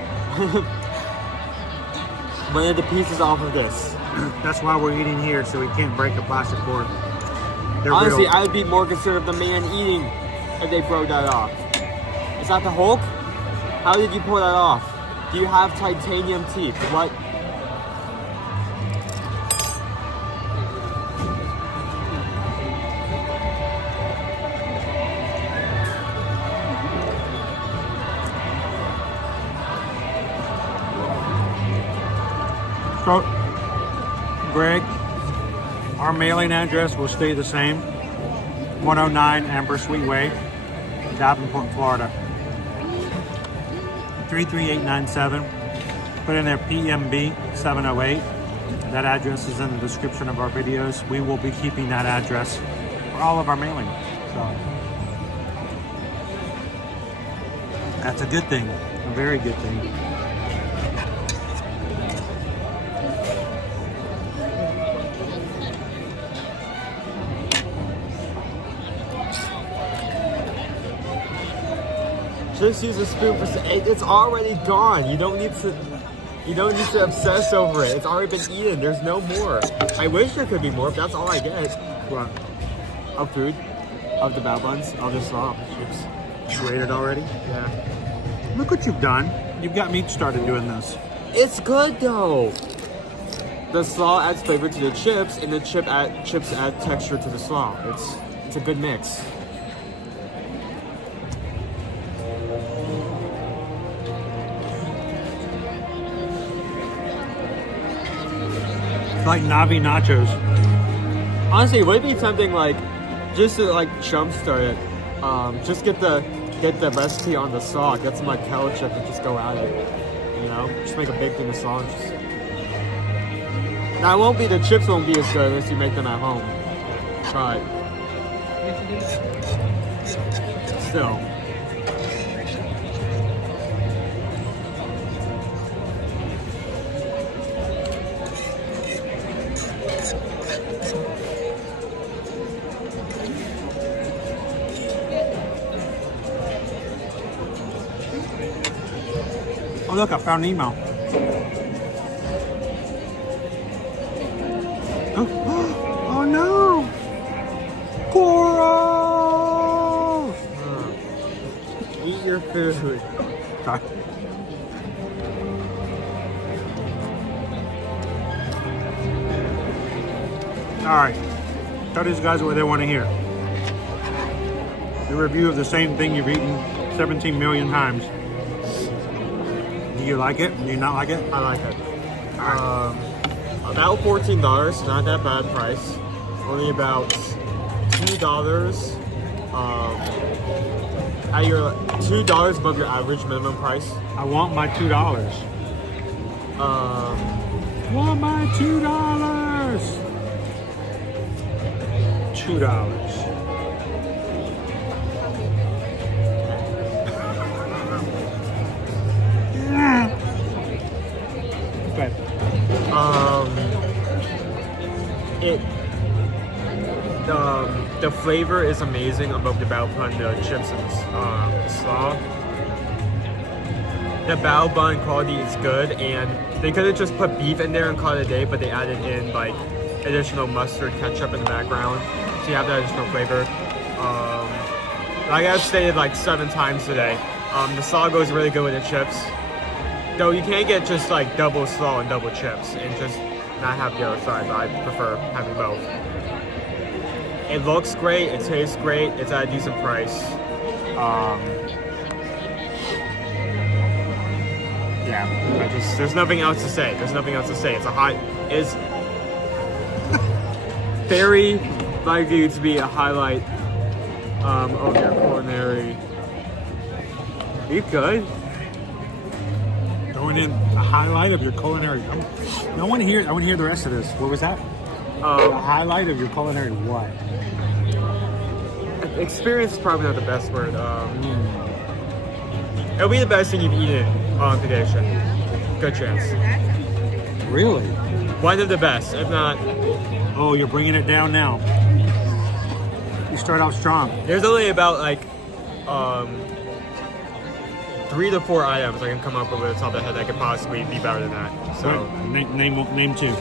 one of the pieces off of this. That's why we're eating here, so we can't break the plastic board. They're honestly, real. I would be more concerned of the man eating if they broke that off. Is that the Hulk? How did you pull that off? Do you have titanium teeth? What? So, Greg, our mailing address will stay the same. 109 Ambersweet Way, Davenport, Florida. 33897. Put in there PMB 708. That address is in the description of our videos. We will be keeping that address for all of our mailing. So that's a good thing, a very good thing. Just use a spoon for. It's already gone. You don't need to obsess over it. It's already been eaten. There's no more. I wish there could be more, but that's all I get. What? Of food, of the bao buns, of the slaw chips. You ate it already? Yeah. Look what you've done. You've got me started doing this. It's good though. The slaw adds flavor to the chips, and the chips add texture to the slaw. It's a good mix. Like Navi nachos. Honestly, would it be something like just to like jumpstart it? Just get the recipe on the saw, get some like ketchup and just go at it. You know, just make a big thing of saw. Now, the chips won't be as good unless you make them at home. But still. Oh look, I found an email. Oh no! Coral! Eat your food. Sorry. Alright. Tell these guys what they want to hear. The review of the same thing you've eaten 17 million times. Do you like it? Do you not like it? I like it. About $14, not that bad price. Only about $2. At your $2 above your average minimum price. I want my $2. Want my $2. $2. The flavor is amazing on both the bao bun, the chips, and slaw. The bao bun quality is good, and they could have just put beef in there and called it a day, but they added in like additional mustard ketchup in the background, so you have that additional flavor. Like I've stated like 7 times today, the slaw goes really good with the chips. Though you can't get just like double slaw and double chips and just not have the other side, but I prefer having both. It looks great, it tastes great, it's at a decent price. Yeah, there's nothing else to say. There's nothing else to say. It's very likely to be a highlight of their culinary. Are you good? Going in a highlight of your culinary. I want to hear the rest of this. What was that? A highlight of your culinary what? Experience is probably not the best word. It'll be the best thing you've eaten on vacation. Good chance. Really? One of the best, if not. Oh, you're bringing it down now. You start off strong. There's only about like 3 to 4 items I can come up with at the top of the head that could possibly be better than that. So right. Name 2.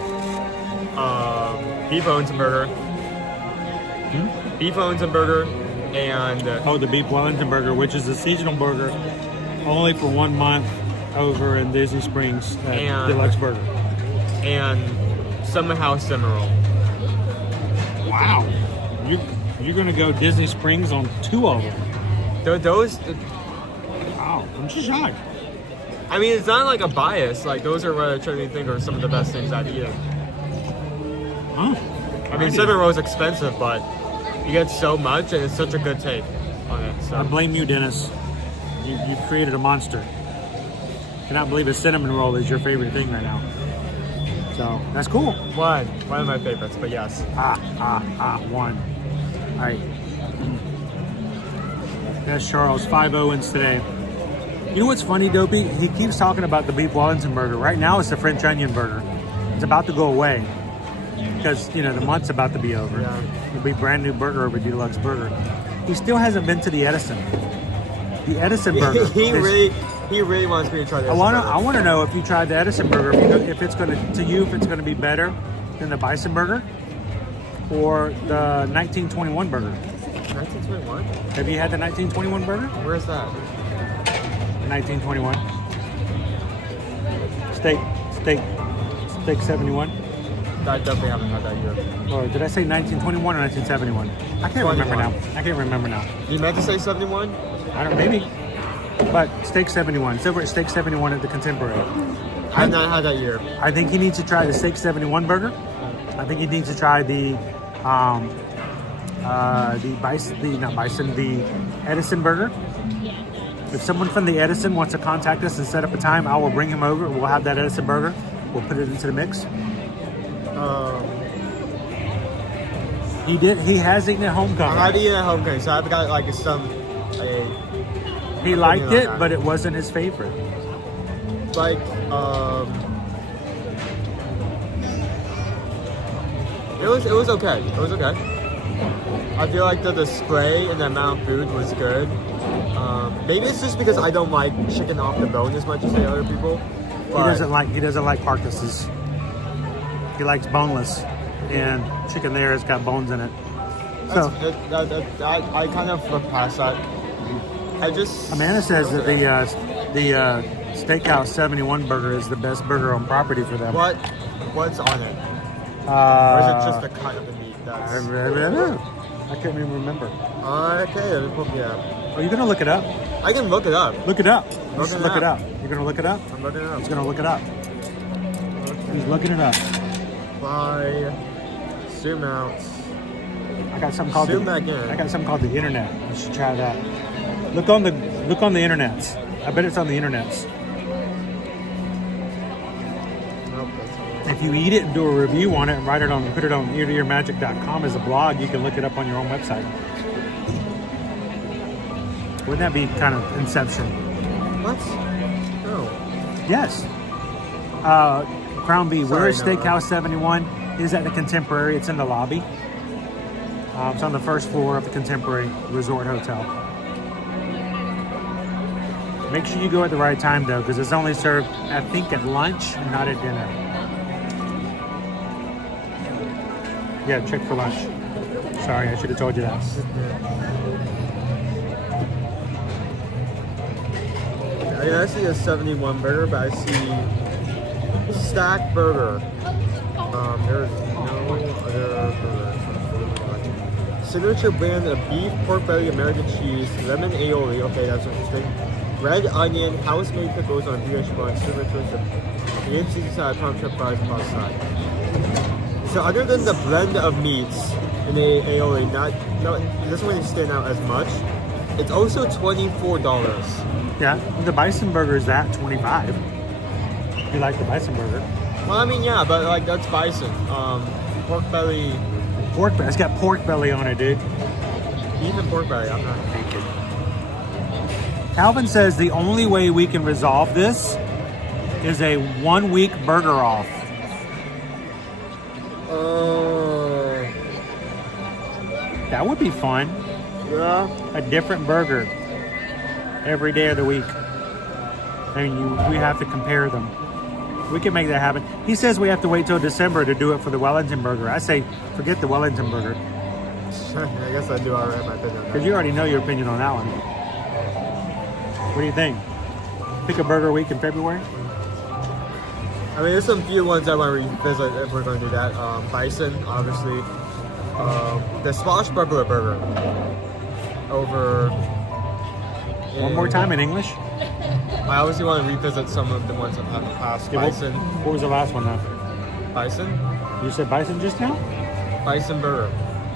Beef Wellington burger. Beef Wellington burger and the beef Wellington burger, which is a seasonal burger, only for 1 month over in Disney Springs at Deluxe Burger. And Summer House cinnamon roll. Wow, you're gonna go Disney Springs on 2 of them. Wow, I'm just shocked. I mean, it's not like a bias. Like those are what I try to think are some of the best things I've eaten. Huh? I mean, cinnamon roll is expensive, but you get so much, and it's such a good take on it. So. I blame you, Dennis. You created a monster. Cannot believe a cinnamon roll is your favorite thing right now. So that's cool. One of my favorites, but yes. One. All right. Yes, Charles. 5 Owens today. You know what's funny, Dopey? He keeps talking about the beef Wellington burger. Right now, it's the French onion burger. It's about to go away because the month's about to be over. Yeah. It'll be a brand new burger over Deluxe Burger. He still hasn't been to the Edison. The Edison burger. He really wants me to try this. I want to know if you tried the Edison burger, if it's going to be better than the Bison burger or the 1921 burger. 1921? Have you had the 1921 burger? Where's that? 1921. Steak 71. I definitely haven't had that yet. Or did I say 1921 or 1971? I can't remember now. You meant to say 71? I don't, maybe. But steak 71. Silver steak 71 at the Contemporary. I've not had that year. I think he needs to try the steak 71 burger. I think he needs to try the Edison burger. If someone from the Edison wants to contact us and set up a time, I will bring him over. We'll have that Edison burger. We'll put it into the mix. He has eaten at Homecoming. I had eaten at Homecoming, so I've got like he liked it, but it wasn't his favorite. Like, it was okay. It was okay. I feel like the display and the amount of food was good. Maybe it's just because I don't like chicken off the bone as much as the other people. He doesn't like carcasses. He likes boneless, and chicken there has got bones in it. So I kind of look past that. Amanda says that the Steakhouse 71 burger is the best burger on property for them. What's on it? Or is it just a cut of the meat? I can't even remember. Okay, yeah. Are you gonna look it up? I can look it up. Look it up. You should look it up. You're gonna look it up? I'm looking it up. He's gonna look it up. He's looking it up. Fly. Zoom out. I got something called the internet. You should try that. Look on the internets. I bet it's on the internets. If you eat it and do a review on it and put it on eartoearmagic.com as a blog, you can look it up on your own website. Wouldn't that be kind of Inception? What? No. Yes. Crown B. Where is Steakhouse 71? It is at the Contemporary. It's in the lobby. It's on the first floor of the Contemporary Resort Hotel. Make sure you go at the right time though, because it's only served, I think, at lunch, not at dinner. Yeah, check for lunch. Sorry, I should have told you that. I see a 71 burger, but I see stack burger. There's no other burger. Signature brand of beef, pork belly, American cheese, lemon aioli. Okay, that's interesting. Red onion, house-made pickles on brioche bun, signature of the cheese side, palm chip fries, pasta side. So other than the blend of meats in the aioli, it doesn't really stand out as much. It's also $24. Yeah, the bison burger is at $25. You like the bison burger? Well, I mean, yeah, but like that's bison. Pork belly. Pork belly. It's got pork belly on it, dude. Beef and pork belly. I'm not thinking. Calvin says the only way we can resolve this is a 1 week burger off. That would be fun. Yeah. A different burger every day of the week. I mean, we have to compare them. We can make that happen. He says we have to wait till December to do it for the Wellington burger. I say, forget the Wellington burger. I guess I do already have my opinion on that. Because you already know your opinion on that one. What do you think? Pick a burger week in February? I mean, there's some few ones I want to revisit if we're going to do that. Bison, obviously. The swashbuckler burger. Over... One more time in English? I obviously want to revisit some of the ones I've had in the past. Yeah, Bison. What was the last one, though? Bison? You said bison just now? Bison burger.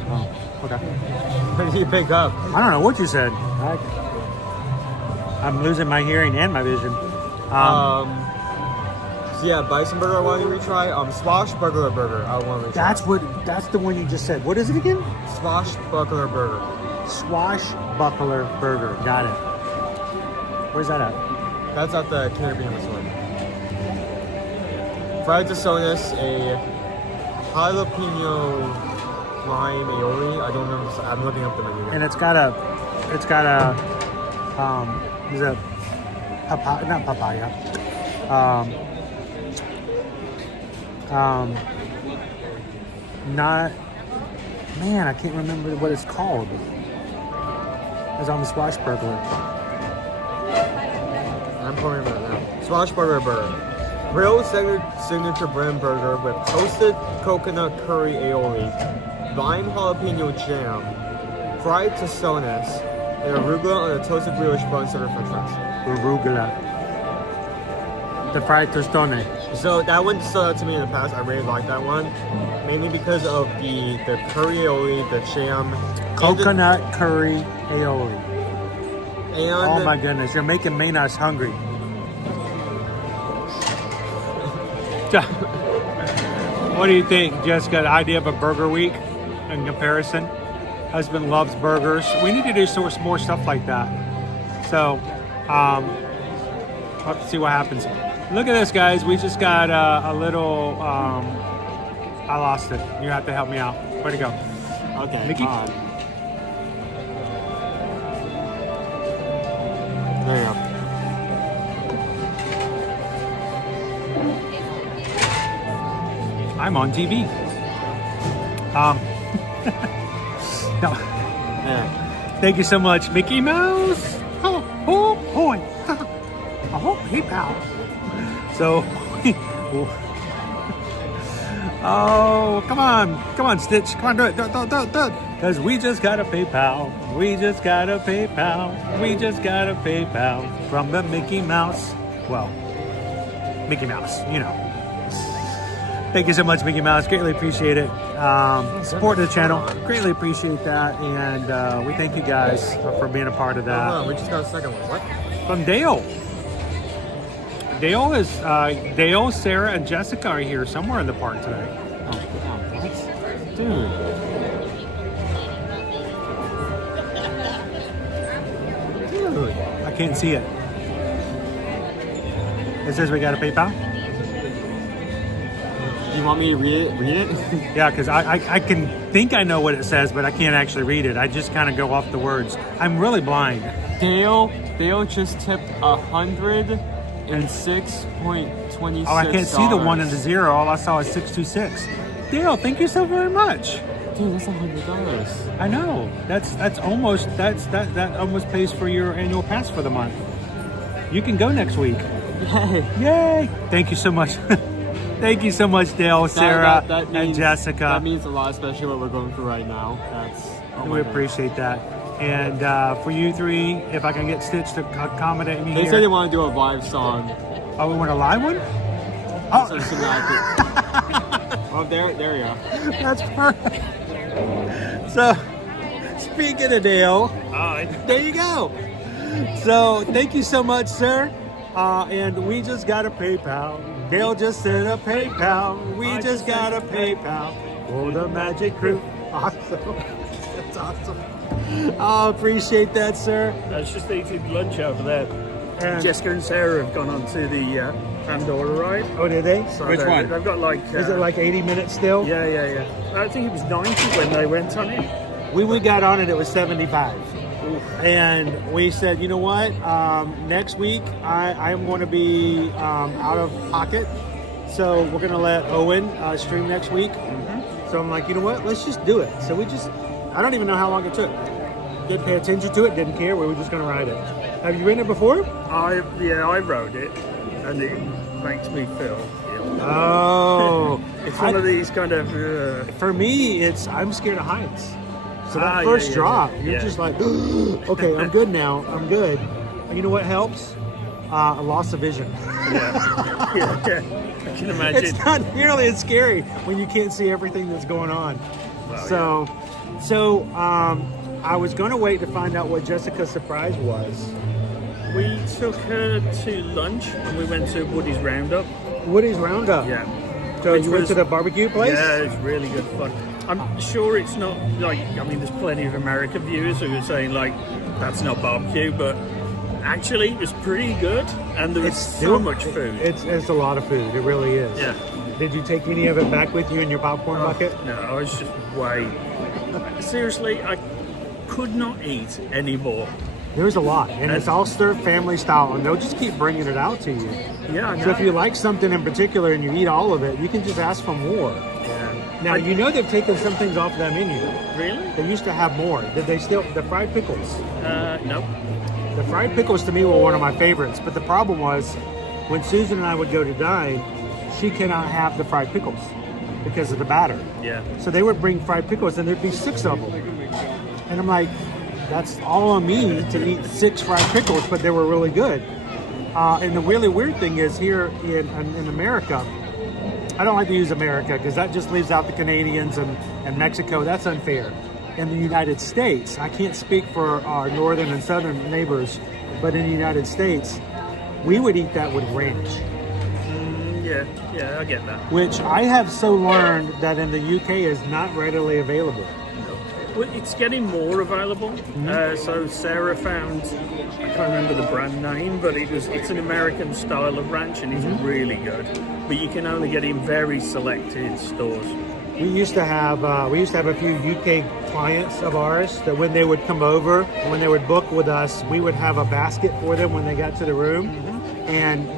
Oh, okay. What did you pick up? I don't know what you said. I'm losing my hearing and my vision. So yeah, bison burger I want to retry. Swashbuckler burger I want to retry. That's the one you just said. What is it again? Swashbuckler burger. Swashbuckler burger. Got it. Where's that at? That's at the Caribbean Resort. Fried Tostones, a jalapeno lime aioli. I don't remember. I'm looking up the menu. And it's got a is it papaya? Not papaya. Not, man, I can't remember what it's called. It's on the Swashbuckler. I'm pouring it right now. Swashbuckler burger. Grilled signature brand burger with toasted coconut curry aioli, lime jalapeno jam, fried tostones, and arugula on a toasted brioche bun served with french fries. Arugula. The fried tostone. So that one stood out to me in the past. I really like that one. Mainly because of the curry aioli, the jam. Coconut curry aioli. And oh my goodness, you're making Maynard's hungry. What do you think, Jessica? The idea of a burger week in comparison? Husband loves burgers. We need to do more stuff like that. So, we'll have to see what happens. Look at this, guys. We just got a little, I lost it. You have to help me out. Where'd it go? Okay, Mickey? There you go. I'm on TV. No. Yeah. Thank you so much, Mickey Mouse. Oh boy. Oh, hey, pal. So, oh, come on, Stitch. Come on, do it. Because we just got a PayPal. We just got a PayPal. We just got a PayPal from the Mickey Mouse. Well, Mickey Mouse, you know. Thank you so much, Mickey Mouse. Greatly appreciate it. Support the channel. Greatly appreciate that. And we thank you guys for being a part of that. Oh, we just got a second one. What? From Dale. Dale, Sarah, and Jessica are here somewhere in the park today. Oh, what? Dude. Dude. I can't see it. It says we got a PayPal. You want me to read it? Yeah, because I can think I know what it says, but I can't actually read it. I just kind of go off the words. I'm really blind. Dale Dale just tipped $106.26. Oh, I can't see the 1 and the 0. All I saw is 626. Dale, thank you so very much. Dude, that's $100. I know. That almost pays for your annual pass for the month. You can go next week. Yay! Yay! Thank you so much. Thank you so much, Dale, Sarah, that means, and Jessica. That means a lot, especially what we're going through right now. We appreciate that. And for you three, if I can get Stitch to accommodate me They here. say they want to do a live song. Oh, we want a live one? Oh. Oh, there you go. That's perfect. So, speaking of Dale, there you go. So, thank you so much, sir. And we just got a PayPal. Dale just sent a PayPal. We just got a PayPal for the Magic Crew. Awesome. That's awesome. I appreciate that, sir. I was just eating lunch over there. And Jessica and Sarah have gone on to the Pandora ride. Oh, did they? So Which one? They've got like... Is it like 80 minutes still? Yeah. I think it was 90 when they went on it. We got on it was 75. And we said, you know what? Next week, I am going to be out of pocket. So we're going to let Owen stream next week. So I'm like, you know what? Let's just do it. So I don't even know how long it took. Didn't pay attention to it, didn't care. We were just going to ride it. Have you ridden it before? I rode it, and it makes me feel ill. Oh. It's one of these kind of... For me, I'm scared of heights. So that first drop, you're just like, okay, I'm good now. I'm good. You know what helps? A loss of vision. Yeah. I can imagine. It's not nearly as scary when you can't see everything that's going on. Well, So I was going to wait to find out what Jessica's surprise was. We took her to lunch and we went to Woody's Roundup. Woody's Roundup? Yeah. So you went to the barbecue place? Yeah, it's really good fun. I'm sure it's not like, I mean, there's plenty of American viewers who are saying like, that's not barbecue, but actually it was pretty good and there was so much food. It's a lot of food, it really is. Yeah. Did you take any of it back with you in your popcorn bucket? No, I was just seriously, I could not eat any more. There's a lot, and it's all served family style, and they'll just keep bringing it out to you. Yeah, I know. So if you like something in particular and you eat all of it, you can just ask for more. Yeah. Now, you know they've taken some things off that menu. Really? They used to have more. Did they still? The fried pickles? No. The fried pickles to me were one of my favorites, but the problem was when Susan and I would go to dine, she cannot have the fried pickles because of the batter. Yeah. So they would bring fried pickles, and there'd be 6 of them. And I'm like, that's all on me to eat 6 fried pickles, but they were really good. And the really weird thing is here in America, I don't like to use America because that just leaves out the Canadians and Mexico. That's unfair. In the United States, I can't speak for our northern and southern neighbors, but in the United States, we would eat that with ranch. Yeah, I get that. Which I have so learned that in the UK is not readily available. Well, it's getting more available. So Sarah found, I can't remember the brand name, but it's an American style of ranch and it's really good. But you can only get it in very selected stores. We used to have a few UK clients of ours that when they would come over, when they would book with us, we would have a basket for them when they got to the room. And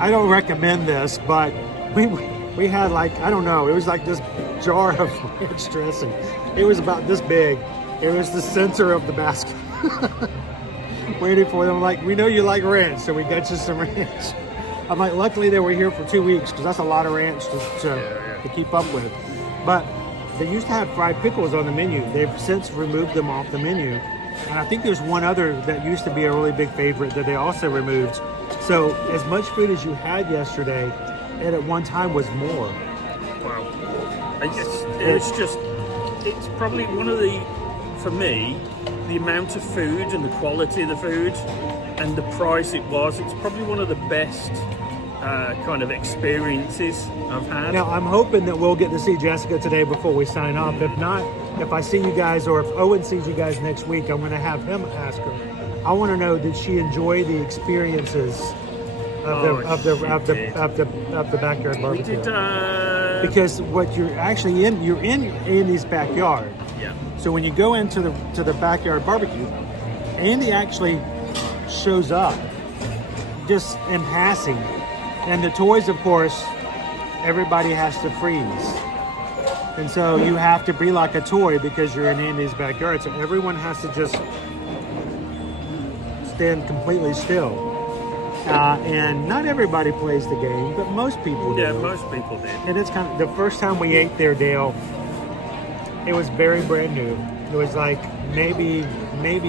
I don't recommend this, but we had like, I don't know, it was like this jar of ranch dressing. It was about this big. It was the center of the basket. Waiting for them, like, we know you like ranch, so we got you some ranch. I'm like, luckily they were here for 2 weeks because that's a lot of ranch to keep up with. But they used to have fried pickles on the menu. They've since removed them off the menu. And I think there's one other that used to be a really big favorite that they also removed. So as much food as you had yesterday, and at one time was more. Wow. It's probably one of the, for me, the amount of food and the quality of the food and the price it's probably one of the best kind of experiences I've had. Now, I'm hoping that we'll get to see Jessica today before we sign off. If not, if I see you guys or if Owen sees you guys next week, I'm going to have him ask her. I want to know, did she enjoy the experiences of the backyard barbecue? We did, because what you're actually in, you're in Andy's backyard. Yeah. So when you go into the backyard barbecue, Andy actually shows up just in passing. And the toys, of course, everybody has to freeze. And so you have to be like a toy because you're in Andy's backyard. So everyone has to just stand completely still. And not everybody plays the game, but most people do. Yeah, most people did. And it's kind of, the first time we ate there, Dale, it was very brand new. It was like maybe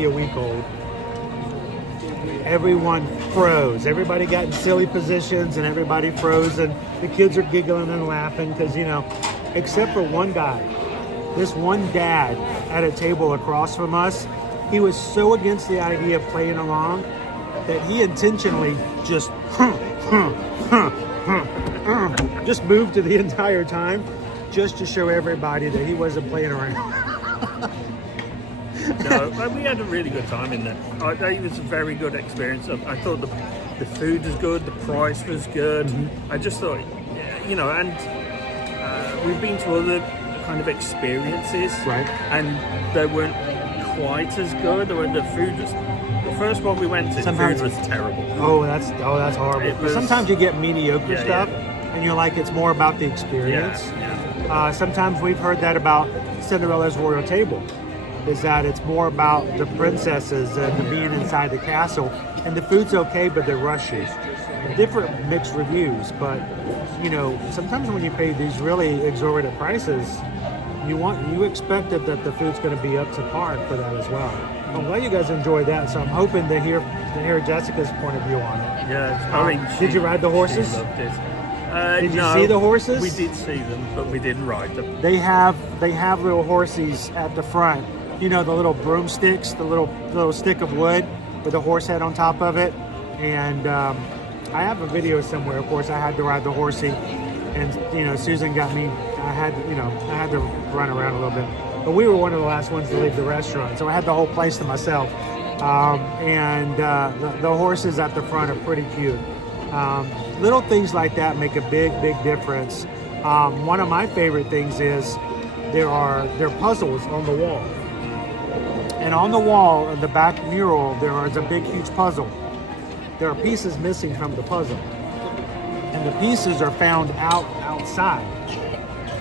a week old. Everyone froze. Everybody got in silly positions and everybody froze, and the kids are giggling and laughing because, you know, except for one guy, this one dad at a table across from us, he was so against the idea of playing along that he intentionally just moved to the entire time just to show everybody that he wasn't playing around. No, we had a really good time in there. It was a very good experience. I thought the food was good, the price was good. Mm-hmm. I just thought, you know, and we've been to other kind of experiences, right? And they weren't quite as good. The food was. The first one we went to, Sometimes the food was terrible. Oh, that's horrible. But sometimes you get mediocre stuff, and you're like, it's more about the experience. Yeah. Sometimes we've heard that about Cinderella's Royal Table, is that it's more about the princesses and the being inside the castle, and the food's okay, but they're rushy. Different mixed reviews, but you know, sometimes when you pay these really exorbitant prices, you expect that the food's going to be up to par for that as well. I'm glad you guys enjoyed that, so I'm hoping to hear Jessica's point of view on it. Yeah, I mean, did you ride the horses? She loved it. Did you see the horses? We did see them, but we didn't ride them. They have little horses at the front. You know, the little broomsticks, the little stick of wood with a horse head on top of it. And I have a video somewhere. Of course, I had to ride the horsey, and you know, Susan got me. I had to run around a little bit. But we were one of the last ones to leave the restaurant, so I had the whole place to myself. And the horses at the front are pretty cute. Little things like that make a big difference. One of my favorite things is there are puzzles on the wall. And on the wall, in the back mural, there is a big, huge puzzle. There are pieces missing from the puzzle. And the pieces are found outside.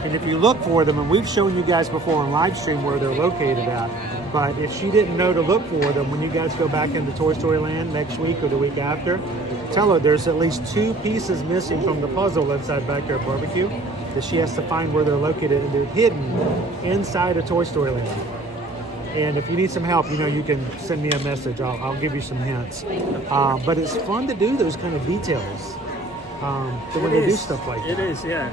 And if you look for them, and we've shown you guys before on live stream where they're located at, but if she didn't know to look for them, when you guys go back into Toy Story Land next week or the week after, tell her there's at least 2 pieces missing from the puzzle inside Backyard Barbecue that she has to find where they're located, and they're hidden inside of Toy Story Land. And if you need some help, you know, you can send me a message. I'll give you some hints. But it's fun to do those kind of details when they do stuff like that. It is, yeah.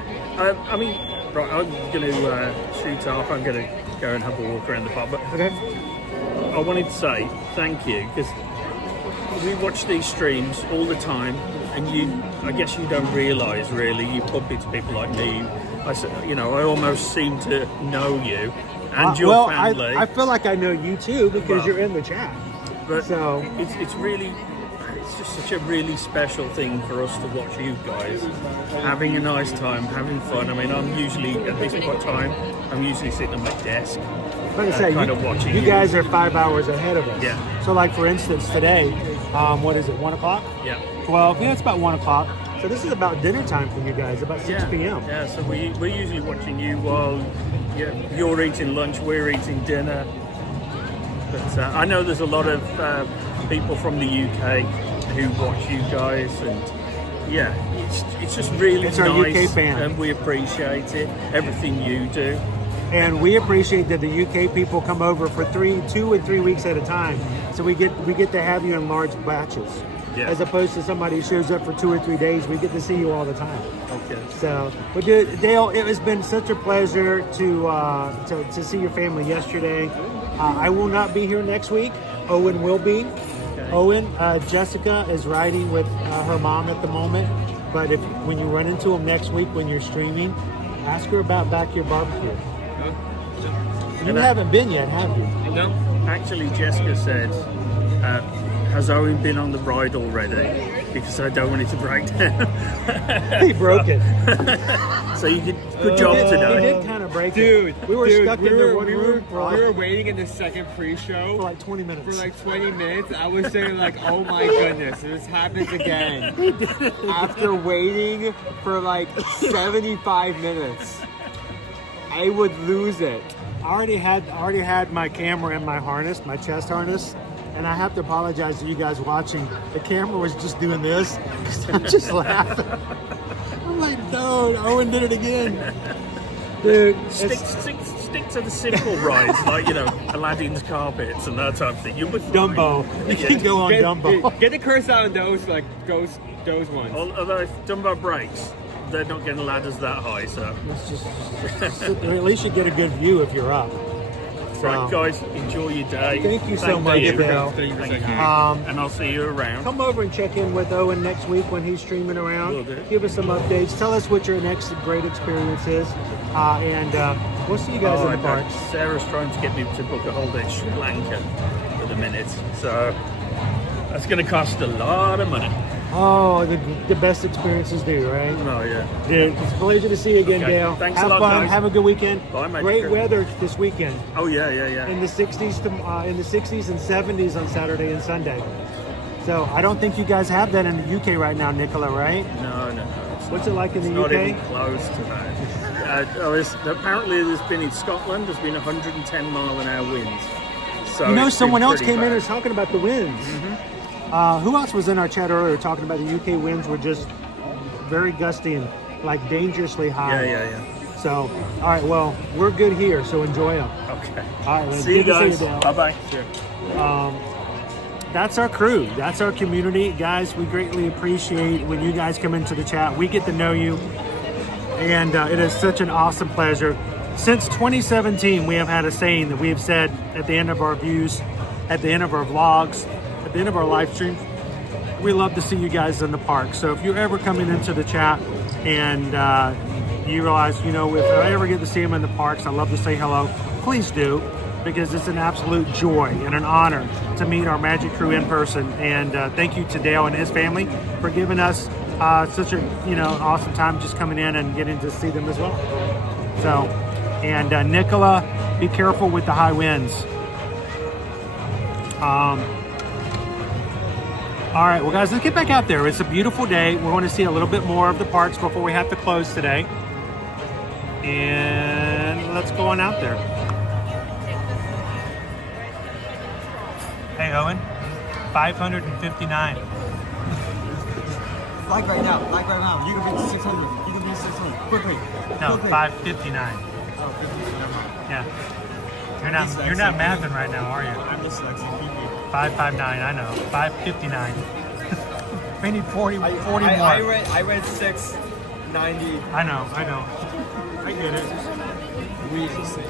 I mean, right, I'm going to shoot off. I'm going to go and have a walk around the park. But okay. I wanted to say thank you, because we watch these streams all the time, and I guess you don't realise really. You bump into people like me. I almost seem to know you. And your family. I feel like I know you too because you're in the chat. But so it's just such a really special thing for us to watch you guys having a nice time, having fun. I mean, I'm usually at this point time, I'm usually sitting at my desk, kind of watching you. You guys are 5 hours ahead of us. Yeah. So, like for instance, today, what is it? 1 o'clock? Yeah. 12. Yeah, it's about 1 o'clock. So this is about dinner time for you guys, about 6 p.m. Yeah. So we're usually watching you while you're eating lunch, we're eating dinner. But I know there's a lot of people from the UK who watch you guys, and it's just really it's nice. Our UK fan, and we appreciate it. Everything you do, and we appreciate that the UK people come over for 2 and 3 weeks at a time. So we get to have you in large batches. Yeah. As opposed to somebody who shows up for 2 or 3 days, we get to see you all the time. Okay. So, but Dale, it has been such a pleasure to see your family yesterday. I will not be here next week. Owen will be. Okay. Owen, Jessica is riding with her mom at the moment. But when you run into them next week when you're streaming, ask her about Backyard Barbecue. You haven't been yet, have you? No. Actually, Jessica said. Has Owen been on the ride already? because I don't want it to break down. He broke it. So you did good job today. He did kind of break Dude, it. We were stuck in the one room we were waiting in the second pre-show for like 20 minutes. For like 20 minutes. I was saying like, oh my goodness, this happens again. After waiting for like 75 minutes, I would lose it. I already had my camera in my harness, my chest harness, and I have to apologize to you guys watching. The camera was just doing this. I'm just laughing. I'm like, dude, Owen did it again. Dude, Stick to the simple rides, like, you know, Aladdin's carpets and that type of thing. You'll be fine. Dumbo. You can go on Dumbo. Get the curse out on those, like, those ones. Although if Dumbo breaks, they're not getting ladders that high, so. At least you get a good view if you're up. Right, guys, enjoy your day. Thank you so much, Dale. Thank you. And I'll see you around. Come over and check in with Owen next week when he's streaming around. Will do. Give us some updates. Tell us what your next great experience is. And we'll see you guys in the parks. Sarah's trying to get me to book a holiday in Sri Lanka for the minute. So that's going to cost a lot of money. Oh, the best experiences do, right? Oh, yeah. Dude, it's a pleasure to see you again, Okay. Dale. Thanks Have a lot, fun. guys. Have a good weekend. Bye, mate. Great weather this weekend. Oh, yeah. In the 60s and 70s on Saturday and Sunday. So I don't think you guys have that in the UK right now, Nicola, right? No. What's it like in the Not UK? even close to that. Apparently, there's been in Scotland, there's been 110 mile an hour winds. So You know, it's someone been else pretty came in bad. and talking about the winds. Who else was in our chat earlier talking about the UK winds were just very gusty and like dangerously high? Yeah. So, all right, well, we're good here, so enjoy them. Okay. All right, See you good to guys. Dale. Bye-bye. Sure. That's our crew. That's our community. Guys, we greatly appreciate when you guys come into the chat. We get to know you, and it is such an awesome pleasure. Since 2017, we have had a saying that we have said at the end of our views, at the end of our vlogs, at the end of our live streams, we love to see you guys in the park. So if you're ever coming into the chat and you realize, you know, if I ever get to see them in the parks, I love to say hello, please do, because it's an absolute joy and an honor to meet our Magic Crew in person. And thank you to Dale and his family for giving us such a, you know, awesome time just coming in and getting to see them as well. So, and Nicola, be careful with the high winds. All right, well, guys, let's get back out there. It's a beautiful day. We're going to see a little bit more of the parks before we have to close today. And let's go on out there. Hey, Owen, 559. Like right now. You can be 600. Quickly. No, 559. Oh, 59. Yeah. You're not mathing right now, are you? I'm dyslexic. 559, I know. 559. We need 40 more. I read 690. I know. I get it. We just say,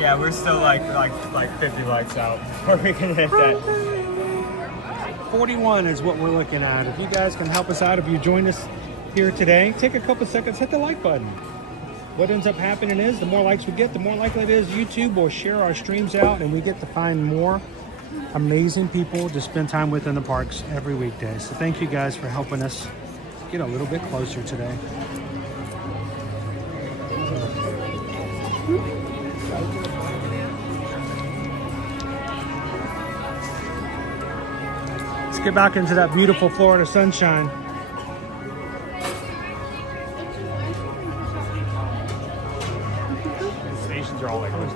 yeah, we're still like 50 likes out before we can hit that. 41 is what we're looking at. If you guys can help us out, if you join us here today, take a couple seconds, hit the like button. What ends up happening is the more likes we get, the more likely it is YouTube will share our streams out and we get to find more amazing people to spend time with in the parks every weekday. So thank you guys for helping us get a little bit closer today. Let's get back into that beautiful Florida sunshine. The stations are all like this.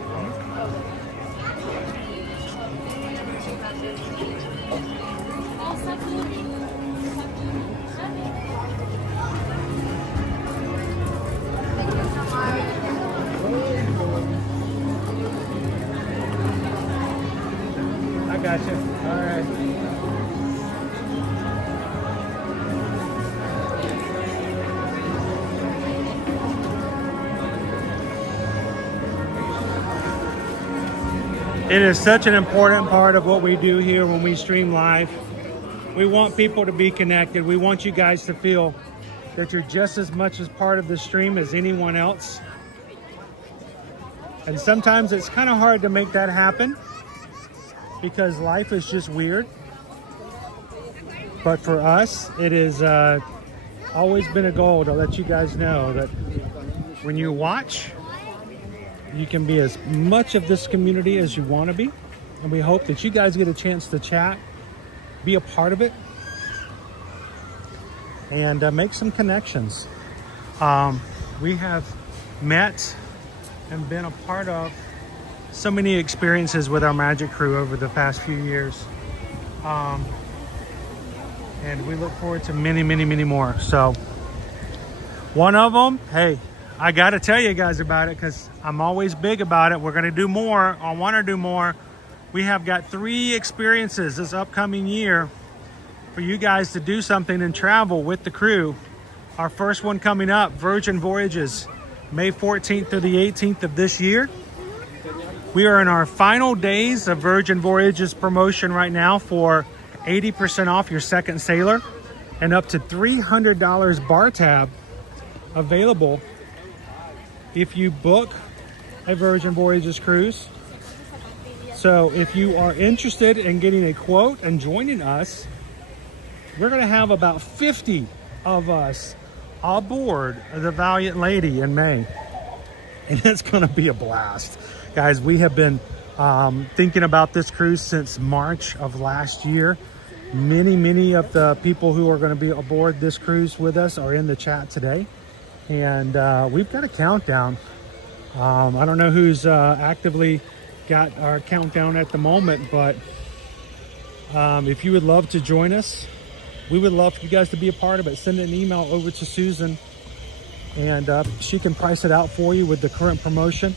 I got you. All right. It is such an important part of what we do here when we stream live. We want people to be connected. We want you guys to feel that you're just as much as part of the stream as anyone else. And sometimes it's kind of hard to make that happen because life is just weird. But for us, it has always been a goal to let you guys know that when you watch, you can be as much of this community as you want to be. And we hope that you guys get a chance to chat, be a part of it, and make some connections. We have met and been a part of so many experiences with our magic crew over the past few years. And we look forward to many, many, many more. So one of them, hey, I got to tell you guys about it because I'm always big about it. We're going to do more. I want to do more. We have got 3 experiences this upcoming year for you guys to do something and travel with the crew. Our first one coming up, Virgin Voyages, May 14th through the 18th of this year. We are in our final days of Virgin Voyages promotion right now for 80% off your second sailor and up to $300 bar tab available if you book a Virgin Voyages cruise. So if you are interested in getting a quote and joining us, we're going to have about 50 of us aboard the Valiant Lady in May. And it's going to be a blast. Guys, we have been thinking about this cruise since March of last year. Many of the people who are going to be aboard this cruise with us are in the chat today. And we've got a countdown. I don't know who's actively got our countdown at the moment, but if you would love to join us, we would love for you guys to be a part of it. Send an email over to Susan and she can price it out for you with the current promotion.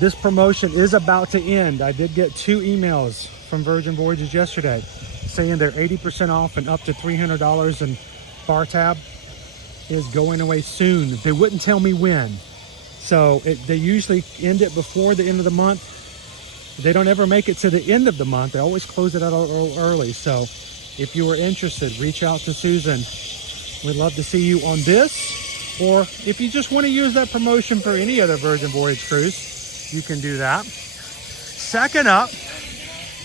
This promotion is about to end. I did get 2 emails from Virgin Voyages yesterday saying they're 80% off and up to $300, and bar tab is going away soon. They wouldn't tell me when. So they usually end it before the end of the month. They don't ever make it to the end of the month. They always close it out a little early. So if you are interested, reach out to Susan. We'd love to see you on this. Or if you just want to use that promotion for any other Virgin Voyage cruise, you can do that. Second up,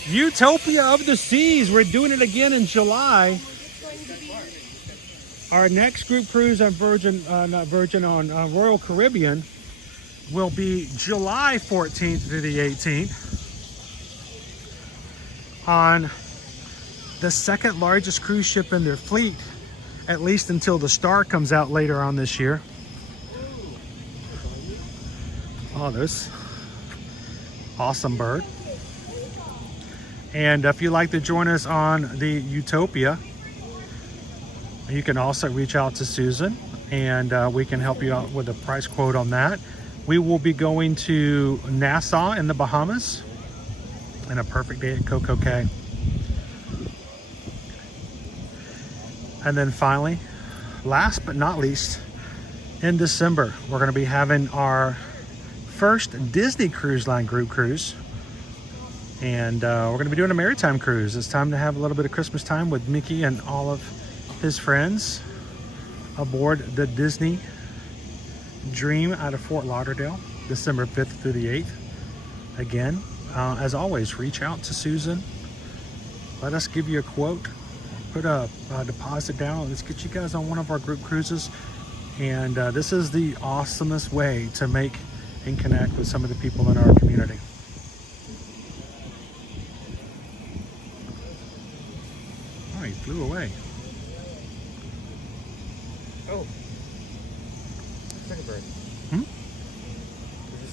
Utopia of the Seas. We're doing it again in July. Our next group cruise on on Royal Caribbean will be July 14th through the 18th on the second largest cruise ship in their fleet, at least until the Star comes out later on this year. Oh, this awesome bird. And if you'd like to join us on the Utopia, you can also reach out to Susan and we can help you out with a price quote on that. We will be going to Nassau in the Bahamas and a perfect day at Coco Cay. And then finally, last but not least, in December, we're going to be having our first Disney Cruise Line group cruise. And we're going to be doing a maritime cruise. It's time to have a little bit of Christmas time with Mickey and all of his friends aboard the Disney Dream out of Fort Lauderdale, December 5th through the 8th. Again, as always, reach out to Susan. Let us give you a quote. Put a deposit down. Let's get you guys on one of our group cruises. And this is the awesomest way to make and connect with some of the people in our community. Oh, he flew away. Oh. Second bird. Hmm?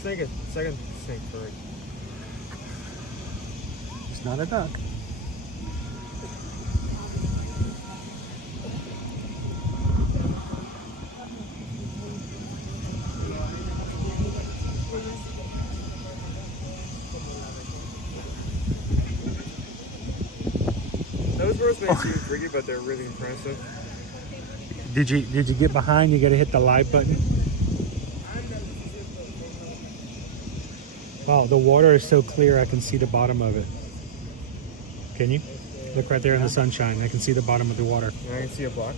There's a second snake bird. It's not a duck. Those birds may seem tricky, but they're really impressive. Did you get behind? You got to hit the live button. Wow, the water is so clear I can see the bottom of it. Can you? Look right there in the sunshine. I can see the bottom of the water. I can see a block.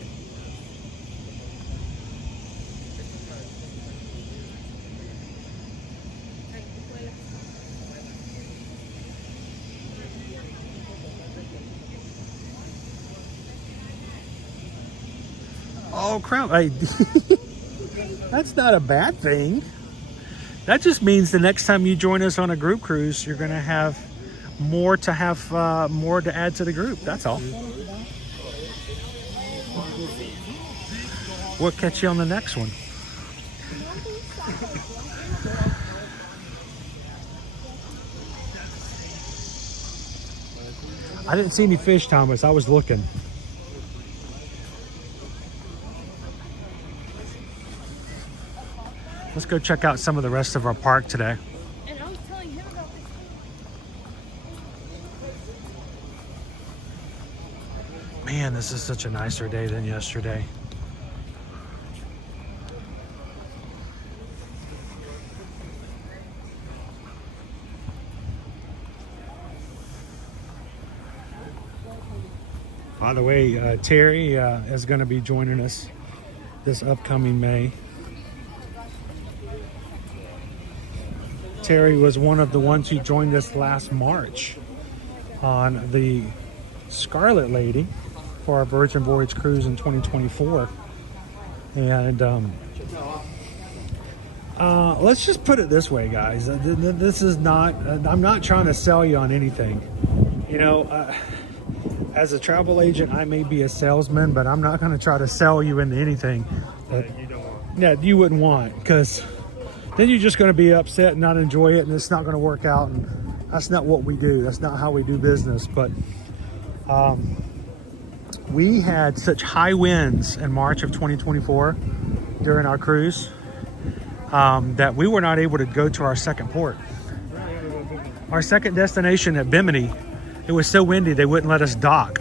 Oh, crap. That's not a bad thing. That just means the next time you join us on a group cruise, you're going to have more to add to the group. That's all. We'll catch you on the next one. I didn't see any fish, Thomas. I was looking. Let's go check out some of the rest of our park today. And I was telling him about this. Man, this is such a nicer day than yesterday. By the way, Terry is going to be joining us this upcoming May. Terry was one of the ones who joined us last March on the Scarlet Lady for our Virgin Voyage cruise in 2024. And let's just put it this way, guys. This is not, I'm not trying to sell you on anything. You know, as a travel agent, I may be a salesman, but I'm not going to try to sell you into anything that you wouldn't want, because then you're just going to be upset and not enjoy it, and it's not going to work out. And that's not what we do. That's not how we do business. But we had such high winds in March of 2024 during our cruise that we were not able to go to our second port. Our second destination at Bimini, it was so windy they wouldn't let us dock.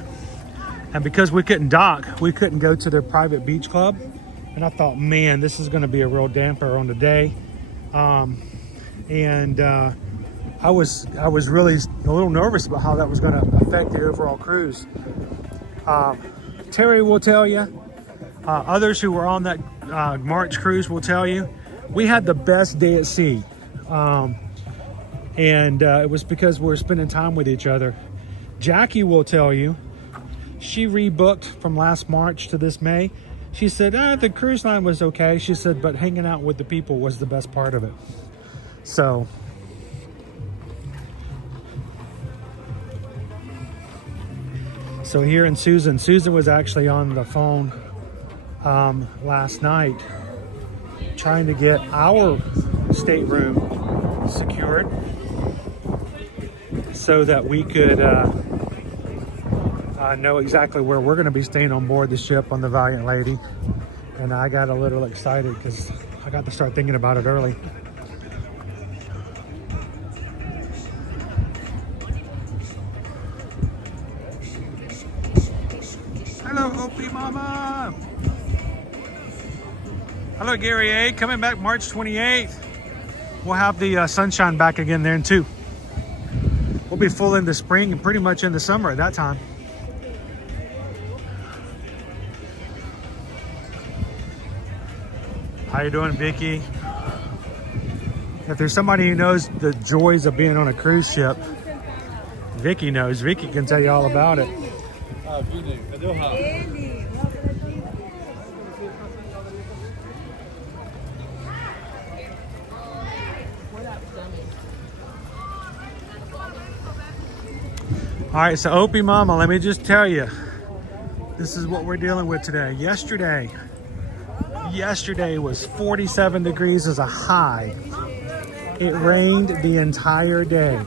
And because we couldn't dock, we couldn't go to their private beach club. And I thought, man, this is going to be a real damper on the day. I was really a little nervous about how that was going to affect the overall cruise. Terry will tell you, others who were on that March cruise will tell you, we had the best day at sea. It was because we were spending time with each other. Jackie will tell you, she rebooked from last March to this May. She said, the cruise line was okay. She said, but hanging out with the people was the best part of it. So here in Susan was actually on the phone last night trying to get our stateroom secured so that we could know exactly where we're going to be staying on board the ship on the Valiant Lady. And I got a little excited because I got to start thinking about it early. Hello, Opie Mama. Hello, Gary A. Coming back March 28th. We'll have the sunshine back again then too. We'll be full into spring and pretty much into summer at that time. How you doing, Vicky? If there's somebody who knows the joys of being on a cruise ship, Vicky knows. Vicky can tell you all about it. All right, so Opie Mama, let me just tell you, this is what we're dealing with today. Yesterday was 47 degrees as a high. It rained the entire day.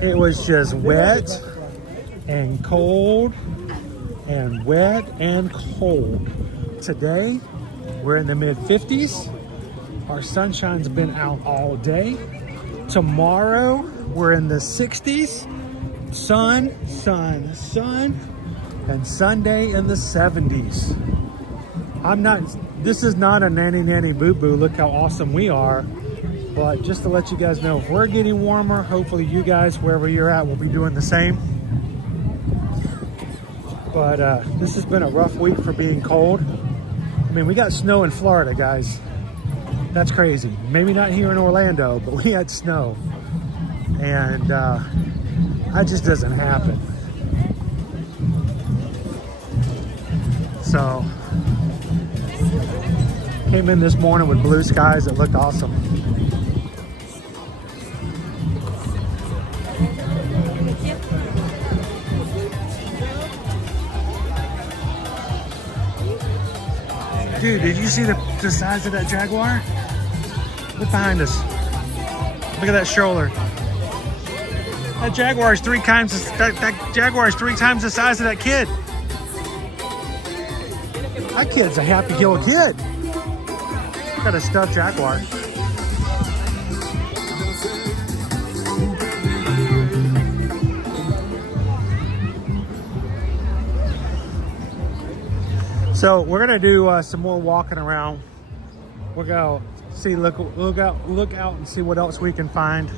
It was just wet and cold and wet and cold. Today, we're in the mid 50s. Our sunshine's been out all day. Tomorrow, we're in the 60s. Sun, and Sunday in the 70s. This is not a nanny boo-boo, look how awesome we are. But just to let you guys know, if we're getting warmer, hopefully you guys, wherever you're at, will be doing the same. But this has been a rough week for being cold. I mean, we got snow in Florida, guys. That's crazy. Maybe not here in Orlando, but we had snow. And that just doesn't happen. So Came in this morning with blue skies. It looked awesome. Dude, did you see the size of that Jaguar? Look behind us. Look at that shoulder. That Jaguar is three times the size of that kid. That kid's a happy hill kid. Got a stuffed Jaguar. So we're gonna do some more walking around. We'll go see, look out and see what else we can find.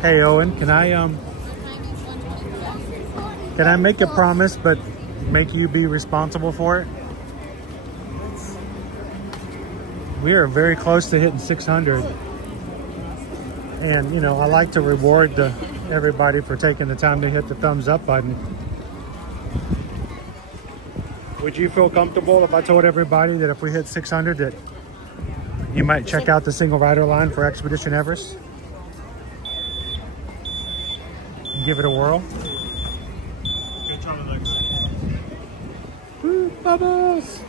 Hey Owen, can I make a promise but make you be responsible for it? We are very close to hitting 600. And you know, I like to reward everybody for taking the time to hit the thumbs up button. Would you feel comfortable if I told everybody that if we hit 600 that you might check out the single rider line for Expedition Everest? And give it a whirl? Good job on that. Woo, bubbles!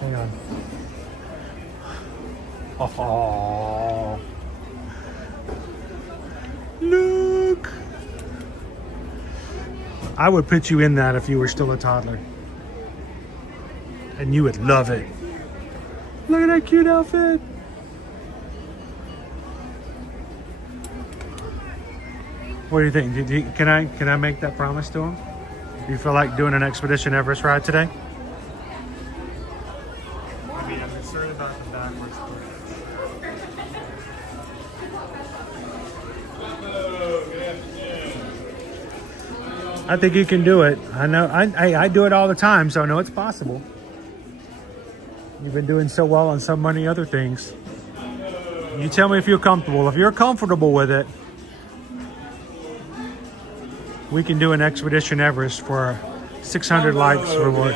Hang on. Oh. Look! I would put you in that if you were still a toddler. And you would love it. Look at that cute outfit. What do you think? Can I make that promise to him? Do you feel like doing an Expedition Everest ride today? I mean, I'm concerned about the backwards push. I think you can do it. I know. I do it all the time, so I know it's possible. You've been doing so well on so many other things. You tell me if you're comfortable. If you're comfortable with it, we can do an Expedition Everest for 600 likes reward.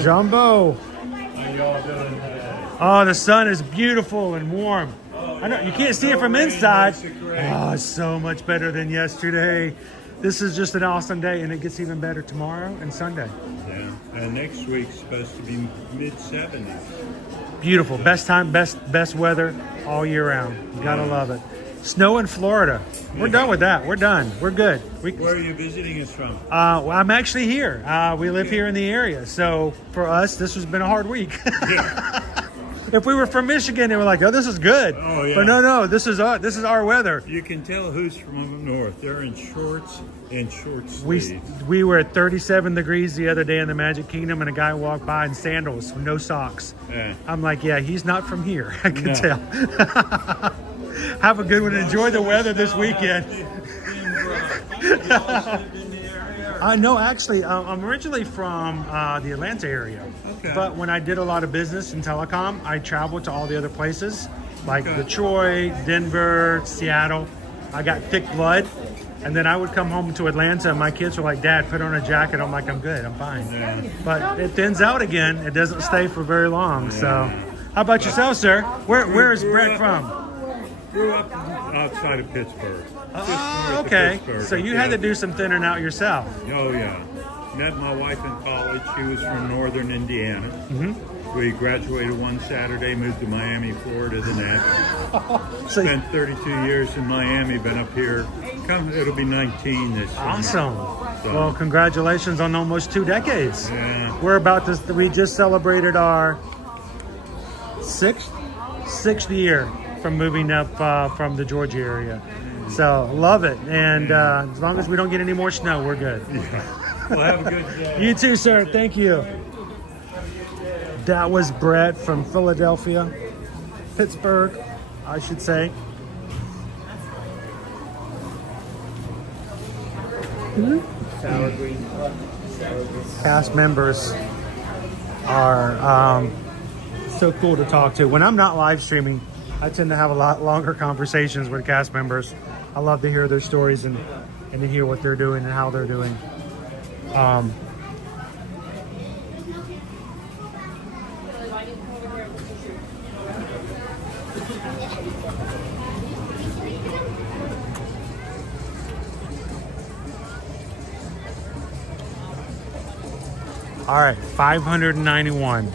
Jumbo. How y'all doing today? Oh, the sun is beautiful and warm. I know you can't see it from inside. Oh, it's so much better than yesterday. This is just an awesome day, and it gets even better tomorrow and Sunday. Yeah, and next week's supposed to be mid-70s. Beautiful, best time, best weather all year round. You gotta love it. Snow in Florida. We're done with that. We're done. We're good. Where are you visiting us from? Well, I'm actually here. We live here in the area, so for us, this has been a hard week. If we were from Michigan, they were like, "Oh, this is good." Oh yeah. But no, this is our weather. You can tell who's from up north. They're in shorts and short We sleeves. were at 37 degrees the other day in the Magic Kingdom, and a guy walked by in sandals, no socks. Yeah. I'm like, yeah, he's not from here. I can tell. Have a good one. Enjoy the weather this weekend. No, actually, I'm originally from the Atlanta area. Okay. But when I did a lot of business in telecom, I traveled to all the other places, like Detroit, Denver, Seattle. I got thick blood. And then I would come home to Atlanta, and my kids were like, "Dad, put on a jacket." I'm like, "I'm good, I'm fine." Yeah. But it thins out again. It doesn't stay for very long. So, how about yourself, sir? Where is Brett from? Grew up outside of Pittsburgh. Oh, okay. So you had to do some thinning out yourself. Oh yeah. Met my wife in college. She was from northern Indiana. Mm-hmm. We graduated one Saturday, moved to Miami, Florida the next. Spent 32 years in Miami, been up here. It'll be 19 this year. Awesome. So, Well, congratulations on almost 2 decades. Yeah. We just celebrated our sixth year from moving up from the Georgia area. So love it. And as long as we don't get any more snow, we're good. Yeah. Well, have a good day. You too, sir. Thank you. That was Brett from Philadelphia, Pittsburgh, I should say. Sour green. Cast members are so cool to talk to. When I'm not live streaming, I tend to have a lot longer conversations with cast members. I love to hear their stories and and to hear what they're doing and how they're doing. All right, 591.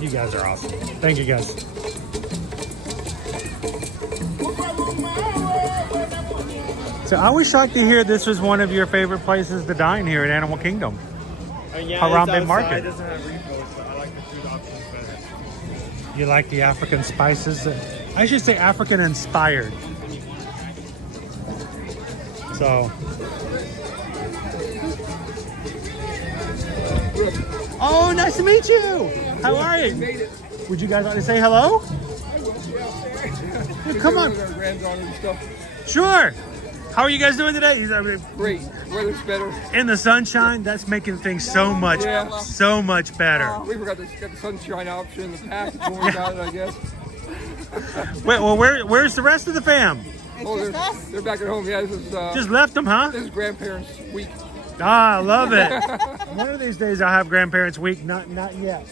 You guys are awesome. Thank you, guys. So I was shocked to hear this was one of your favorite places to dine here at Animal Kingdom. Yeah, Harambe it's Market. It doesn't have repos, but I like the food options better. You like the African spices? I should say African inspired. So. Oh, nice to meet you. How are you? Would you guys like to say hello? Yeah, come on. Sure. How are you guys doing today? Great. Weather's better. In the sunshine, that's making things so much better. We forgot to get the sunshine option in the package when we got it, I guess. Wait, well, where's the rest of the fam? They're back at home. Yeah, this is just left them, huh? This is grandparents' week. Ah, I love it. One of these days I'll have grandparents' week. Not yet.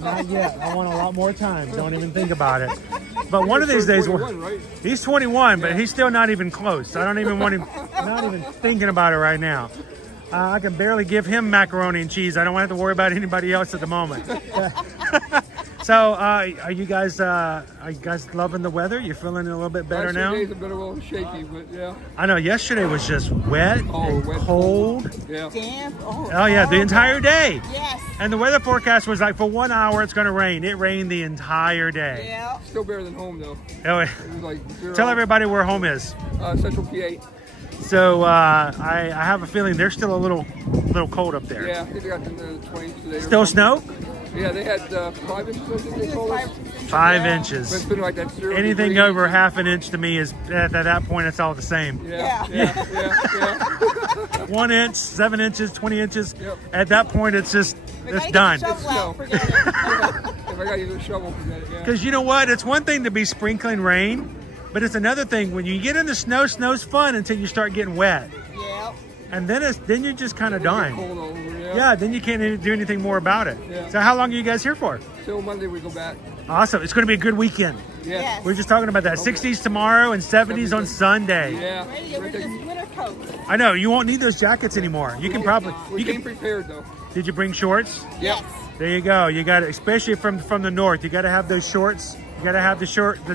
Not yet. I want a lot more time. Don't even think about it. But one of these days, 21, right? He's 21, but he's still not even close. I don't even want him, not even thinking about it right now. I can barely give him macaroni and cheese. I don't have to worry about anybody else at the moment. So, are you guys loving the weather? You feeling a little bit better now? Today's a bit a little shaky, but yeah. I know yesterday was just wet and cold. Yeah. Damp. Oh yeah, the entire day. Yes. And the weather forecast was like for 1 hour it's going to rain. It rained the entire day. Yeah. Still better than home though. Oh, It was like 0. tell everybody where home is. Central PA. So I have a feeling they're still a little cold up there. Yeah, I think they got in the 20s today. Still snow? Yeah, they had 5 inches, I think they told us. 5 inches. But it's been like that 0 Anything degrees. over half an inch to me is at that point it's all the same. Yeah. 1 inch, 7 inches, 20 inches. Yep. At that point it's just it's done. If I got to use a shovel, forget it. Yeah. Because you know what? It's one thing to be sprinkling rain, but it's another thing when you get in the snow. Snow's fun until you start getting wet. Yep. And then you're just kind of dying. Cold over, Yeah, then you can't do anything more about it. Yeah. So how long are you guys here for? Till Monday we go back. Awesome. It's going to be a good weekend. Yeah. We're just talking about that. 60s tomorrow and 70s on Sunday. Yeah. We're just winter coats. I know. You won't need those jackets anymore. You can probably... We came prepared though. Did you bring shorts? Yes. There you go. You got it. Especially from the north. You got to have those shorts. You got to have the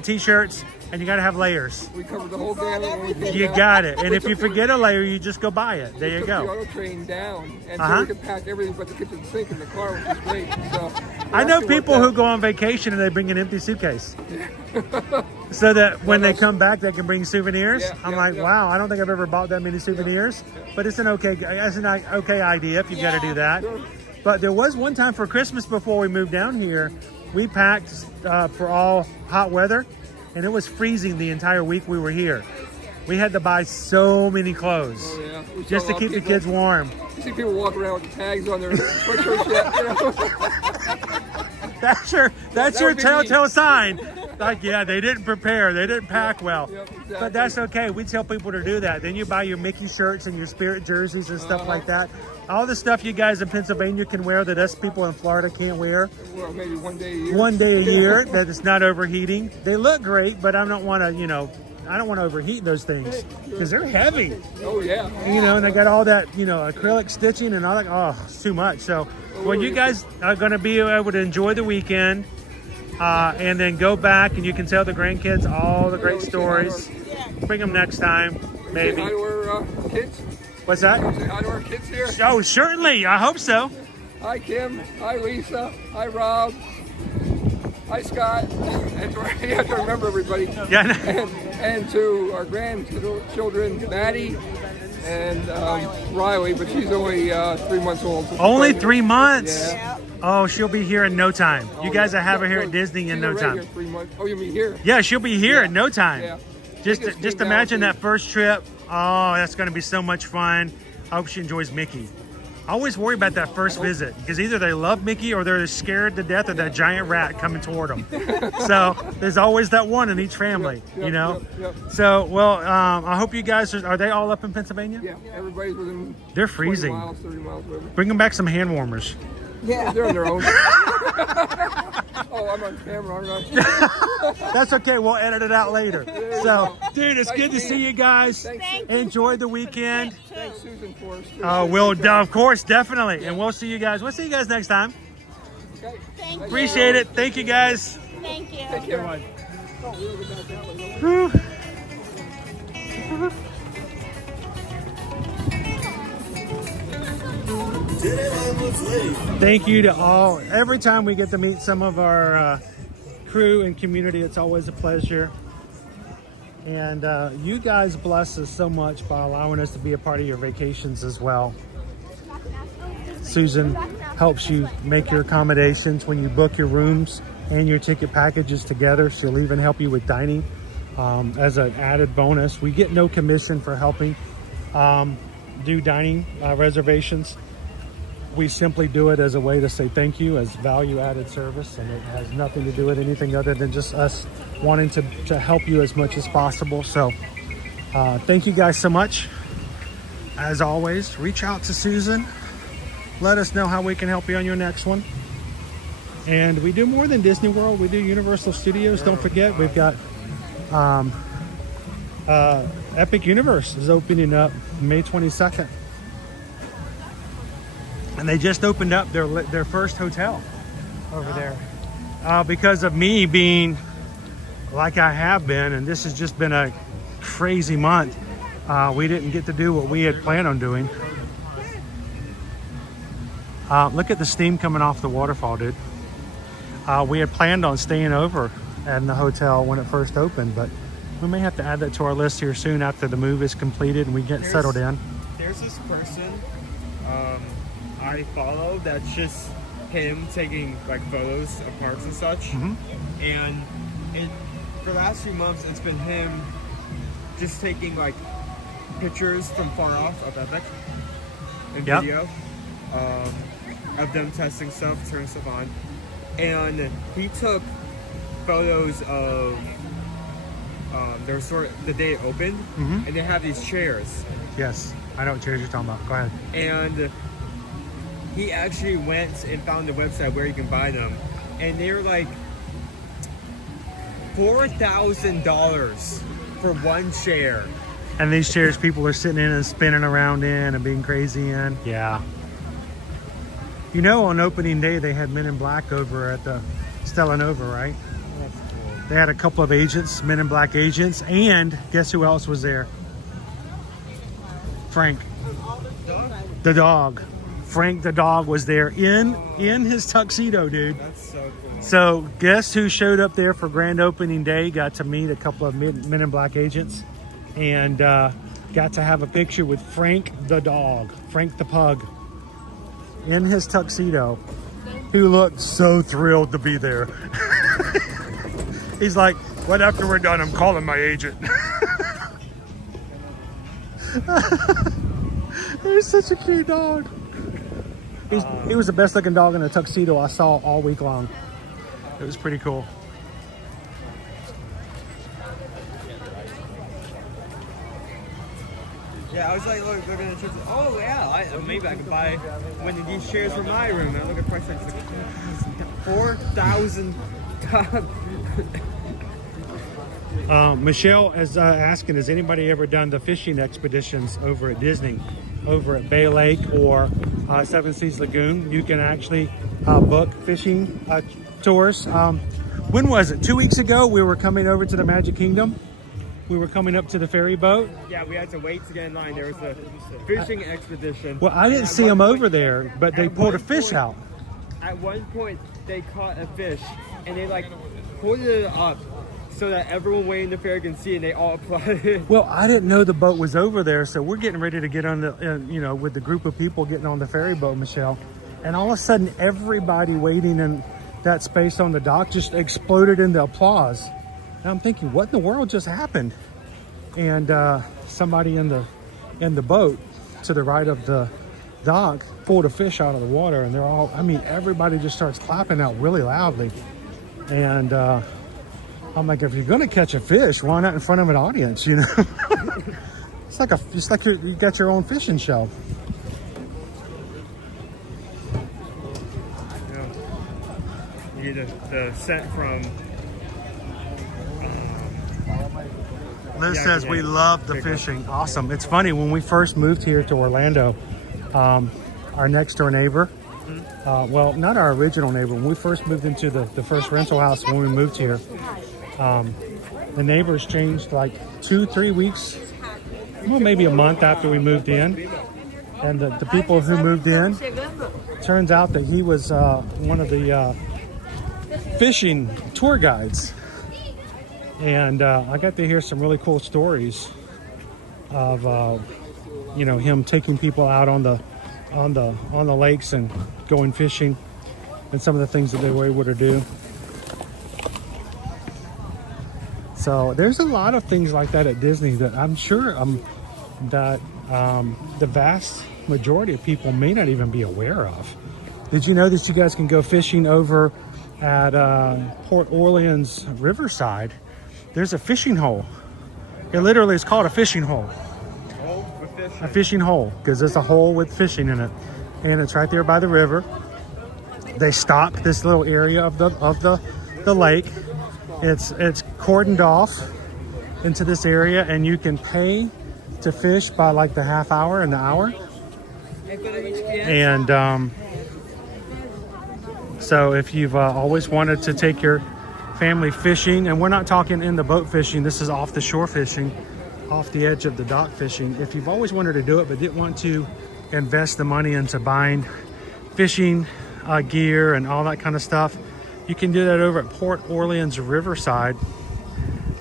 t-shirts. And you got to have layers. We covered the whole gamut. You got it. And if you forget a layer, you just go buy it. There you The go. auto train down, and so we could pack everything but the kitchen sink in the car, which is great. So I know people who go on vacation and they bring an empty suitcase. So that when they come back, they can bring souvenirs. I'm like, wow, I don't think I've ever bought that many souvenirs. But it's an okay idea if you've got to do that. But there was one time for Christmas before we moved down here, we packed for all hot weather. And it was freezing the entire week we were here. We had to buy so many clothes just to keep the kids warm. You see people walk around with tags on their sweatshirts yet, you know? That's your telltale sign. Like, yeah, they didn't prepare. They didn't pack well. Yep, exactly. But that's okay. We tell people to do that. Then you buy your Mickey shirts and your Spirit jerseys and stuff like that. All the stuff you guys in Pennsylvania can wear that us people in Florida can't wear. Well, maybe one day a year. One day a year that it's not overheating. They look great, but I don't want to, I don't want to overheat those things because they're heavy. Oh, yeah. And they got all that, acrylic stitching and all that. Oh, it's too much. So, well, you guys are going to be able to enjoy the weekend and then go back and you can tell the grandkids all the great stories. Bring them next time, maybe. Say hi to our kids. What's that? Say hi to our kids here. Oh, certainly. I hope so. Hi, Kim. Hi, Lisa. Hi, Rob. Hi, Scott. And you have to remember everybody. Yeah. And to our grandchildren, Maddie and Riley, but she's only 3 months old. So only 3 months? Yeah. Oh, she'll be here in no time. You guys will have her here at Disney in no time. 3 months. Oh, you mean here? Yeah, she'll be here in no time. Yeah. Just imagine that first trip. Oh, that's going to be so much fun. I hope she enjoys Mickey. I always worry about that first visit because either they love Mickey or they're scared to death of that giant rat coming toward them. So there's always that one in each family, you know? So, well, I hope you guys, are they all up in Pennsylvania? Yeah, everybody's within They're freezing. 20 miles, 30 miles, whatever. Bring them back some hand warmers. Yeah, they're on their own. Oh, I'm on camera, aren't I? That's okay. We'll edit it out later. So, dude, it's good to see you guys. Enjoy the weekend. Thanks, Susan, for us. We'll, of course, definitely. And we'll see you guys. We'll see you guys next time. Thank Appreciate it. Thank you, guys. Thank you. Take care. Whew. Thank you to all. Every time we get to meet some of our crew and community, it's always a pleasure. And you guys bless us so much by allowing us to be a part of your vacations as well. Susan helps you make your accommodations when you book your rooms and your ticket packages together. She'll even help you with dining as an added bonus. We get no commission for helping do dining reservations. We simply do it as a way to say thank you, as value-added service, and it has nothing to do with anything other than just us wanting to help you as much as possible. So thank you guys so much. As always, reach out to Susan. Let us know how we can help you on your next one. And we do more than Disney World. We do Universal Studios. Don't forget, we've got Epic Universe is opening up May 22nd. And they just opened up their first hotel over there. Because of me being like I have been, and this has just been a crazy month, we didn't get to do what we had planned on doing. Look at the steam coming off the waterfall, dude. We had planned on staying over in the hotel when it first opened, but we may have to add that to our list here soon after the move is completed and we get settled in. There's this person I follow that's just him taking like photos of parks and such. And for the last few months it's been him just taking like pictures from far off of Epic and video of them testing stuff, turning stuff on. And he took photos of the day it opened, and they have these chairs. Yes, I know what chairs you're talking about. Go ahead. And he actually went and found the website where you can buy them, and they were like $4,000 for one chair. And these chairs people are sitting in and spinning around in and being crazy in. Yeah. You know, on opening day, they had Men in Black over at the Stella Nova, right? They had a couple of agents, Men in Black agents, and guess who else was there? Frank, the dog. Frank the dog was there in his tuxedo, dude. That's so cool. So guess who showed up there for grand opening day? Got to meet a couple of Men in Black agents and got to have a picture with Frank the dog, Frank the pug, in his tuxedo, who looked so thrilled to be there. He's like, right after we're done, I'm calling my agent. He's such a cute dog. He was the best looking dog in a tuxedo I saw all week long. It was pretty cool. Yeah, I was like looking at the chairs. Oh yeah, maybe I could buy one of these chairs for my room. And I look at price tags, like $4,000. Michelle is asking, has anybody ever done the fishing expeditions over at Disney, over at Bay Lake or Seven Seas Lagoon? You can actually book fishing tours. When was it? 2 weeks ago, we were coming over to the Magic Kingdom. We were coming up to the ferry boat. Yeah, we had to wait to get in line. There was a fishing expedition. Well, I didn't see them over there, but they pulled a fish out. At one point, they caught a fish, and they like pulled it up so that everyone waiting the ferry can see, and they all applauded. Well, I didn't know the boat was over there, so we're getting ready to get on the, with the group of people getting on the ferry boat, Michelle. And all of a sudden, everybody waiting in that space on the dock just exploded into applause. And I'm thinking, what in the world just happened? And somebody in the boat to the right of the dock pulled a fish out of the water, and they're all, I mean, everybody just starts clapping out really loudly. And I'm like, if you're gonna catch a fish, why not in front of an audience, you know? It's like you got your own fishing show. You get the scent from Liz says we love the fishing. Awesome. It's funny, when we first moved here to Orlando, our next door neighbor, well, not our original neighbor, when we first moved into the first rental house when we moved here, the neighbors changed like 2-3 weeks, well, maybe a month after we moved in. And the people who moved in, turns out that he was one of the fishing tour guides. And I got to hear some really cool stories of, you know, him taking people out on the lakes and going fishing, and some of the things that they were able to do. So there's a lot of things like that at Disney that I'm sure that the vast majority of people may not even be aware of. Did you know that you guys can go fishing over at Port Orleans Riverside? There's a fishing hole. It literally is called a fishing hole. A fishing hole, because it's a hole with fishing in it, and it's right there by the river. They stock this little area of the lake. It's cordoned off into this area, and you can pay to fish by like the half hour and the hour. And so if you've always wanted to take your family fishing, and we're not talking in the boat fishing, this is off the shore fishing, off the edge of the dock fishing. If you've always wanted to do it but didn't want to invest the money into buying fishing gear and all that kind of stuff, you can do that over at Port Orleans Riverside.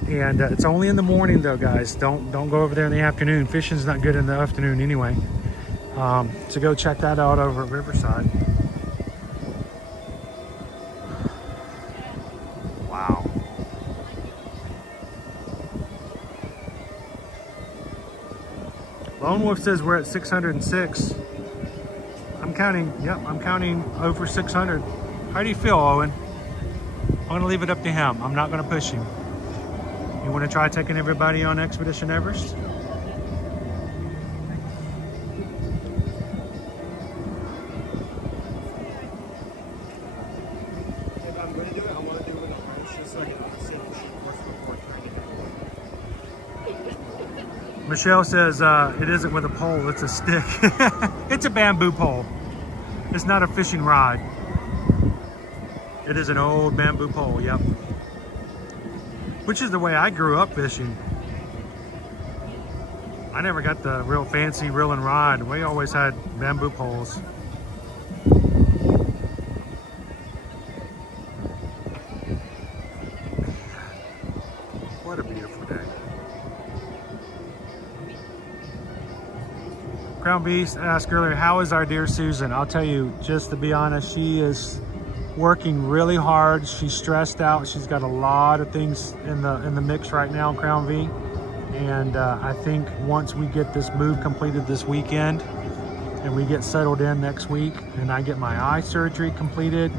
And it's only in the morning though, guys. Don't go over there in the afternoon. Fishing's not good in the afternoon anyway. So go check that out over at Riverside. Wow. Lone Wolf says we're at 606. I'm counting over 600. How do you feel, Owen? I'm gonna leave it up to him. I'm not gonna push him. You wanna try taking everybody on Expedition Everest? Michelle says it isn't with a pole, it's a stick. It's a bamboo pole. It's not a fishing rod. It is an old bamboo pole, yep. Which is the way I grew up fishing. I never got the real fancy reel and rod. We always had bamboo poles. What a beautiful day. Crown Beast asked earlier, how is our dear Susan? I'll tell you, just to be honest, she is working really hard. She's stressed out. She's got a lot of things in the mix right now, Crown V. And I think once we get this move completed this weekend and we get settled in next week and I get my eye surgery completed,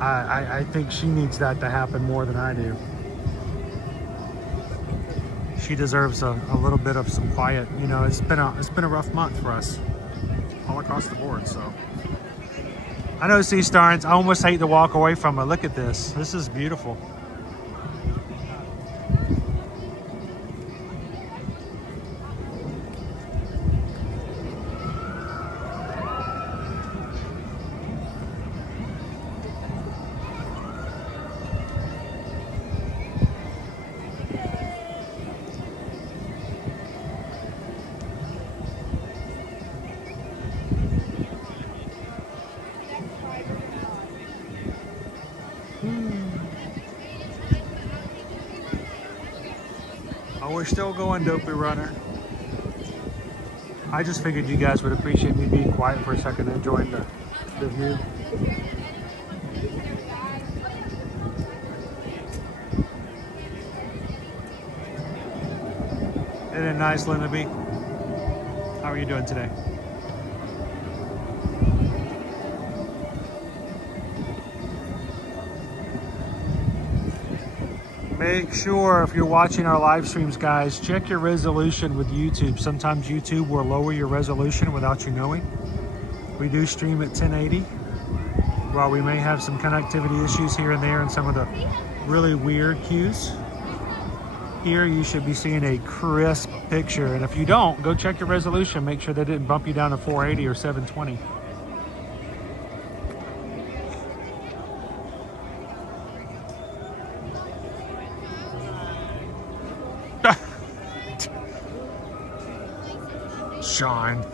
I think she needs that to happen more than I do. She deserves a little bit of some quiet. You know, it's been a rough month for us all across the board. So I know, Sea Starns, I almost hate to walk away from it. Look at this. This is beautiful. Oh, we're still going, Dopey Runner. I just figured you guys would appreciate me being quiet for a second and enjoying the view. Isn't it nice, Linnaby? How are you doing today? Make sure if you're watching our live streams, guys, check your resolution with YouTube. Sometimes YouTube will lower your resolution without you knowing. We do stream at 1080. While we may have some connectivity issues here and there in some of the really weird cues, here you should be seeing a crisp picture. And if you don't, go check your resolution. Make sure they didn't bump you down to 480 or 720. Sean.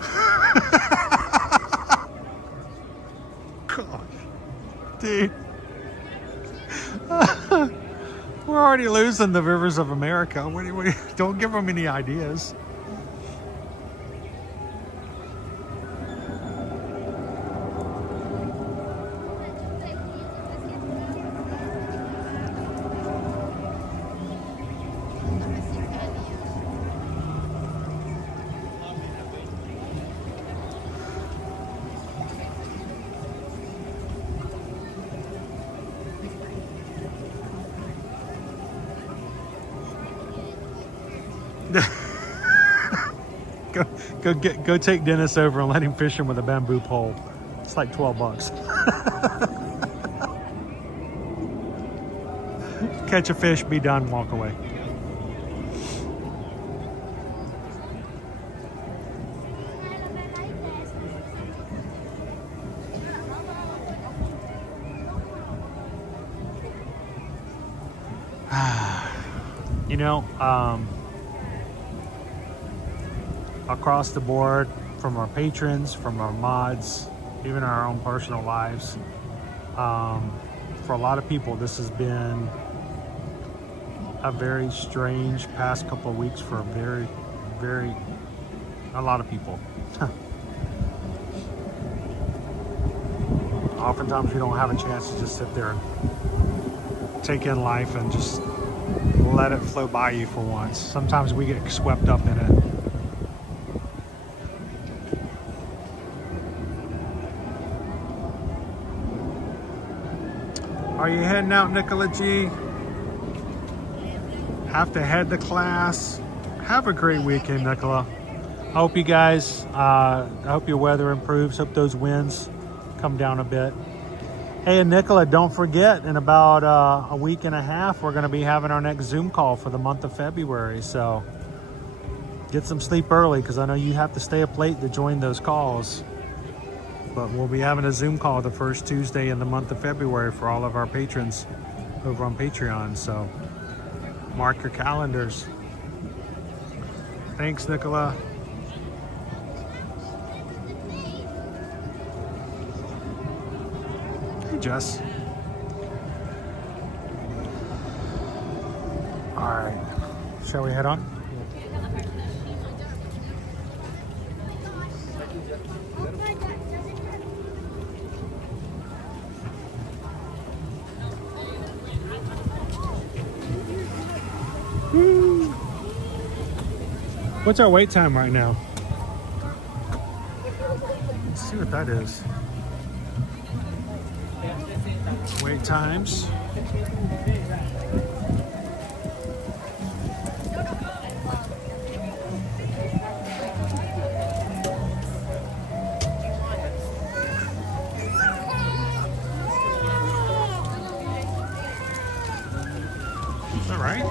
God. Dude. We're already losing the rivers of America. Don't give them any ideas. Go take Dennis over and let him fish him with a bamboo pole. It's like $12. Catch a fish, be done, walk away. You know, across the board, from our patrons, from our mods, even our own personal lives, for a lot of people, this has been a very strange past couple of weeks for a lot of people. Oftentimes we don't have a chance to just sit there and take in life and just let it flow by you for once. Sometimes we get swept up in it. Are you heading out, Nicola G? Have to head to class. Have a great weekend, Nicola. I hope you guys, I hope your weather improves. Hope those winds come down a bit. Hey, and Nicola, don't forget, in about a week and a half, we're going to be having our next Zoom call for the month of February. So get some sleep early, because I know you have to stay up late to join those calls. But we'll be having a Zoom call the first Tuesday in the month of February for all of our patrons over on Patreon. So mark your calendars. Thanks, Nicola. Hey, Jess. All right. Shall we head on? What's our wait time right now? Let's see what that is. Wait times. Is that right?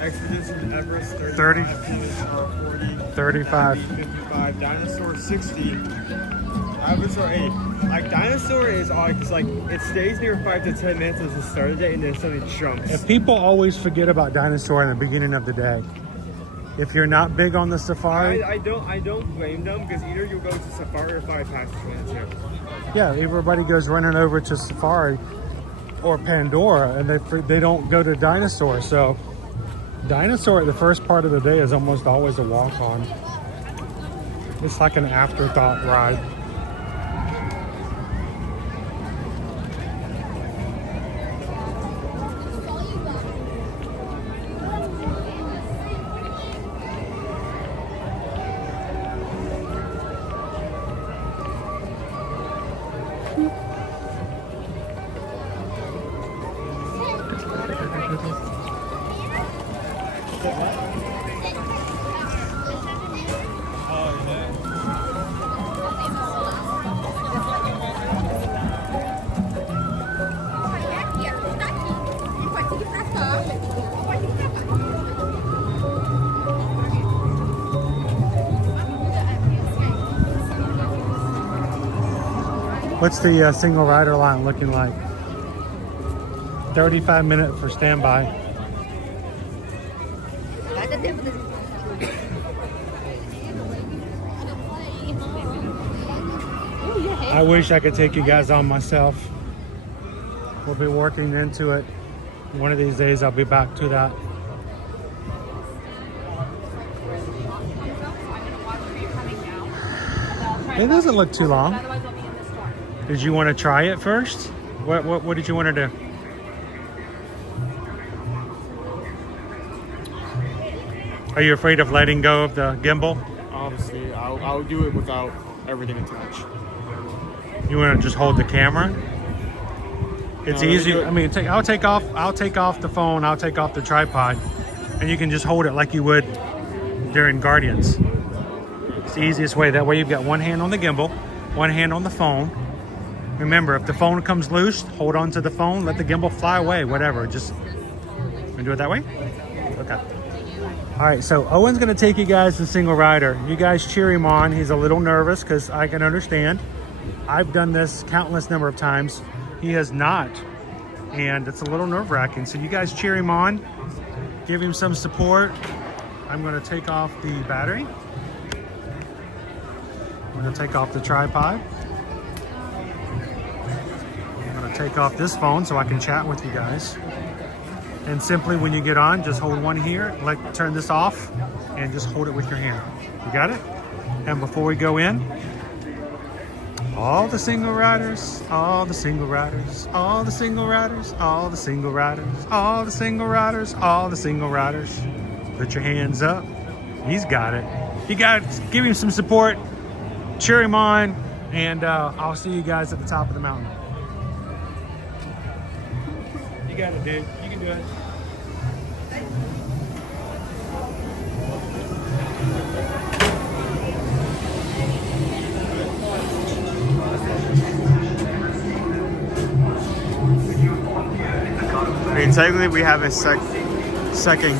Expedition Everest 30, 40, 35. 55, Dinosaur 60, Avatar 8. Like Dinosaur is like it stays near 5 to 10 minutes as the start of the day, and then suddenly jumps. If people always forget about Dinosaur in the beginning of the day, if you're not big on the safari, I don't blame them, because either you go to Safari or Fly Pass if you want to. yeah, everybody goes running over to Safari or Pandora, and they don't go to Dinosaur. So Dinosaur, the first part of the day is almost always a walk-on. It's like an afterthought ride. What's the single rider line looking like? 35 minutes for standby. I wish I could take you guys on myself. We'll be working into it. One of these days I'll be back to that. It doesn't look too long. Did you want to try it first? What did you want to do? Are you afraid of letting go of the gimbal? Obviously, I'll do it without everything attached. You want to just hold the camera? It's easy. I mean, I'll take off the phone. I'll take off the tripod, and you can just hold it like you would during Guardians. It's the easiest way. That way you've got one hand on the gimbal, one hand on the phone. Remember, if the phone comes loose, hold on to the phone, let the gimbal fly away, whatever. Just do it that way? Okay. All right, so Owen's gonna take you guys to single rider. You guys cheer him on. He's a little nervous because I can understand. I've done this countless number of times. He has not, and it's a little nerve-wracking. So you guys cheer him on, give him some support. I'm gonna take off the battery. I'm gonna take off the tripod. I'm gonna take off this phone so I can chat with you guys. And simply when you get on, just hold one here, turn this off, and just hold it with your hand. You got it? And before we go in, all the single riders, all the single riders, all the single riders, all the single riders, all the single riders, all the single riders. Put your hands up. He's got it. You got it. Give him some support, cheer him on, and I'll see you guys at the top of the mountain. You got it, dude. You can do it. I mean, technically we have a second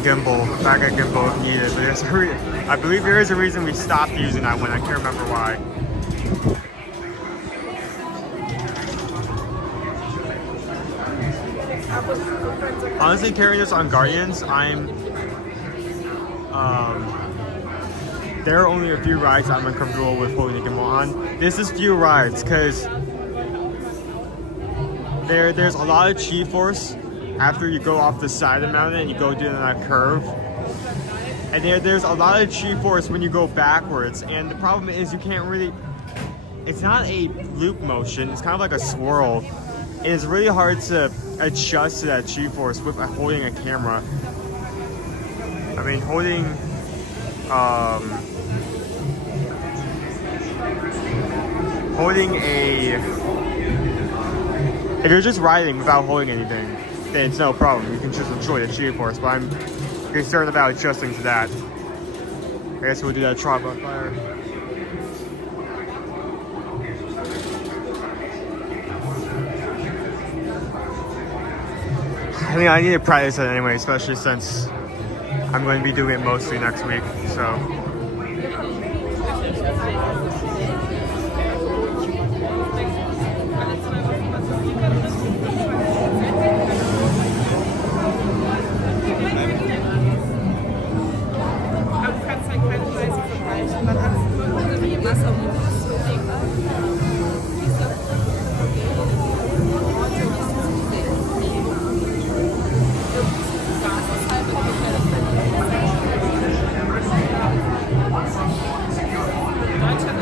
gimbal, backup gimbal if needed, but I believe there is a reason we stopped using that one. I can't remember why. Honestly, carrying this on Guardians, there are only a few rides I'm uncomfortable with holding the gimbal on. This is few rides because there's a lot of G-force after you go off the side of the mountain and you go down that curve. And there's a lot of G-force when you go backwards, and the problem is you can't really, it's not a loop motion, it's kind of like a swirl. It is really hard to adjust to that G-force with holding a camera. I mean, holding if you're just riding without holding anything, then it's no problem. You can just enjoy the G-force, but I'm concerned about adjusting to that. I guess we'll do that tripod fire. I mean, I need to practice it anyway, especially since I'm going to be doing it mostly next week, so. Deutschland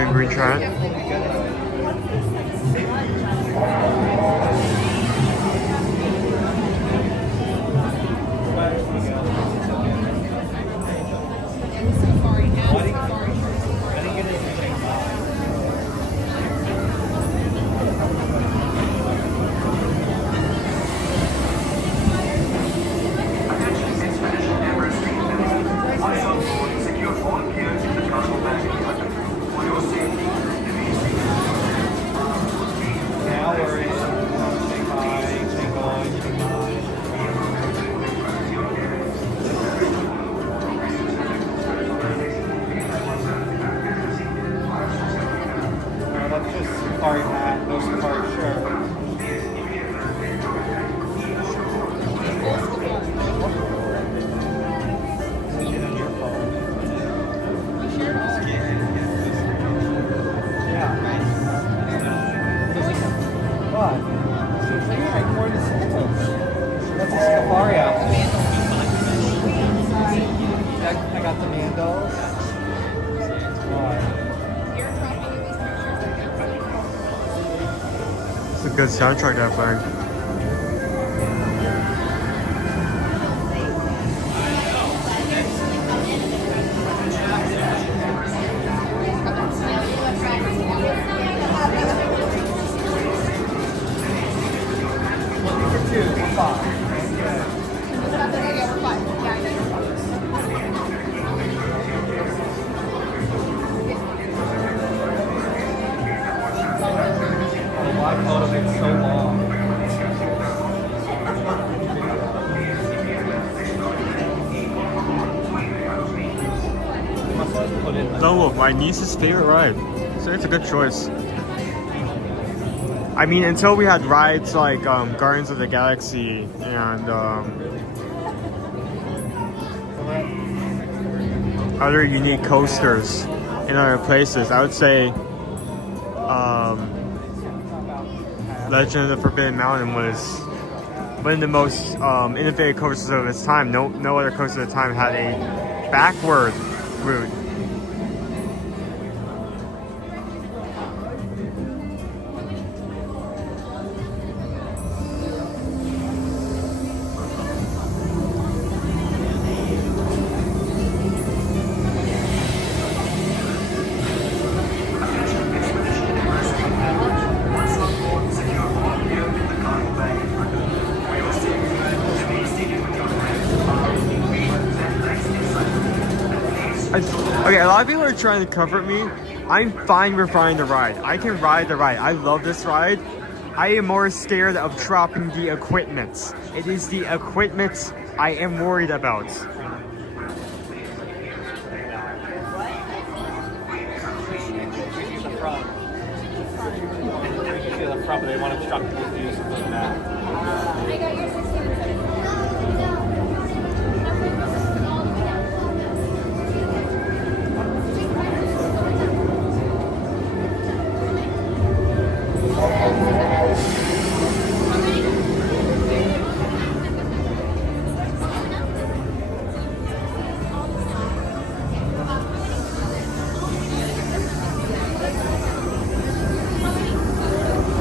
doing green track. Safari hat, no safari shirt. That's a safari outfit. I got the mandals. It's a good soundtrack they're playing. No, my niece's favorite ride. So it's a good choice. I mean, until we had rides like Guardians of the Galaxy and other unique coasters in other places, I would say Legend of the Forbidden Mountain was one of the most innovative coasters of its time. No other coaster at the time had a backward route. Okay, a lot of people are trying to comfort me. I'm fine with riding the ride. I can ride the ride. I love this ride. I am more scared of dropping the equipment. It is the equipment I am worried about. The front, but they want to drop people to do something like that.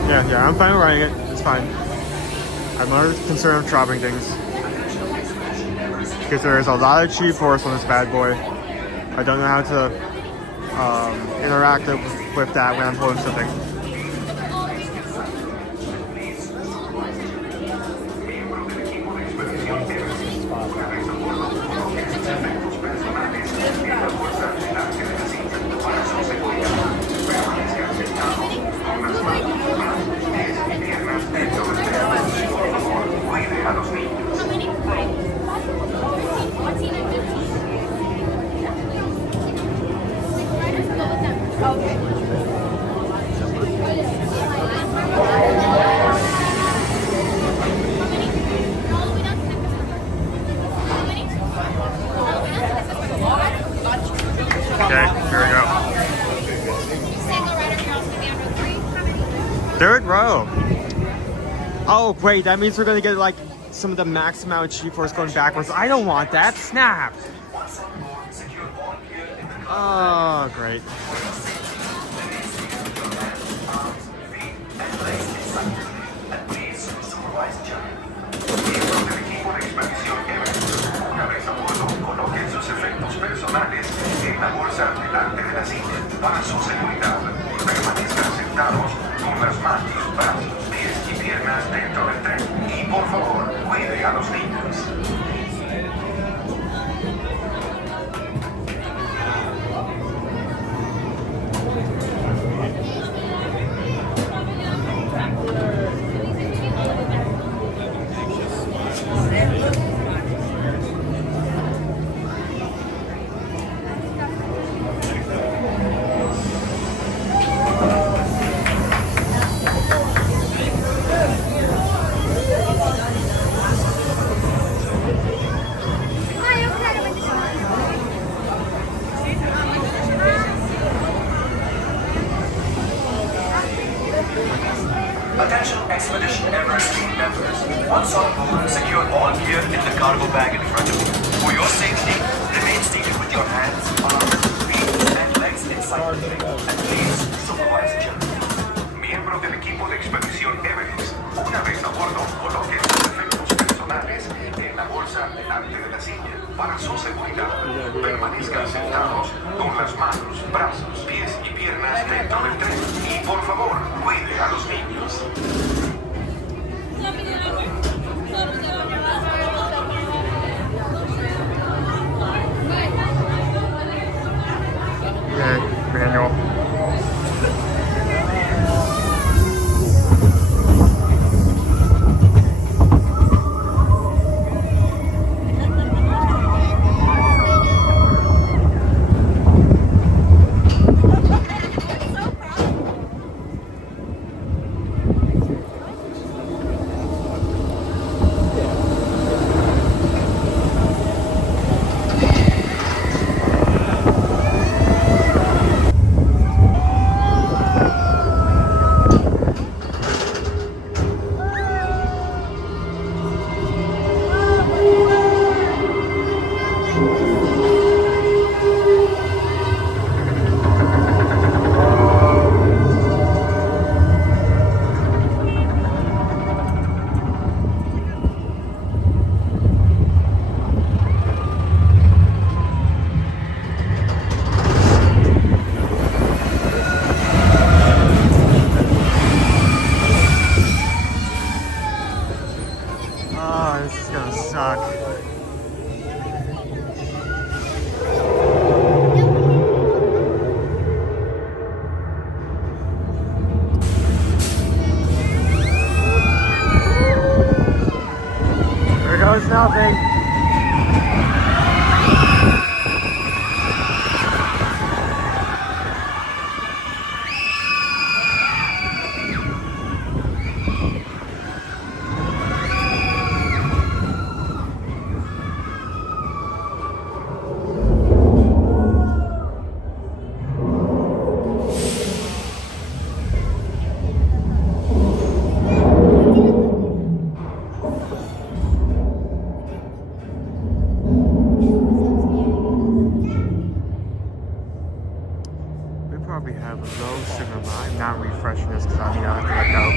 Yeah, I'm fine with riding it. It's fine. I'm not concerned of dropping things. Because there is a lot of G-force on this bad boy. I don't know how to interact with that when I'm pulling something. Third row. Oh, great. That means we're going to get like some of the max amount of G-force going backwards. I don't want that. Snap. Oh, great. Once on board, secure all gear in the cargo bag in front of you. For your safety, remain seated with your hands, arms, feet, and legs inside the plane. And please supervise children. Miembros del equipo de expedición Everest, una vez a bordo, coloquen sus efectos personales en la bolsa delante de la silla. Para su seguridad, permanezcan sentados con las manos, brazos, pies y piernas dentro del tren. Y por favor, cuide a los niños. Okay, manual. Nothing. Probably have low signal, but I'm not refreshing this because I mean I have to let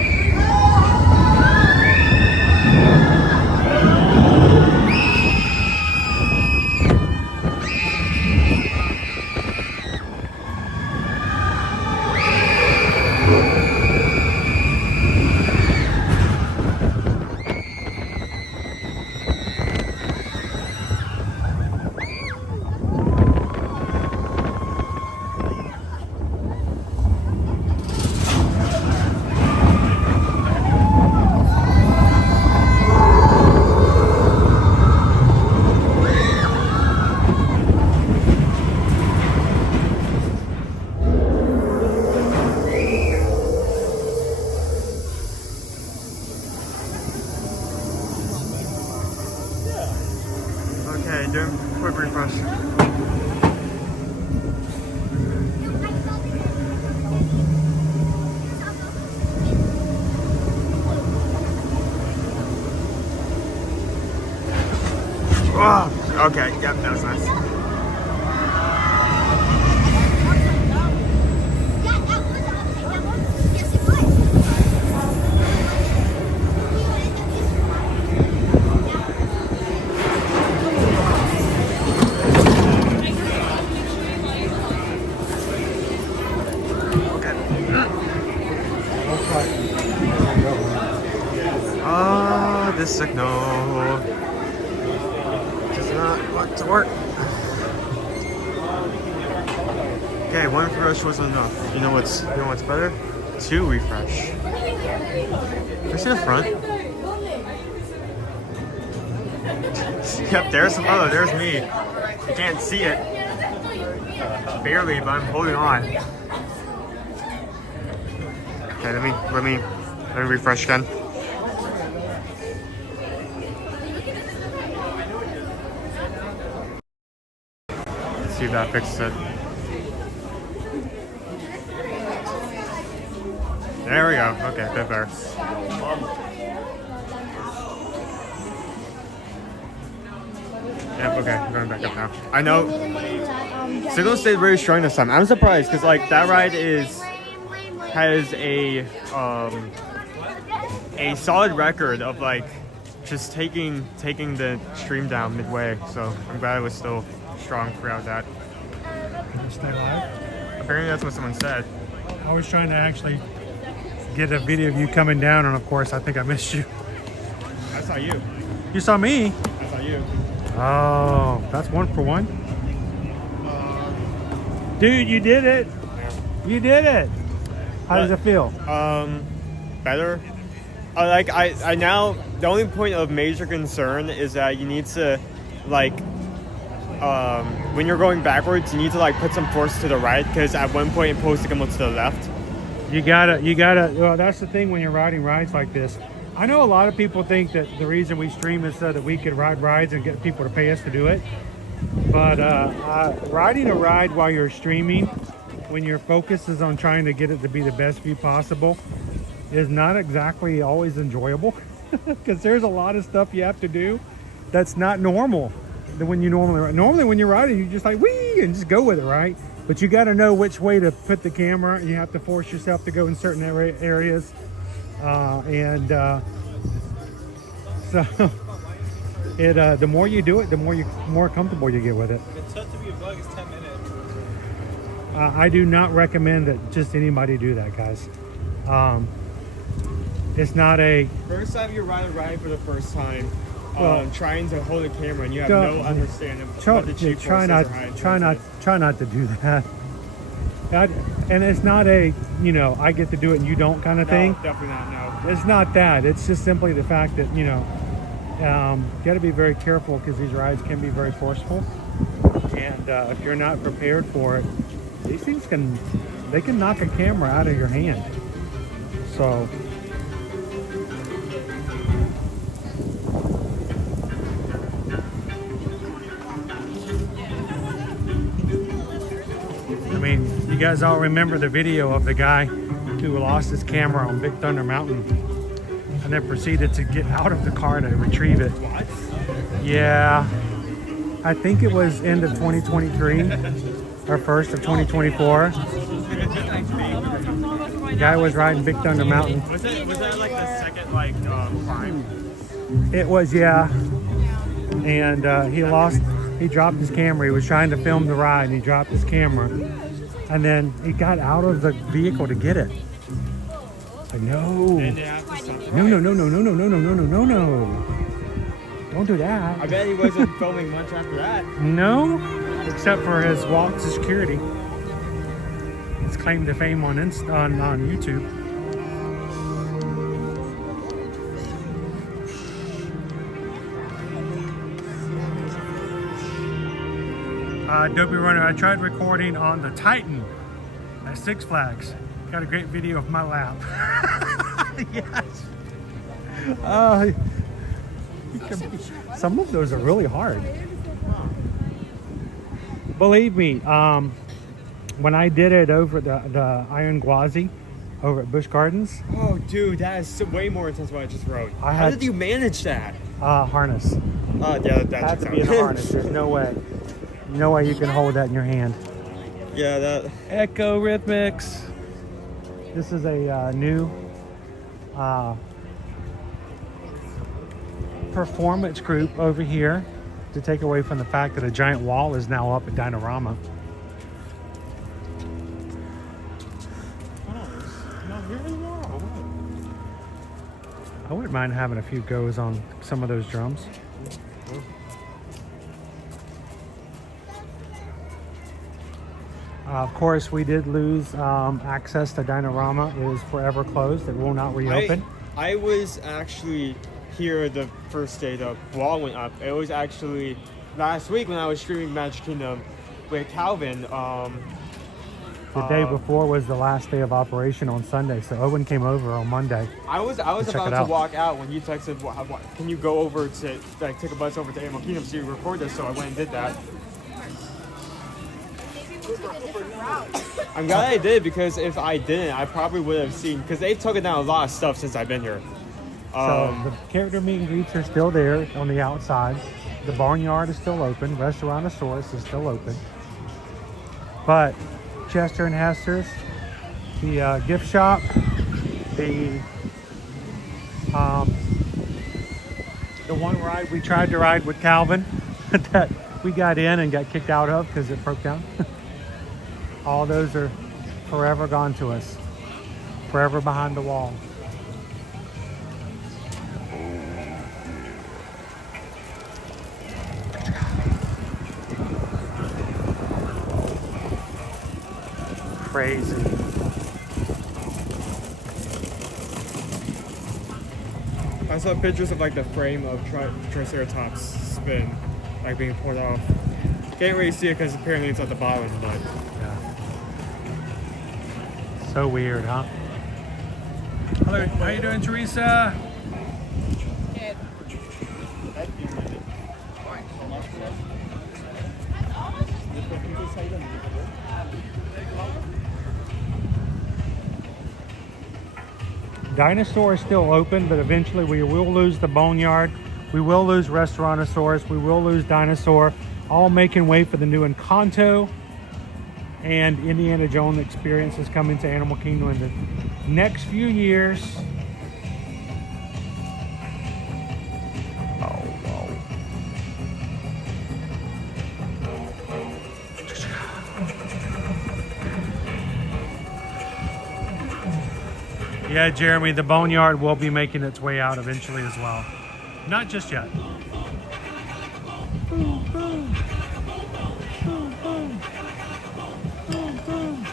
Okay, do a quick refresh. Oh, okay, yep, that was nice. This signal does not want to work. Okay, one refresh wasn't enough. You know what's better? 2 refresh. Can you see the front? Yep, there's there's me. You can't see it. Barely, but I'm holding on. Okay, let me refresh again. See if that fixes it. There we go. Okay, bit better. Yep, okay, I'm going back up now. I know Signal stayed very strong this time. I'm surprised because like that ride has a solid record of like just taking the stream down midway. So I'm glad it was still strong throughout that. Stay live. Apparently that's what someone said. I was trying to actually get a video of you coming down, and of course I think I missed you. I saw you. You saw me? I saw you. Oh, that's 1 for 1. Dude, you did it. You did it. How does it feel? Better. Like I now, the only point of major concern is that you need to like when you're going backwards, you need to like put some force to the right, because at one point it's supposed to come to the left. You gotta, well, that's the thing when you're riding rides like this. I know a lot of people think that the reason we stream is so that we can ride rides and get people to pay us to do it. But riding a ride while you're streaming, when your focus is on trying to get it to be the best view possible, is not exactly always enjoyable. Because there's a lot of stuff you have to do that's not normal than when you normally ride. Normally when you're riding, you just like whee and just go with it, right? But you got to know which way to put the camera. You have to force yourself to go in certain areas. So the more you do it, the more comfortable you get with it. It's set to be a bug. It's 10 minutes. I do not recommend that just anybody do that, guys. It's not a First time you ride a ride for the first time, Well, trying to hold a camera and you have no understanding of what the G try not to do that. And it's not a, you know, I get to do it and you don't kind of thing. Definitely not. No. It's not that. It's just simply the fact that, you know, you got to be very careful because these rides can be very forceful. And if you're not prepared for it, these things can knock a camera out of your hand. So. I mean, you guys all remember the video of the guy who lost his camera on Big Thunder Mountain and then proceeded to get out of the car to retrieve it. What? Yeah, I think it was end of 2023 or first of 2024. The guy was riding Big Thunder Mountain. Was that like the second climb? It was, yeah. And he dropped his camera. He was trying to film the ride and he dropped his camera. And then he got out of the vehicle to get it. Like, no. No. Don't do that. I bet he wasn't filming much after that. No, except for his walk to security. His claim to fame on YouTube. Adobe Runner, I tried recording on the Titan at Six Flags. Got a great video of my lap. Yes. Some of those are really hard. Believe me, when I did it over the Iron Gwazi over at Busch Gardens. Oh, dude, that is way more intense than what I just rode. How did you manage that? Harness. Yeah, that had to be in a harness. There's no way. No way you can hold that in your hand. Yeah, that. Echo Rhythmics. This is a new performance group over here to take away from the fact that a giant wall is now up at Dinorama. I wouldn't mind having a few goes on some of those drums. Of course, we did lose access to Dinorama. It is forever closed. It will not reopen. I was actually here the first day the wall went up. It was actually last week when I was streaming Magic Kingdom with Calvin. The day before was the last day of operation on Sunday, so Owen came over on Monday. I was about to walk out when you texted, "Can you go over to take a bus over to Animal Kingdom so you record this?" So I went and did that. I'm glad I did, because if I didn't, I probably would have seen, because they've taken down a lot of stuff since I've been here. So the character meet and greets are still there on the outside. The barnyard is still open. Restaurantosaurus is still open. But Chester and Hester's, the gift shop, the one ride we tried to ride with Calvin that we got in and got kicked out of because it broke down. All those are forever gone to us. Forever behind the wall. Crazy. I saw pictures of like the frame of Triceratops spin, like being pulled off. Can't really see it because apparently it's at the bottom, but yeah. So weird, huh? Hello, how you doing, Teresa? Good. Dinosaur is still open, but eventually we will lose the boneyard. We will lose Restaurantosaurus. We will lose Dinosaur. All making way for the new Encanto and Indiana Jones experiences coming to Animal Kingdom in the next few years. Yeah, Jeremy, the boneyard will be making its way out eventually as well. Not just yet. Boom, boom. Boom, boom. Boom, boom.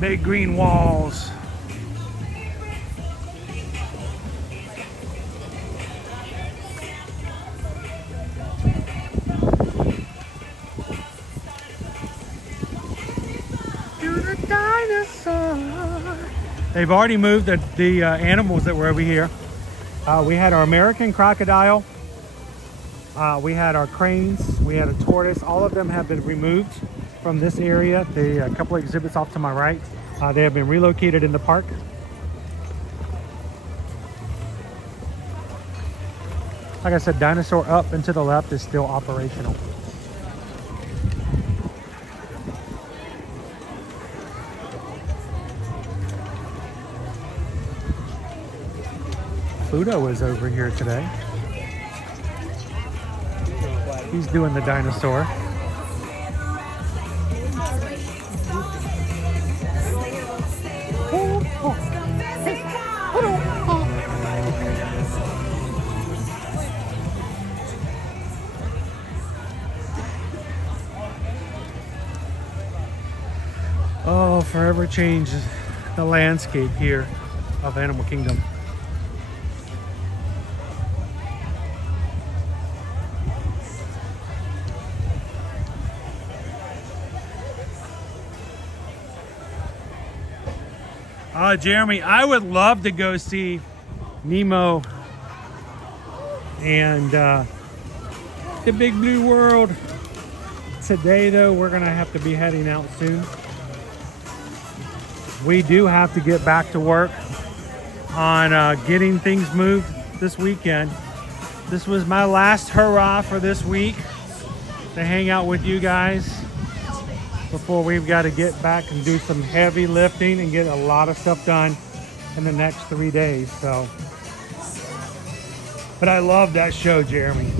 Big green walls. They've already moved the animals that were over here. We had our American crocodile. We had our cranes. We had a tortoise. All of them have been removed from this area. A couple of exhibits off to my right. They have been relocated in the park. Like I said, Dinosaur up and to the left is still operational. Pluto is over here today. He's doing the dinosaur. Oh, forever changes the landscape here of Animal Kingdom. Jeremy, I would love to go see Nemo and the Big Blue World. Today, though, we're going to have to be heading out soon. We do have to get back to work on getting things moved this weekend. This was my last hurrah for this week to hang out with you guys before we've got to get back and do some heavy lifting and get a lot of stuff done in the next 3 days. So, but I love that show, Jeremy.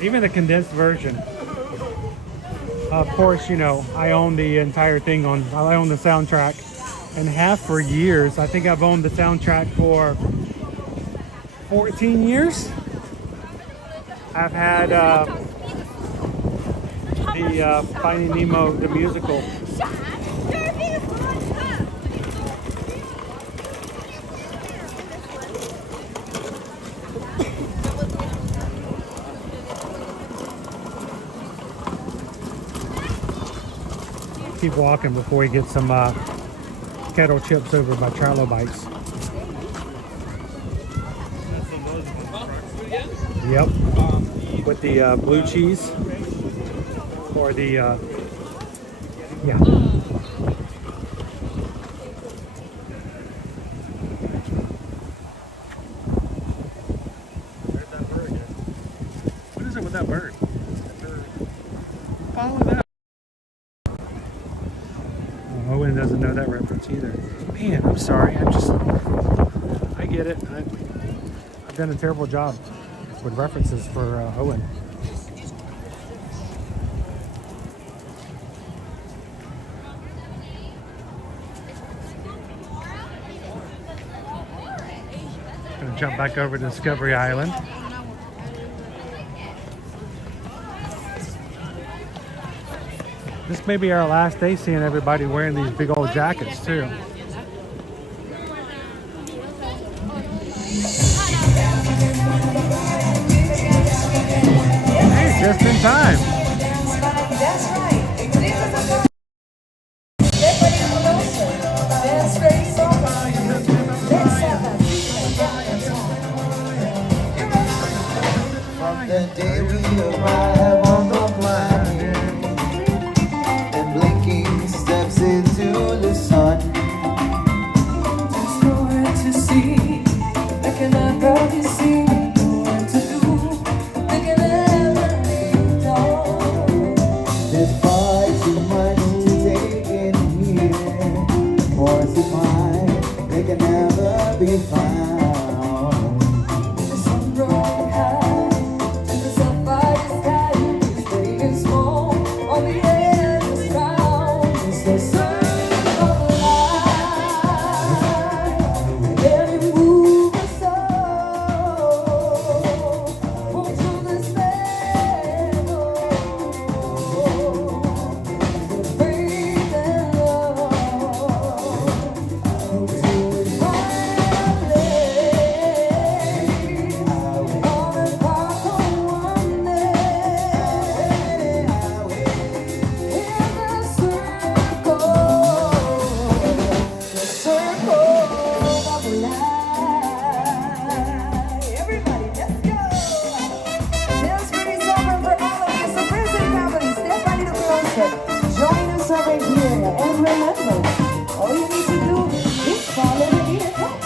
Even the condensed version. Of course, you know, I own the entire thing I own the soundtrack and have for years. I think I've owned the soundtrack for 14 years. I've had the Finding Nemo, the musical. Keep walking before we get some kettle chips over by trilobites. Yep, with the blue cheese or the Yeah. There's that bird again. What is it with that bird? Follow that. Oh, Owen doesn't know that reference either. Man, I'm sorry. I get it. I've done a terrible job with references for Owen. Gonna jump back over to Discovery Island. This may be our last day seeing everybody wearing these big old jackets too. Hey, just in time. That's right. That's very From the day we arrive on the planet and blinking steps into the sun. There's nowhere to see, I cannot probably see what to do. I can never leave on. There's far too much to take in here. Wars of mine, they can never be found. The sun broke high, to the sapphire sky, is big and small, on the endless ground. It's the circle of life, every move I saw, won't you understand? The faith and love, everybody, let's go! Dance party's over for all of you, so friends and family, step a little closer. Join us over here, and remember, all you need to do is follow the leader. Come.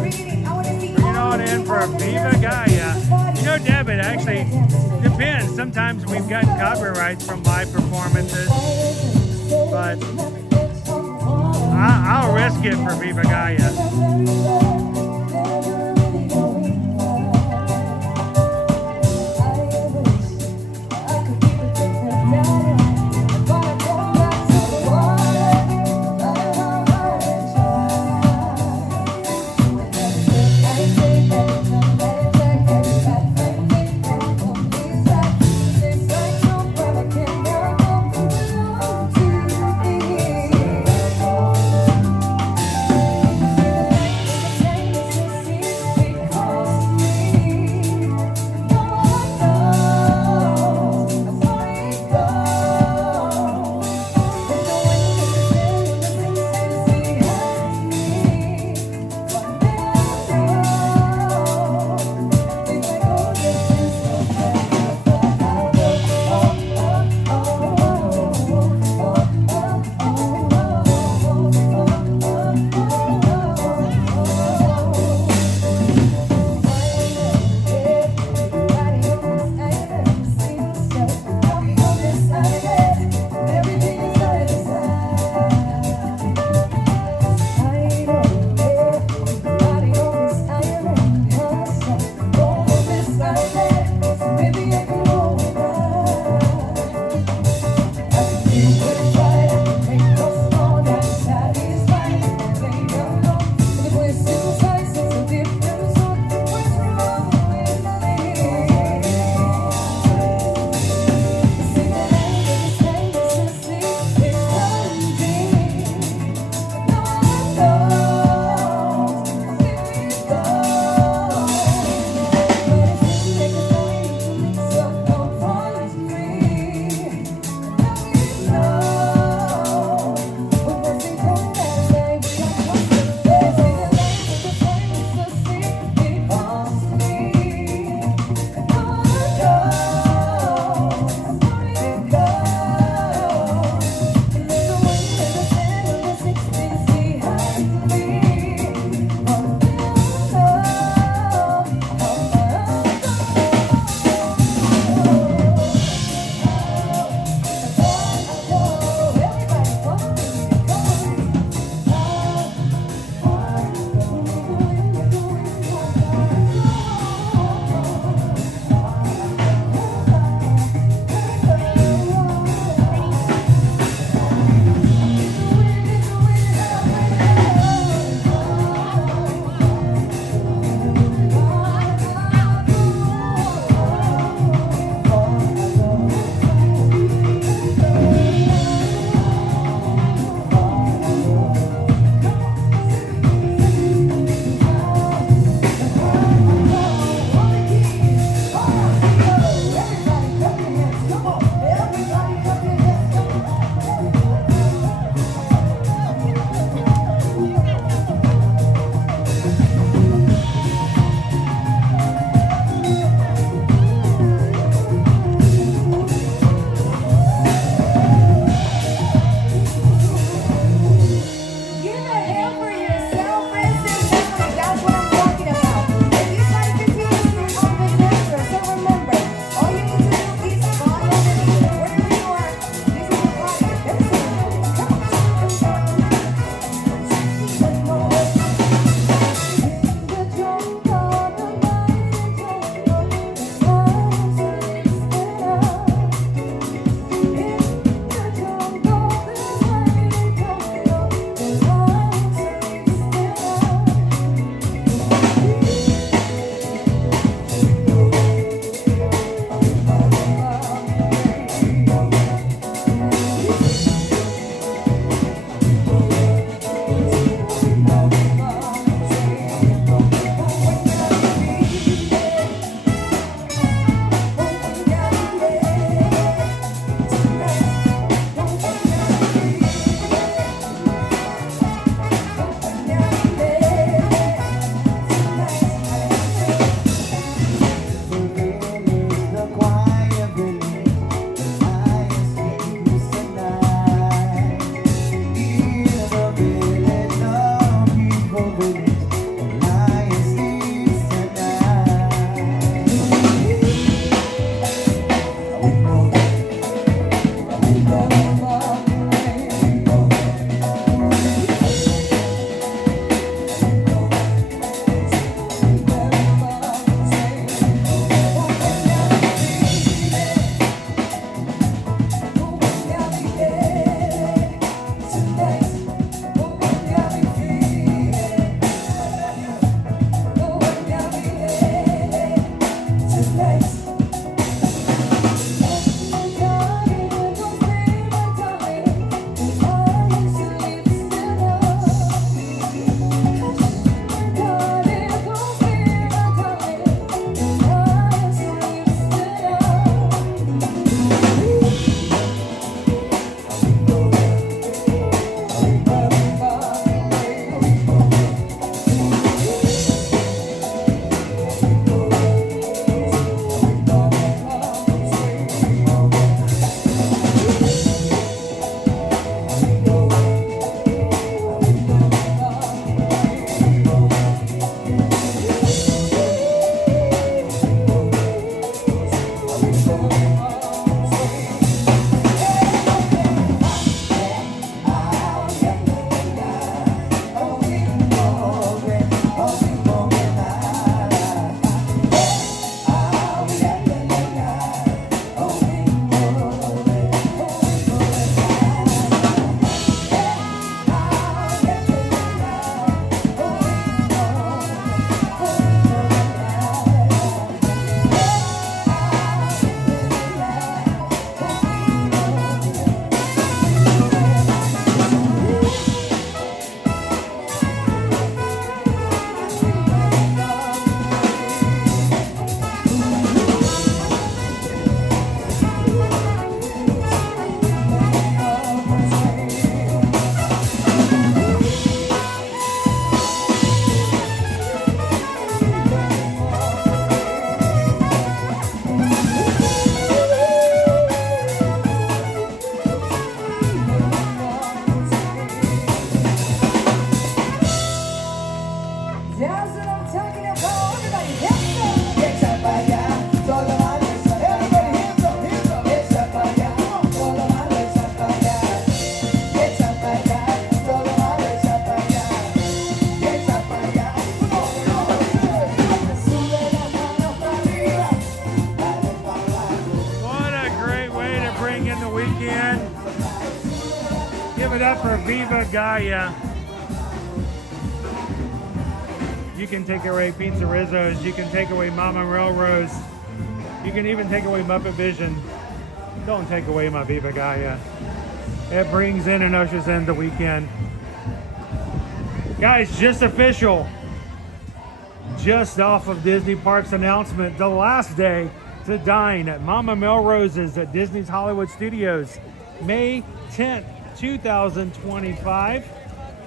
Bring it on in for Viva Gaia. You know, Deb, it actually depends. Sometimes we've gotten copyrights from live performances, but I'll risk it for Viva Gaia. Thank you. Viva Gaia. You can take away Pizza Rizzo's. You can take away Mama Railroads. You can even take away Muppet Vision. Don't take away my Viva Gaia. It brings in and ushers in the weekend. Guys, just official. Just off of Disney Parks announcement, the last day to dine at Mama Melrose's at Disney's Hollywood Studios, May 10th, 2025.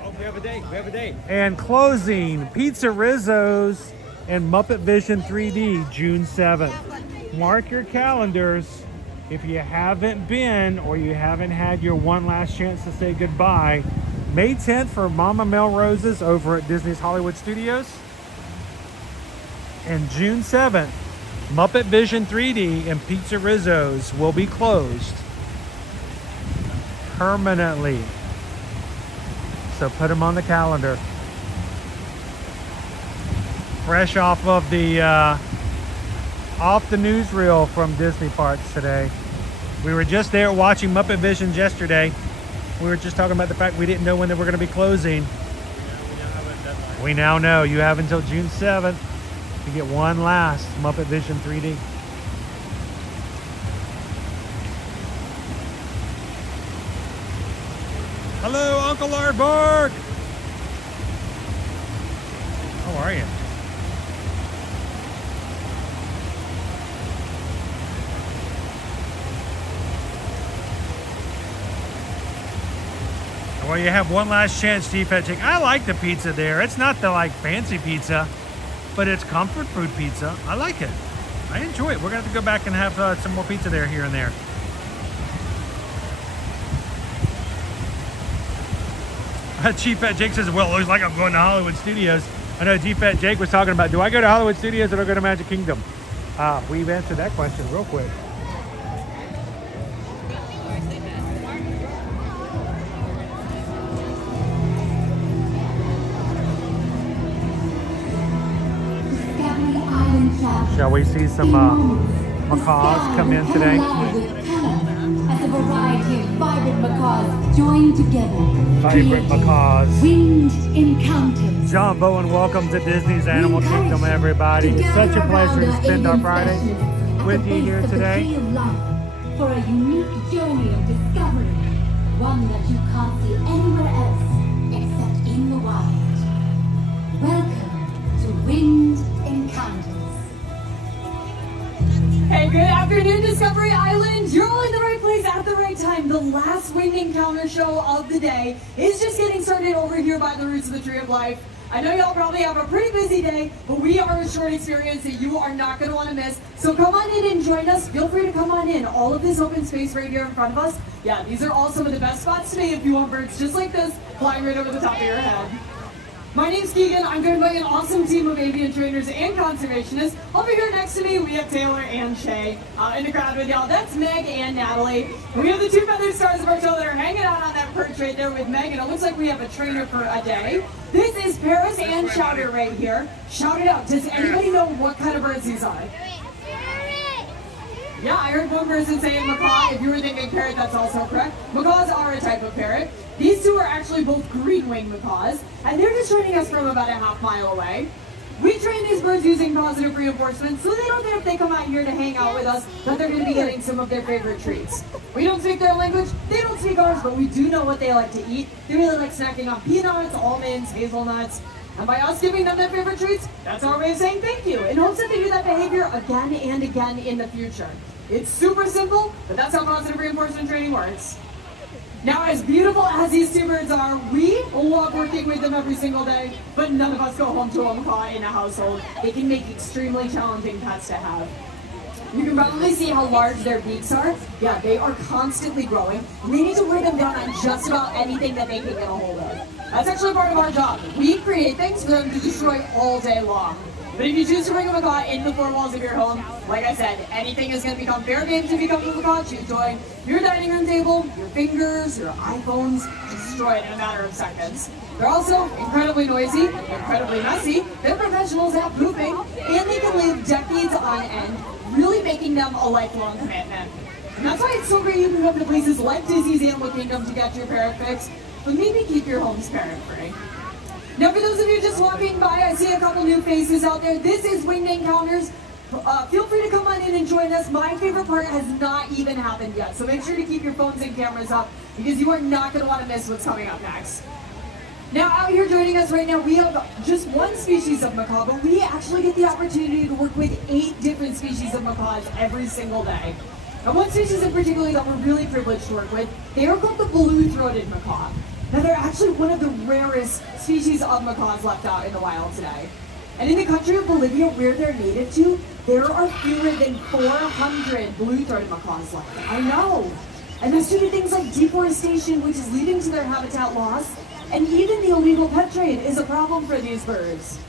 Oh, we have a date. We have a date. And closing, Pizza Rizzo's and Muppet Vision 3D, June 7th. Mark your calendars. If you haven't been or you haven't had your one last chance to say goodbye, May 10th for Mama Melrose's over at Disney's Hollywood Studios. And June 7th, Muppet Vision 3D and Pizza Rizzo's will be closed permanently. So put them on the calendar. Fresh off of the newsreel from Disney Parks today. We were just there watching Muppet Visions yesterday. We were just talking about the fact we didn't know when they were going to be closing. We now know you have until June 7th to get one last Muppet Vision 3D. Hello, Uncle Aardvark. How are you? Well, you have one last chance, Steve Fetching. I like the pizza there. It's not the like fancy pizza, but it's comfort food pizza. I like it. I enjoy it. We're gonna have to go back and have some more pizza there here and there. Chief Fat Jake says, well, it looks like I'm going to Hollywood Studios. I know Chief Fat Jake was talking about, do I go to Hollywood Studios or do I go to Magic Kingdom? We've answered that question real quick. Shall we see some macaws come in today? As a variety of vibrant macaws join together. Vibrant macaws. Winged encounters. John Bowen, welcome to Disney's Animal Kingdom, everybody. It's such a pleasure to spend our Friday with you here today. For a unique journey of discovery, one that you can't see anywhere else except in the wild. Welcome to Winged Encounters. Hey, good afternoon, Discovery Island. You're all in the right place at the right time. The last Winged Encounter show of the day is just getting started over here by the roots of the Tree of Life. I know y'all probably have a pretty busy day, but we are a short experience that you are not going to want to miss. So come on in and join us. Feel free to come on in. All of this open space right here in front of us. Yeah, these are all some of the best spots today if you want birds just like this flying right over the top of your head. My name's Keegan. I'm joined by an awesome team of avian trainers and conservationists. Over here next to me, we have Taylor and Shay. In the crowd with y'all, that's Meg and Natalie. And we have the two feathered stars of our show that are hanging out on that perch right there with Meg, and it looks like we have a trainer for a day. This is Paris and Shouter right here. Shout it out. Does anybody know what kind of birds these are? Yeah, I heard one person saying macaw. If you were thinking parrot, that's also correct. Macaws are a type of parrot. These two are actually both green-winged macaws, and they're just joining us from about a half-mile away. We train these birds using positive reinforcement, so they don't think if they come out here to hang out with us that they're going to be getting some of their favorite treats. We don't speak their language, they don't speak ours, but we do know what they like to eat. They really like snacking on peanuts, almonds, hazelnuts. And by us giving them their favorite treats, that's our way of saying thank you, in hopes that they do that behavior again and again in the future. It's super simple, but that's how positive reinforcement training works. Now, as beautiful as these two birds are, we love working with them every single day, but none of us go home to a macaw in a household. They can make extremely challenging pets to have. You can probably see how large their beaks are. Yeah, they are constantly growing, and they need to wear them down on just about anything that they can get a hold of. That's actually part of our job. We create things for them to destroy all day long. But if you choose to bring a macaw in the four walls of your home, like I said, anything is going to become fair game to become a macaw to enjoy. Your dining room table, your fingers, your iPhones, destroy it in a matter of seconds. They're also incredibly noisy, incredibly messy, they're professionals at pooping, and they can live decades on end, really making them a lifelong commitment. And that's why it's so great you can come to places like Disney's Animal Kingdom to get your parrot fix. but maybe keep your homes parrot-free. Now, for those of you just walking by, I see a couple new faces out there. This is Winged Encounters. Feel free to come on in and join us. My favorite part has not even happened yet, so make sure to keep your phones and cameras up because you are not going to want to miss what's coming up next. Now, out here joining us right now, we have just one species of macaw, but we actually get the opportunity to work with 8 different species of macaws every single day. Now, one species in particular that we're really privileged to work with, they are called the blue-throated macaw. Now, they're actually one of the rarest species of macaws left out in the wild today. And in the country of Bolivia, where they're native to, there are fewer than 400 blue-throated macaws left. I know. And that's due to things like deforestation, which is leading to their habitat loss, and even the illegal pet trade is a problem for these birds.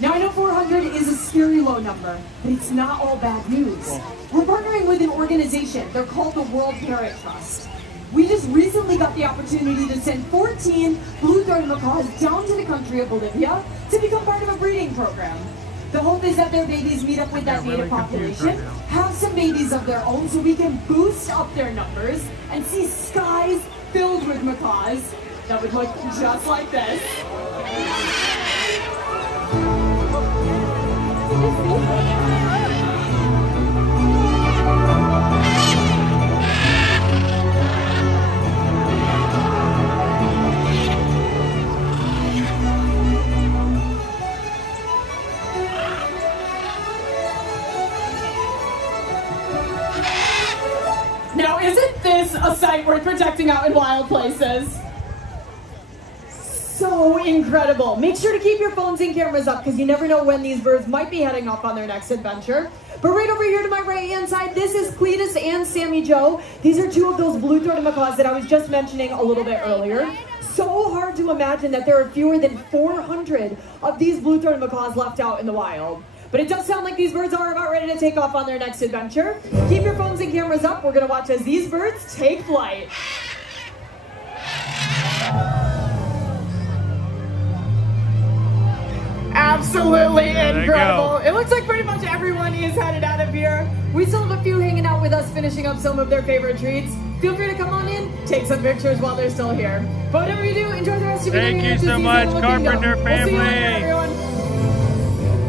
Now, I know 400 is a scary low number, but it's not all bad news. We're partnering with an organization. They're called the World Parrot Trust. We just recently got the opportunity to send 14 blue-throated macaws down to the country of Bolivia to become part of a breeding program. The hope is that their babies meet up with that native population, have some babies of their own so we can boost up their numbers and see skies filled with macaws that would look just like this. Now, isn't this a sight worth protecting out in wild places? So incredible. Make sure to keep your phones and cameras up because you never know when these birds might be heading off on their next adventure. But right over here to my right hand side, this is Cletus and Sammy Joe. These are 2 of those blue-throated macaws that I was just mentioning a little bit earlier. So hard to imagine that there are fewer than 400 of these blue-throated macaws left out in the wild. But it does sound like these birds are about ready to take off on their next adventure. Keep your phones and cameras up. We're going to watch as these birds take flight. Absolutely incredible. It looks like pretty much everyone is headed out of here. We still have a few hanging out with us, finishing up some of their favorite treats. Feel free to come on in, take some pictures while they're still here. But whatever you do, enjoy the rest of your day. Thank you so much, Carpenter family. We'll see you later, everyone.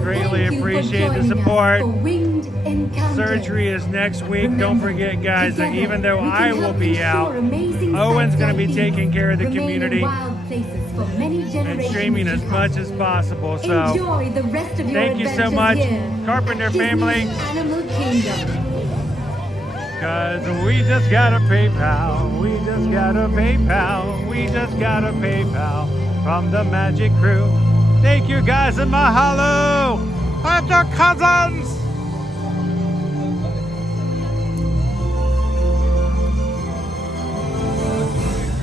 Greatly appreciate the support. Surgery is next week. Don't forget, guys, that even though I will be out, Owen's going to be taking care of the community and streaming as much as possible. So thank you so much, Carpenter family. Because we just got a PayPal, we just got a PayPal, we just got a PayPal from the Magic Crew. Thank you guys and mahalo! I'm your cousins!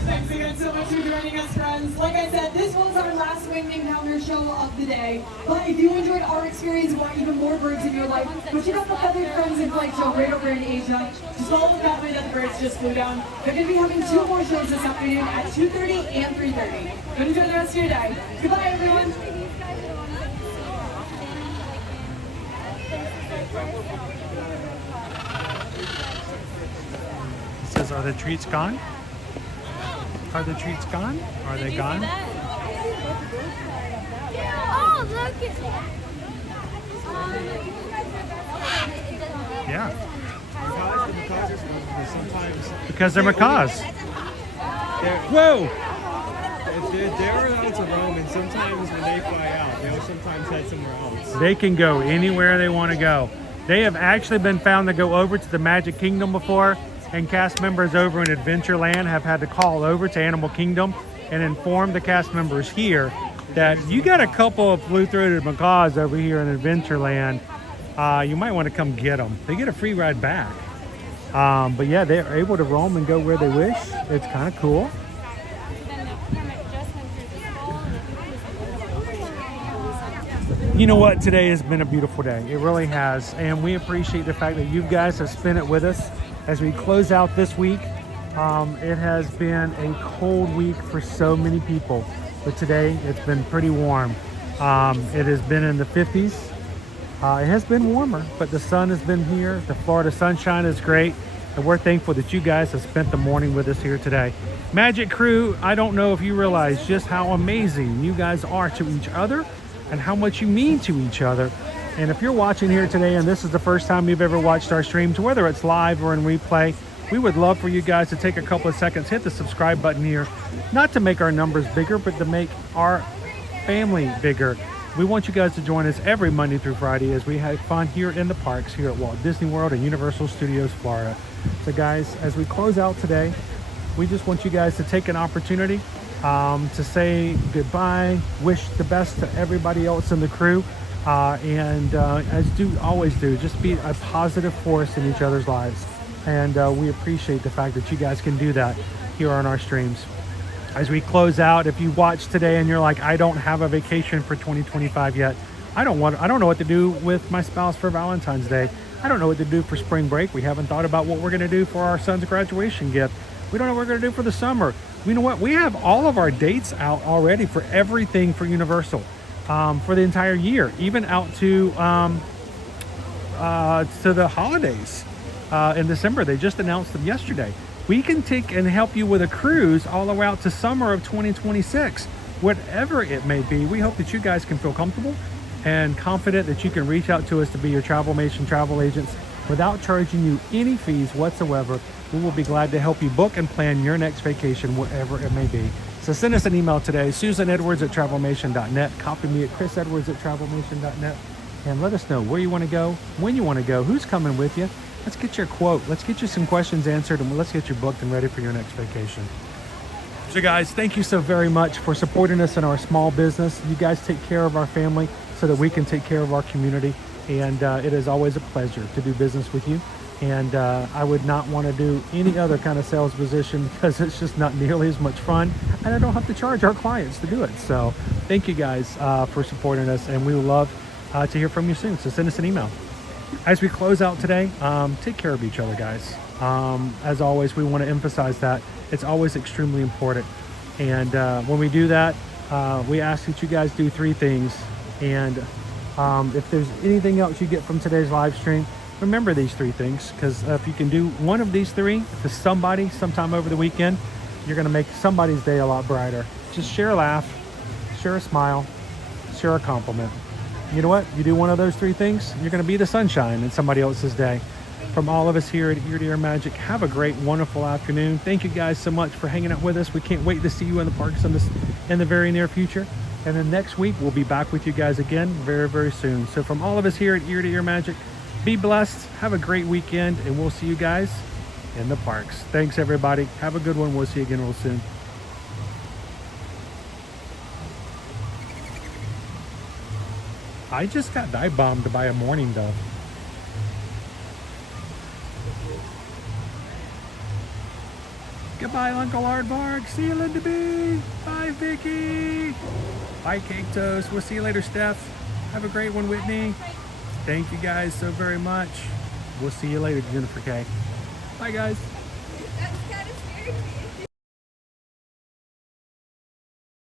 Thanks again so much for joining us, friends. Like I said, this was our last Winged Encounter show of the day. But if you enjoyed our experience and want even more birds in your life, go check out the Feathered Friends in Flight show right over in Asia. Just follow the pathway that the birds just flew down. They're going to be having 2 more shows this afternoon at 2:30 and 3:30. Go enjoy the rest of your day. Goodbye, everyone. It says, are the treats gone? Are the treats gone? Are they gone? Oh, look at Yeah. Because they're macaws. Whoa! They're allowed to roam, and sometimes when they fly out, they'll sometimes head somewhere else. They can go anywhere they want to go. They have actually been found to go over to the Magic Kingdom before, and cast members over in Adventureland have had to call over to Animal Kingdom and inform the cast members here that you got a couple of blue-throated macaws over here in Adventureland. You might want to come get them. They get a free ride back. But yeah, they're able to roam and go where they wish. It's kind of cool. You know what? Today has been a beautiful day. It really has. And we appreciate the fact that you guys have spent it with us as we close out this week. It has been a cold week for so many people. But today it's been pretty warm. It has been in the 50s. It has been warmer, but the sun has been here. The Florida sunshine is great. And we're thankful that you guys have spent the morning with us here today. Magic Crew, I don't know if you realize just how amazing you guys are to each other and how much you mean to each other. And if you're watching here today and this is the first time you've ever watched our streams, whether it's live or in replay, we would love for you guys to take a couple of seconds, hit the subscribe button here, not to make our numbers bigger, but to make our family bigger. We want you guys to join us every Monday through Friday as we have fun here in the parks here at Walt Disney World and Universal Studios Florida. So guys, as we close out today, we just want you guys to take an opportunity to say goodbye, wish the best to everybody else in the crew, and as always do, just be a positive force in each other's lives. And we appreciate the fact that you guys can do that here on our streams. As we close out, if you watch today and you're like, I don't have a vacation for 2025 yet, I don't know what to do with my spouse for Valentine's Day. I don't know what to do for spring break. We haven't thought about what we're going to do for our son's graduation gift. We don't know what we're going to do for the summer. You know what? We have all of our dates out already for everything for Universal for the entire year, even out to the holidays in December. They just announced them yesterday. We can take and help you with a cruise all the way out to summer of 2026, whatever it may be. We hope that you guys can feel comfortable and confident that you can reach out to us to be your Travelmation travel agents without charging you any fees whatsoever. We will be glad to help you book and plan your next vacation, wherever it may be. So send us an email today, susanedwards@travelmation.net. Copy me at chrisedwards@travelmation.net, and let us know where you want to go, when you want to go, who's coming with you. Let's get your quote. Let's get you some questions answered, and let's get you booked and ready for your next vacation. So guys, thank you so very much for supporting us in our small business. You guys take care of our family so that we can take care of our community. And it is always a pleasure to do business with you. And I would not want to do any other kind of sales position because it's just not nearly as much fun. And I don't have to charge our clients to do it. So thank you guys for supporting us. And we would love to hear from you soon. So send us an email. As we close out today, take care of each other, guys. As always, we want to emphasize that. It's always extremely important. And when we do that, we ask that you guys do three things. And if there's anything else you get from today's live stream, remember these three things, because if you can do one of these three to somebody sometime over the weekend, you're going to make somebody's day a lot brighter. Just share a laugh, share a smile, share a compliment. You know what? You do one of those three things, you're going to be the sunshine in somebody else's day. From all of us here at Ear to Ear Magic, have a great, wonderful afternoon. Thank you guys so much for hanging out with us. We can't wait to see you in the parks in the very near future. And then next week, we'll be back with you guys again very, very soon. So from all of us here at Ear to Ear Magic, be blessed, have a great weekend, and we'll see you guys in the parks. Thanks, everybody. Have a good one. We'll see you again real soon. I just got dive bombed by a mourning dove. Goodbye, Uncle Aardvark. See you, Linda B. Bye, Vicky. Bye, Cake Toast. We'll see you later, Steph. Have a great one, Whitney. Thank you guys so very much. We'll see you later, Jennifer K. Bye, guys.